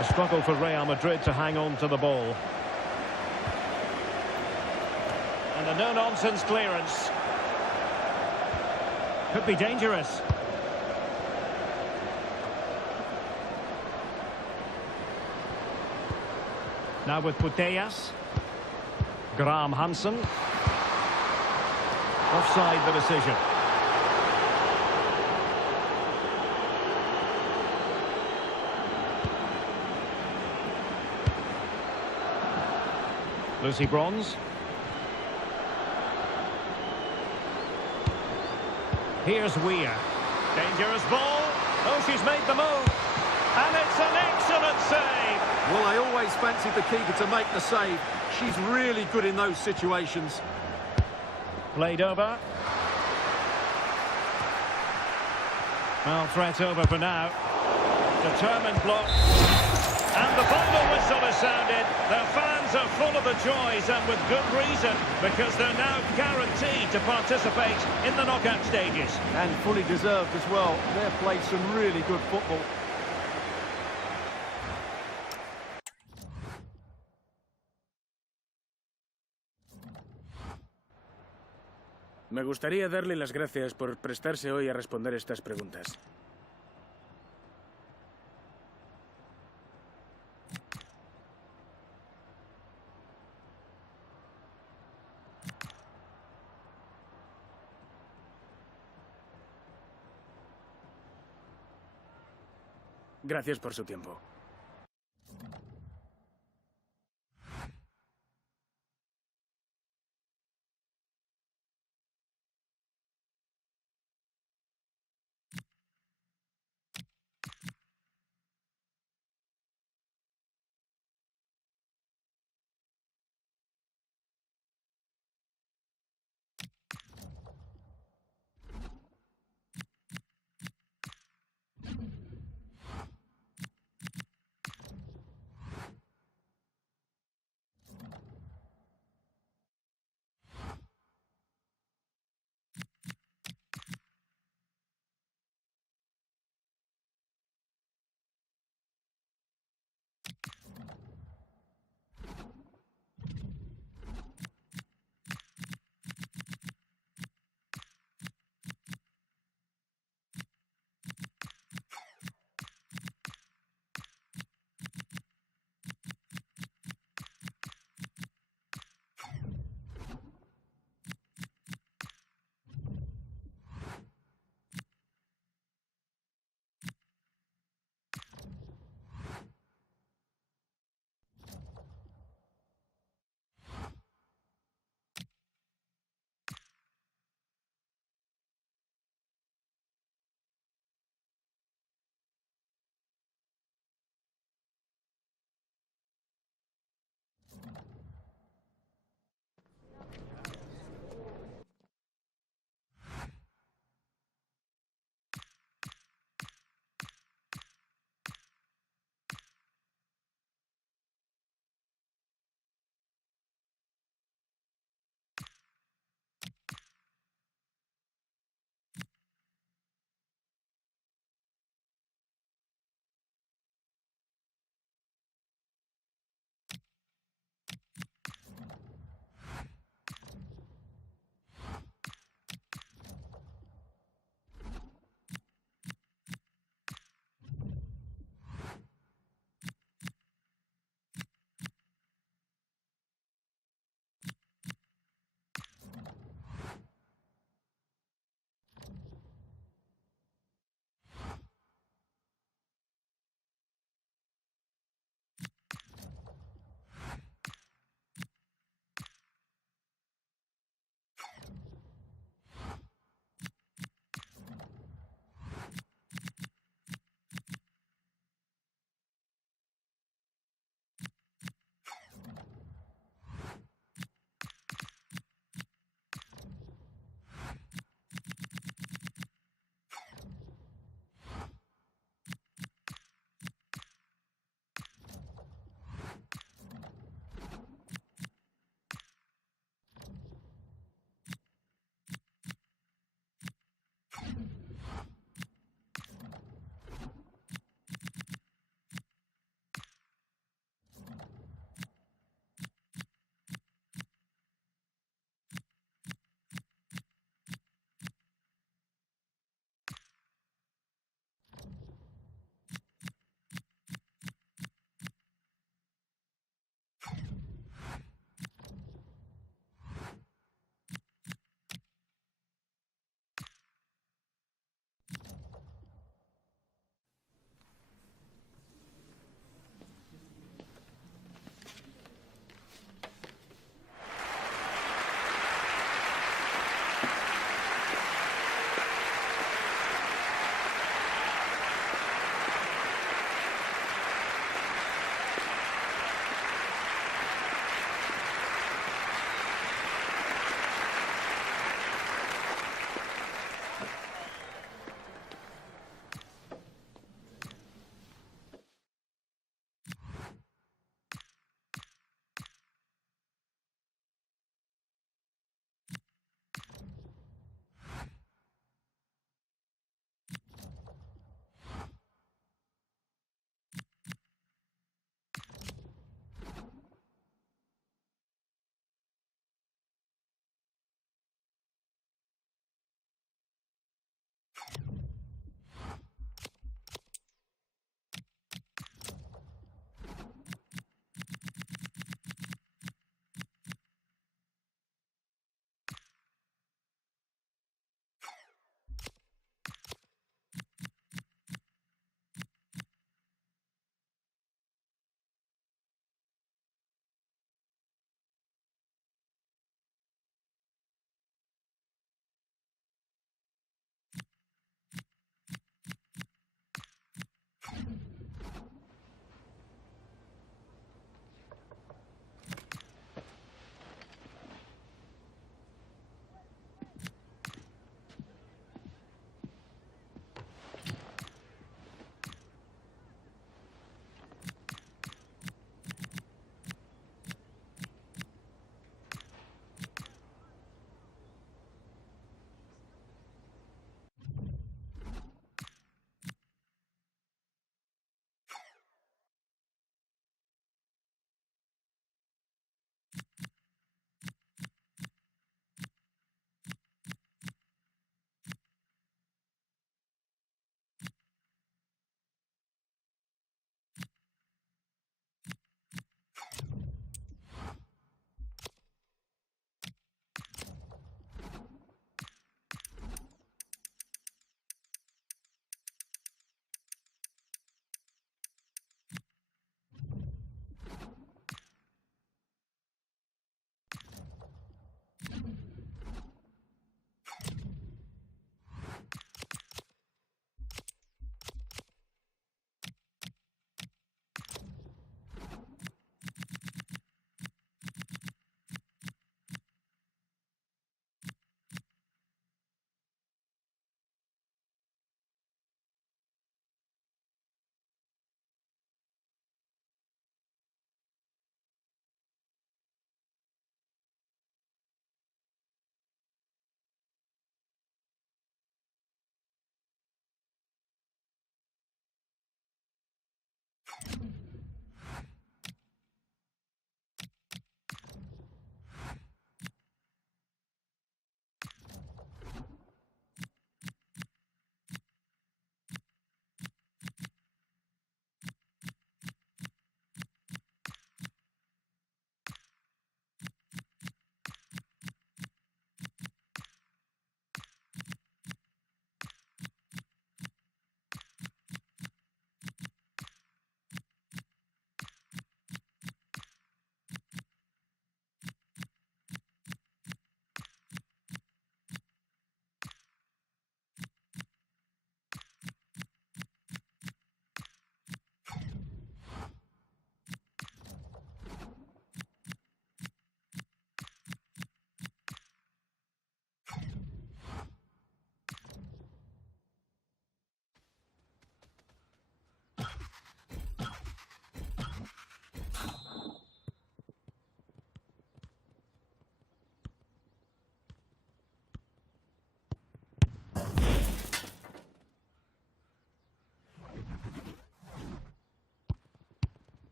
A struggle for Real Madrid to hang on to the ball. And a no-nonsense clearance. Could be dangerous. Now with Putellas. Graham Hansen. Offside the decision. Lucy Bronze. Here's Weir. Dangerous ball. Oh, she's made the move. And it's an excellent save. Well, I always fancied the keeper to make the save. She's really good in those situations. Played over. Well, threat over for now. Determined block. And the final whistle is sounded. Their fans are full of the joys, and with good reason, because they're now guaranteed to participate in the knockout stages. And fully deserved as well. They've played some really good football. Me gustaría darle las gracias por prestarse hoy a responder estas preguntas. Gracias por su tiempo.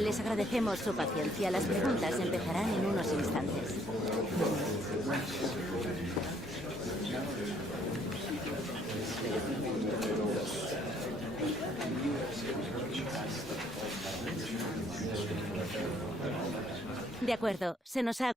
Les agradecemos su paciencia. Las preguntas empezarán en unos instantes. De acuerdo, se nos ha...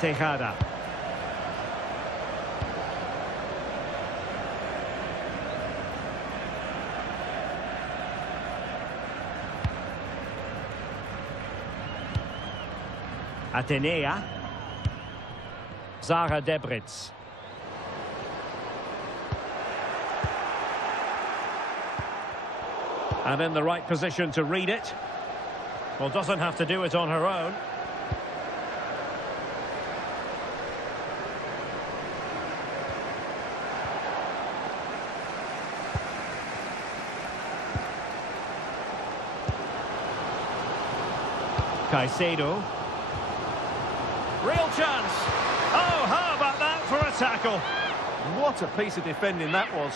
Tejada. Atenea. Zara Debritz. And in the right position to read it. Well, doesn't have to do it on her own. Caicedo. Real chance. Oh, how about that for a tackle? What a piece of defending that was.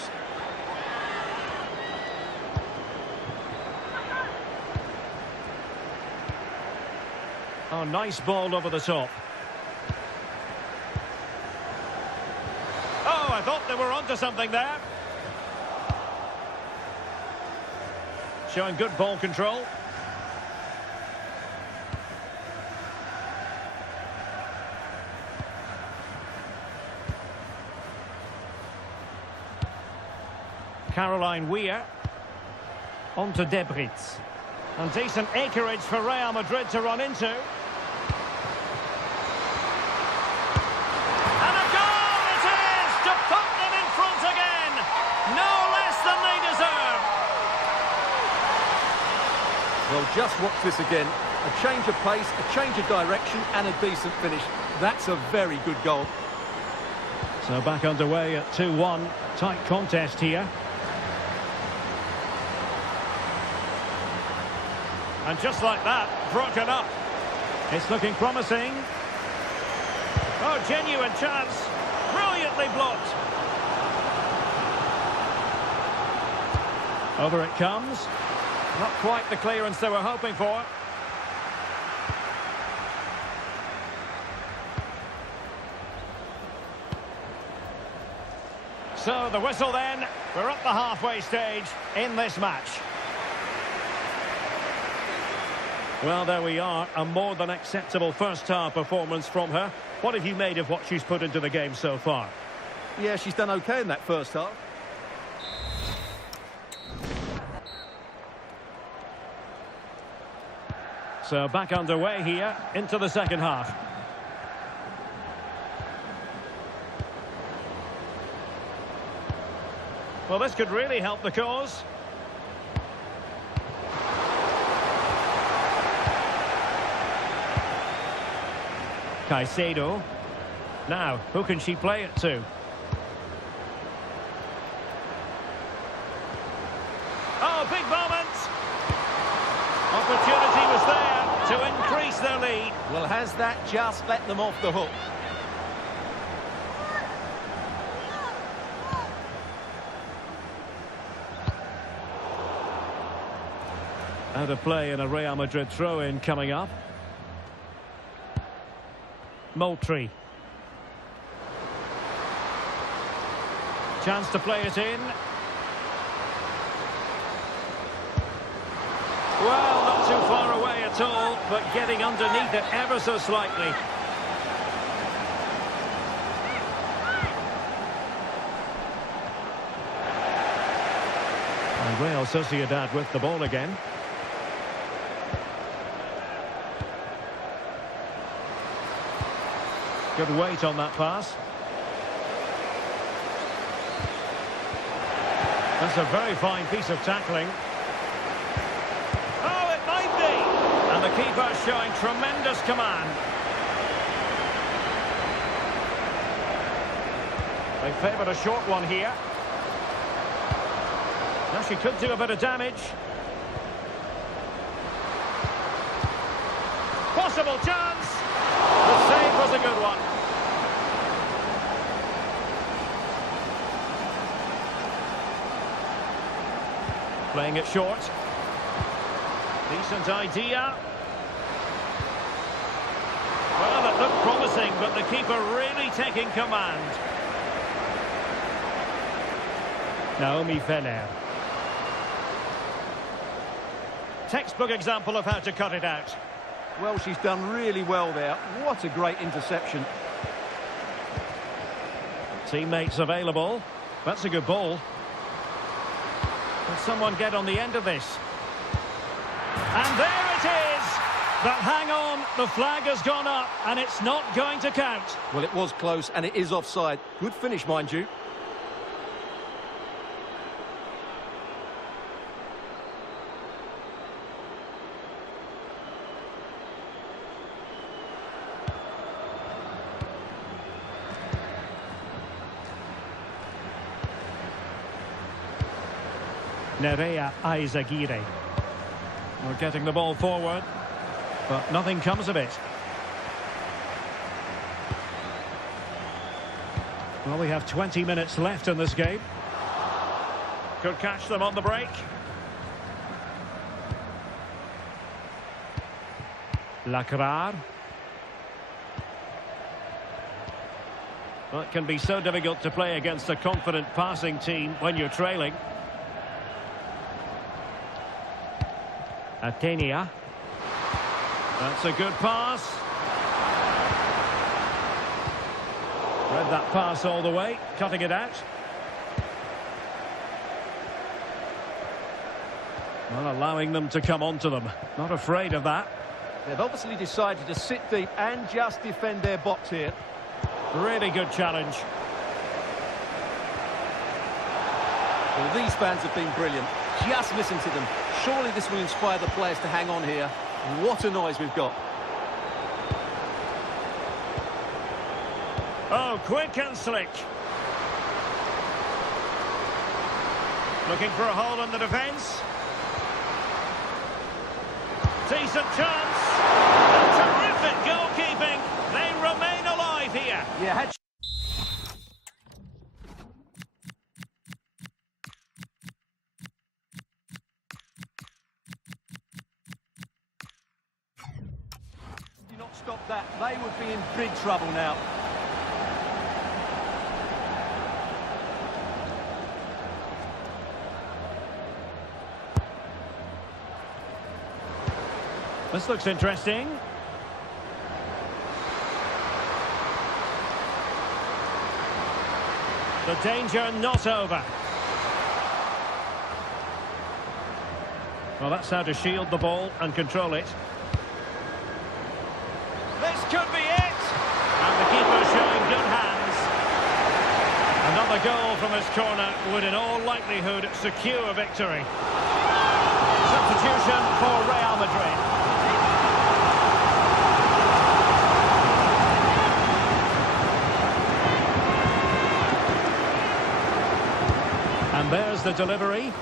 Oh, nice ball over the top. Oh, I thought they were onto something there. Showing good ball control. Caroline Weir. On to Debritz. And decent acreage for Real Madrid to run into. And a goal it is to put them in front again. No less than they deserve. Well, just watch this again. A change of pace, a change of direction, and a decent finish. That's a very good goal. So back underway at 2-1. Tight contest here. And just like that, broken up. It's looking promising. Oh, genuine chance. Brilliantly blocked. Over it comes. Not quite the clearance they were hoping for. So the whistle then. We're at the halfway stage in this match. Well, there we are, a more than acceptable first-half performance from her. What have you made of what she's put into the game so far? Yeah, she's done okay in that first half. So back underway here, into the second half. Well, this could really help the cause. Caicedo. Now, who can she play it to? Oh, big moment! Opportunity was there to increase their lead. Well, has that just let them off the hook? Out of play in a Real Madrid throw-in coming up. Moultrie. Chance to play it in. Well, not too far away at all, but getting underneath it ever so slightly. And Real Sociedad with the ball again. Good weight on that pass. That's a very fine piece of tackling. Oh, it might be! And the keeper showing tremendous command. They favoured a short one here. Now she could do a bit of damage. Possible chance! The save was a good one. Playing it short. Decent idea. Well, it looked promising, but the keeper really taking command. Naomi Feller. Textbook example of how to cut it out. Well, she's done really well there. What a great interception. Teammates available. That's a good ball. Can someone get on the end of this? And there it is! But hang on, the flag has gone up and it's not going to count. Well, it was close and it is offside. Good finish, mind you. Nerea Aizaguirre. We're getting the ball forward, but nothing comes of it. Well, we have 20 minutes left in this game. Could catch them on the break. Lacrar. Well, it can be so difficult to play against a confident passing team when you're trailing. Atenia. That's a good pass. Read that pass all the way, cutting it out. Well, allowing them to come onto them. Not afraid of that. They've obviously decided to sit deep and just defend their box here. Really good challenge. Well, these fans have been brilliant. Just listen to them. Surely this will inspire the players to hang on here. What a noise we've got. Oh, quick and slick. Looking for a hole in the defence. Decent chance. Terrific goalkeeping. They remain alive here. Yeah, do not stop that. They would be in big trouble now. This looks interesting. The danger not over. Well, that's how to shield the ball and control it. This could be it! And the keeper showing good hands. Another goal from his corner would in all likelihood secure victory. Substitution for Real Madrid. And there's the delivery.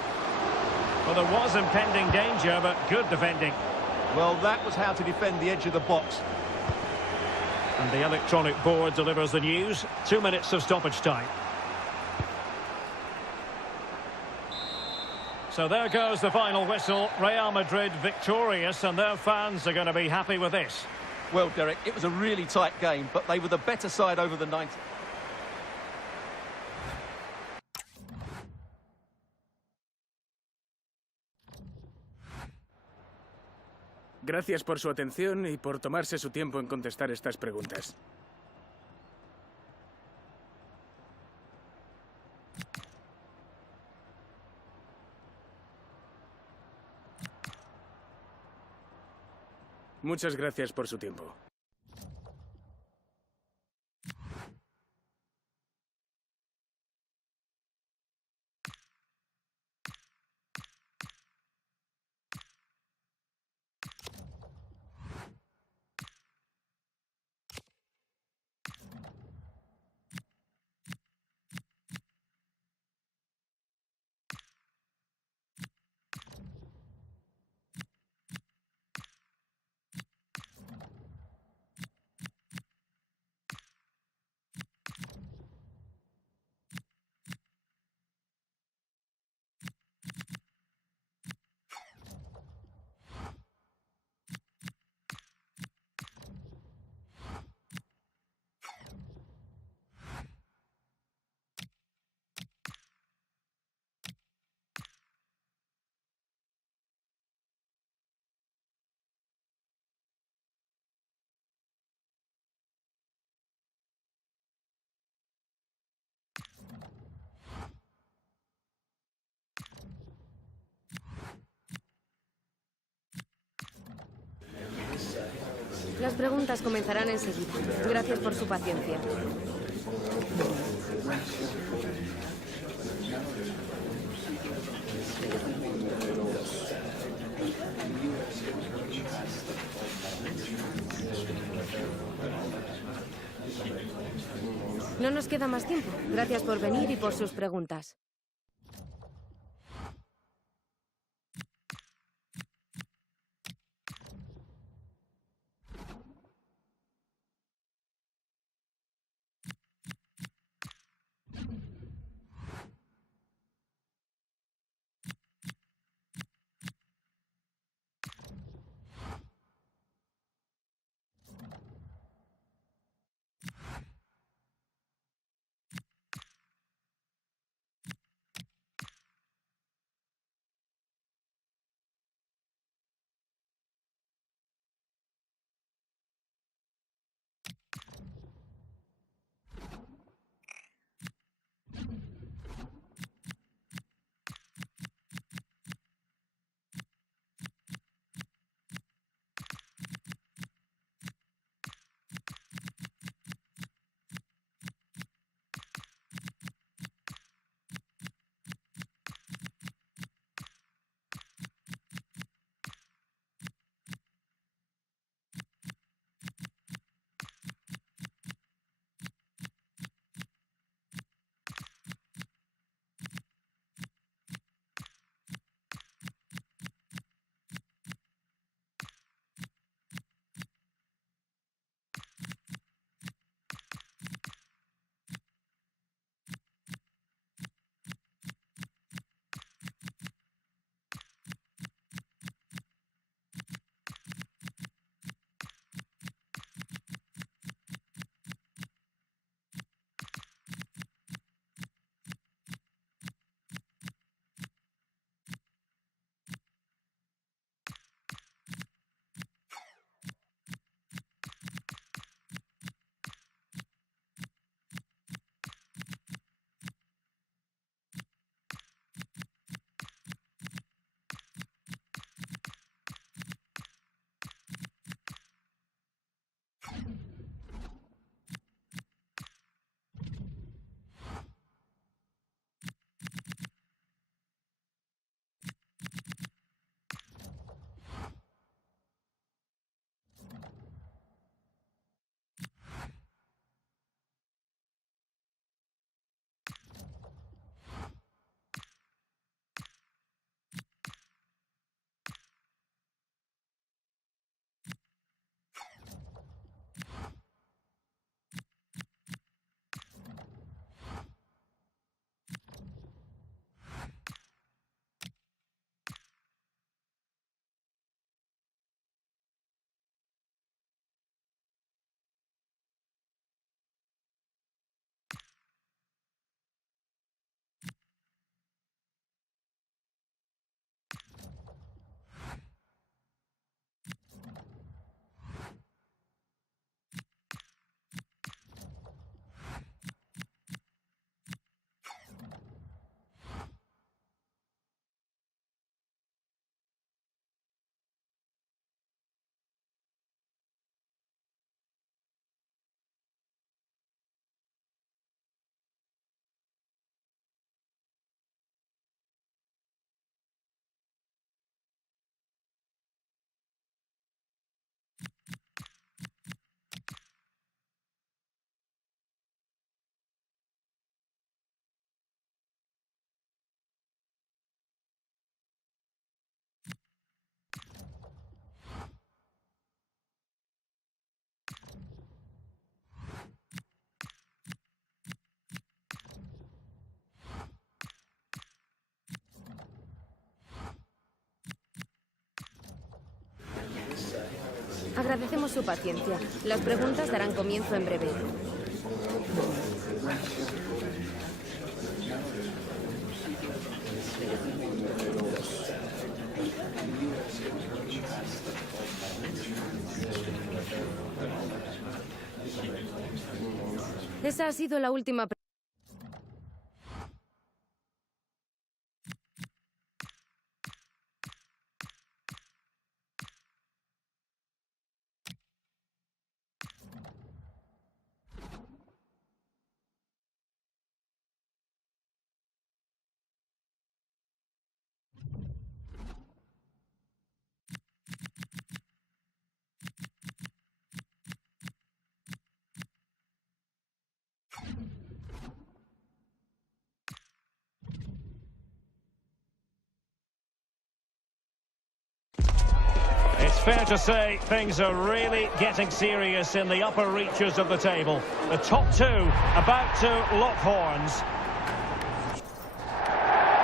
Well, there was impending danger, but good defending. Well, that was how to defend the edge of the box. And the electronic board delivers the news. 2 minutes of stoppage time. So there goes the final whistle. Real Madrid victorious, and their fans are going to be happy with this. Well, Derek, it was a really tight game, but they were the better side over the 90. Gracias por su atención y por tomarse su tiempo en contestar estas preguntas. Muchas gracias por su tiempo. Las preguntas comenzarán enseguida. Gracias por su paciencia. No nos queda más tiempo. Gracias por venir y por sus preguntas. Agradecemos su paciencia. Las preguntas darán comienzo en breve. Esa ha sido la última pregunta. fair to say things are really getting serious in the upper reaches of the table. The top two about to lock horns.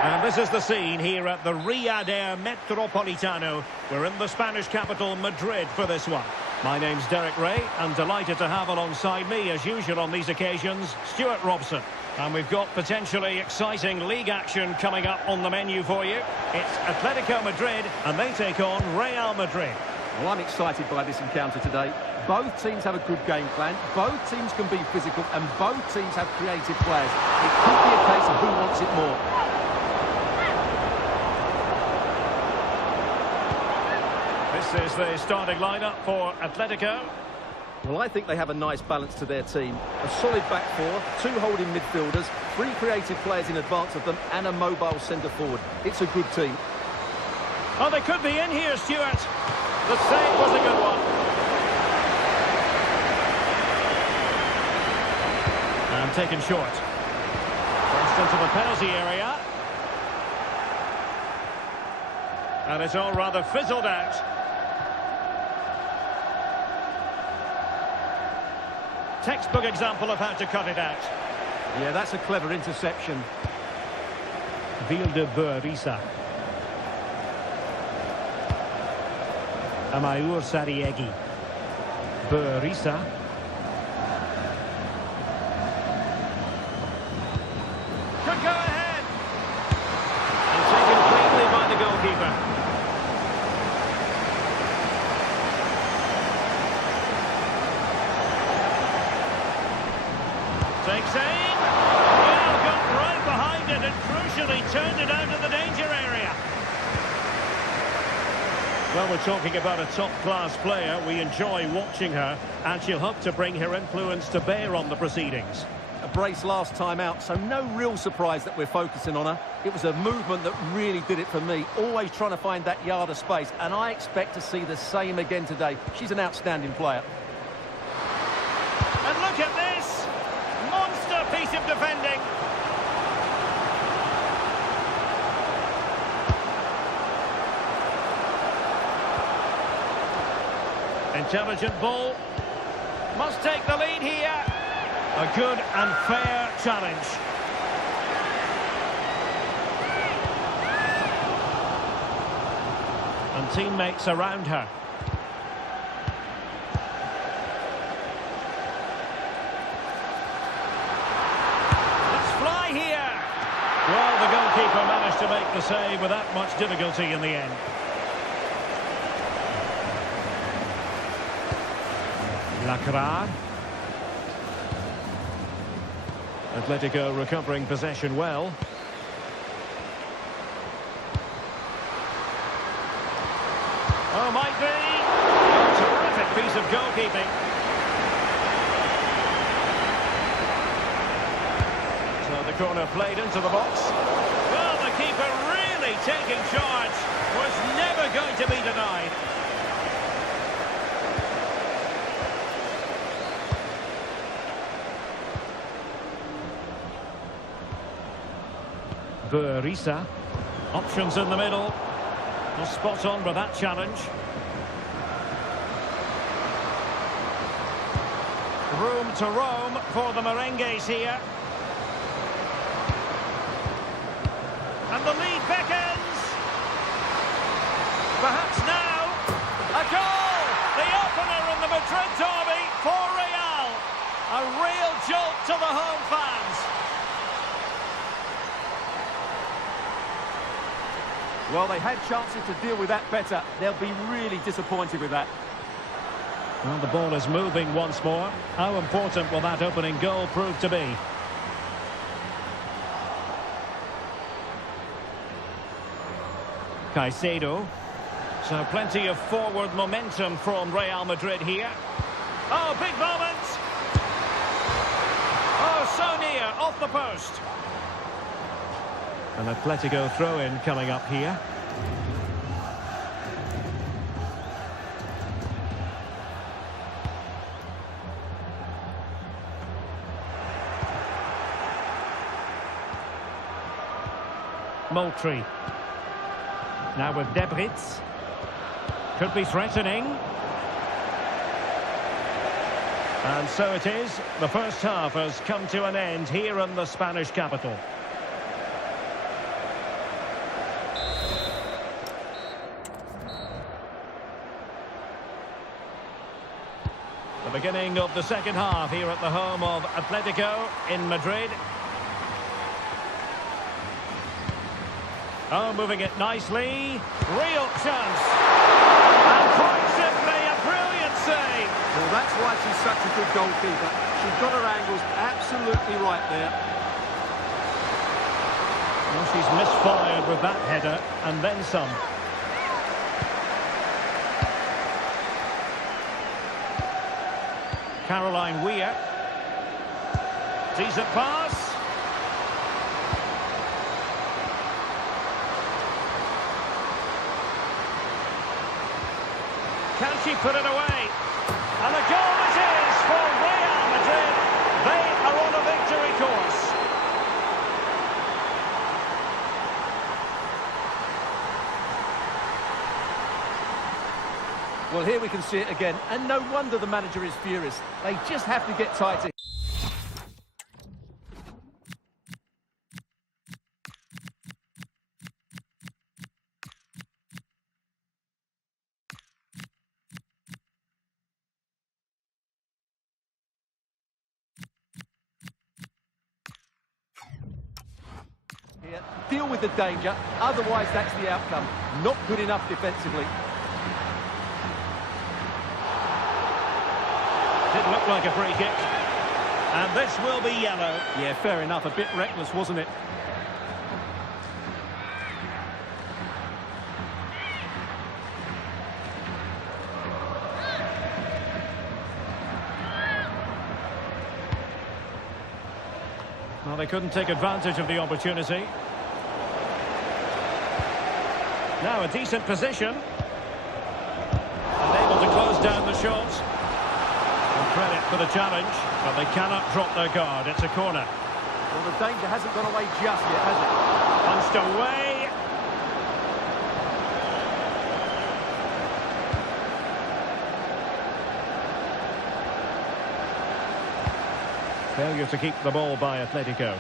And this is the scene here at the Riyadh Metropolitano. We're in the Spanish capital, Madrid, for this one. My name's Derek Ray, and delighted to have alongside me, as usual on these occasions, Stuart Robson. And we've got potentially exciting league action coming up on the menu for you. It's Atletico Madrid, and they take on Real Madrid. Well, I'm excited by this encounter today. Both teams have a good game plan, both teams can be physical, and both teams have creative players. It could be a case of who wants it more. This is the starting lineup for Atletico. Well, I think they have a nice balance to their team. A solid back four, two holding midfielders, three creative players in advance of them, and a mobile centre-forward. It's a good team. Oh, they could be in here, Stuart. The save was a good one. And taken short. Crossed into the penalty area. And it's all rather fizzled out. Textbook example of how to cut it out. Yeah, that's a clever interception. Vilde-Beurissa. Amayour Sariegi. Beurissa. Could go ahead. And taken cleanly by the goalkeeper. Takes aim. Well, got right behind it and crucially turned it out of the danger area. Well, we're talking about a top-class player. We enjoy watching her, and she'll hope to bring her influence to bear on the proceedings. A brace last time out, so no real surprise that we're focusing on her. It was a movement that really did it for me, always trying to find that yard of space, and I expect to see the same again today. She's an outstanding player. And look at this! Monster piece of defending. Intelligent ball. Must take the lead here. A good and fair challenge. And teammates around her. Well, the goalkeeper managed to make the save without much difficulty in the end. Lacrar. Atletico recovering possession well. Oh, might be. A terrific piece of goalkeeping. So the corner played into the box. Well, the keeper really taking charge. Was never going to be denied. Beurissa. Options in the middle. Was spot on with that challenge. Room to roam for the merengues here. And the lead beckons. Perhaps now. A goal! The opener in the Madrid derby for Real. A real jolt to the home fans. Well, they had chances to deal with that better. They'll be really disappointed with that. Well, the ball is moving once more. How important will that opening goal prove to be? Caicedo. So plenty of forward momentum from Real Madrid here. Oh, big moment! Oh, so near, off the post. An Atletico throw-in coming up here. Moultrie. Now with Debritz. Could be threatening. And so it is. The first half has come to an end here in the Spanish capital. The beginning of the second half here at the home of Atletico in Madrid. Oh, moving it nicely. Real chance. And quite simply a brilliant save. Well, that's why she's such a good goalkeeper. She's got her angles absolutely right there. Well, she's misfired with that header and then some. Caroline Weir. Decent pass. Can she put it away? And the goal it is for Real Madrid. They are on a victory course. Well, here we can see it again, and no wonder the manager is furious. They just have to get tighter. Here, deal with the danger, otherwise that's the outcome. Not good enough defensively. Didn't look like a free kick. And this will be yellow. Yeah, fair enough. A bit reckless, wasn't it? Well, they couldn't take advantage of the opportunity. Now a decent position. And able to close down the shot. Credit for the challenge, but they cannot drop their guard. It's a corner. Well, the danger hasn't gone away just yet, has it? Punched away. Failure to keep the ball by Atletico.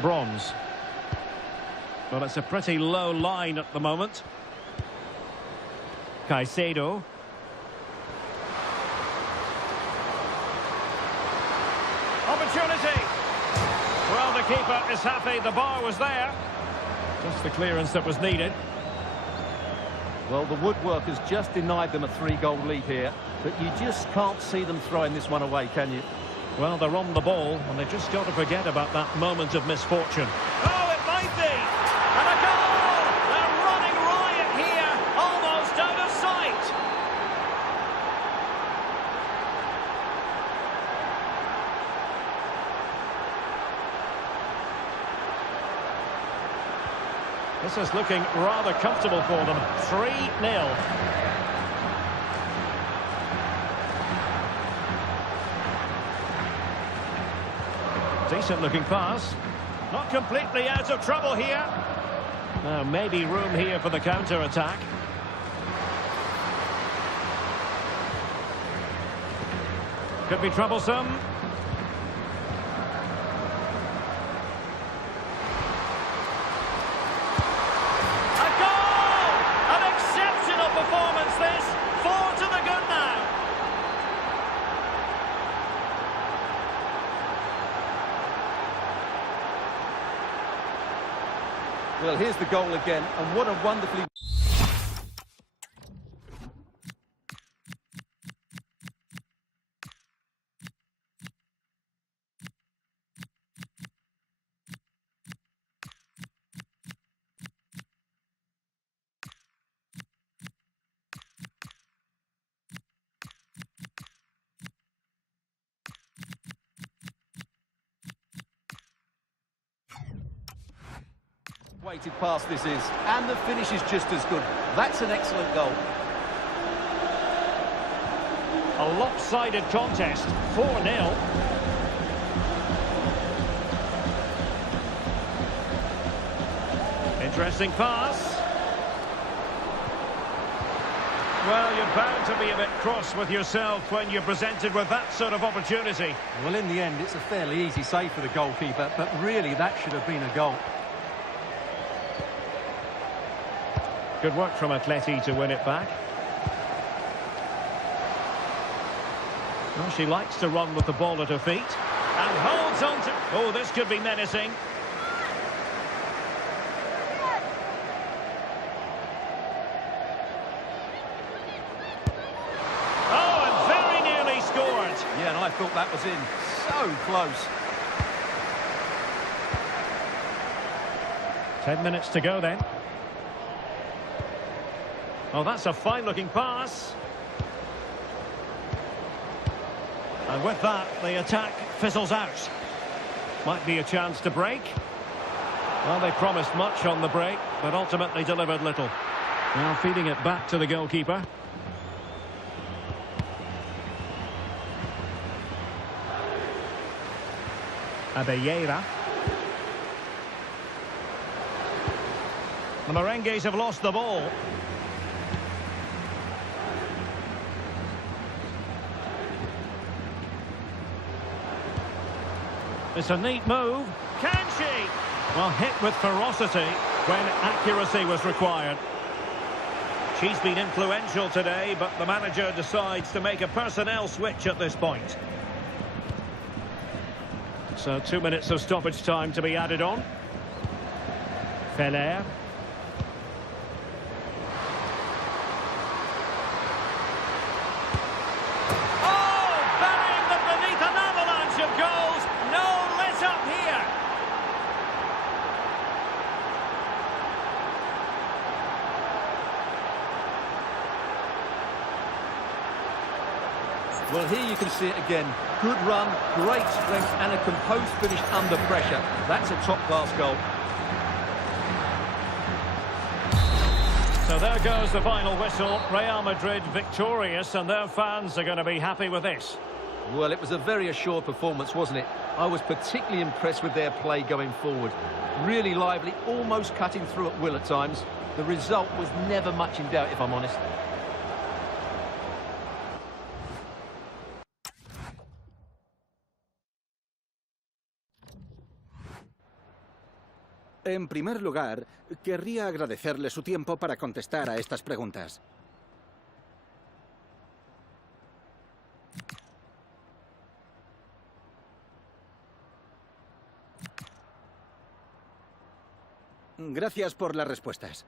Bronze. Well, it's a pretty low line at the moment. Caicedo. Opportunity. Well, the keeper is happy. The bar was there. Just the clearance that was needed. Well, the woodwork has just denied them a 3-goal lead here, but you just can't see them throwing this one away, can you? Well, they're on the ball, and they've just got to forget about that moment of misfortune. Oh, it might be! And a goal! They're running riot here, almost out of sight. This is looking rather comfortable for them. 3-0. Decent looking pass. Not completely out of trouble here. Now maybe room here for the counter-attack. Could be troublesome. A goal! An exceptional performance this. 4 to the good now. Well, here's the goal again, and what a wonderfully... weighted pass this is, and the finish is just as good. That's an excellent goal. A lopsided contest, 4-0. Interesting pass. Well, you're bound to be a bit cross with yourself when you're presented with that sort of opportunity. Well, in the end, it's a fairly easy save for the goalkeeper, but really that should have been a goal. Good work from Atleti to win it back. Well, she likes to run with the ball at her feet. And holds on to... Oh, this could be menacing. Oh, and very nearly scored. Yeah, and I thought that was in. So close. 10 minutes to go then. Oh, that's a fine-looking pass. And with that, the attack fizzles out. Might be a chance to break. Well, they promised much on the break, but ultimately delivered little. Now feeding it back to the goalkeeper. Abelleira. The Merengues have lost the ball. It's a neat move. Can she? Well, hit with ferocity when accuracy was required. She's been influential today, but the manager decides to make a personnel switch at this point. So 2 minutes of stoppage time to be added on. Feller. Well, here you can see it again. Good run, great strength, and a composed finish under pressure. That's a top-class goal. So there goes the final whistle. Real Madrid victorious, and their fans are going to be happy with this. Well, it was a very assured performance, wasn't it? I was particularly impressed with their play going forward. Really lively, almost cutting through at will at times. The result was never much in doubt, if I'm honest. En primer lugar, querría agradecerle su tiempo para contestar a estas preguntas. Gracias por las respuestas.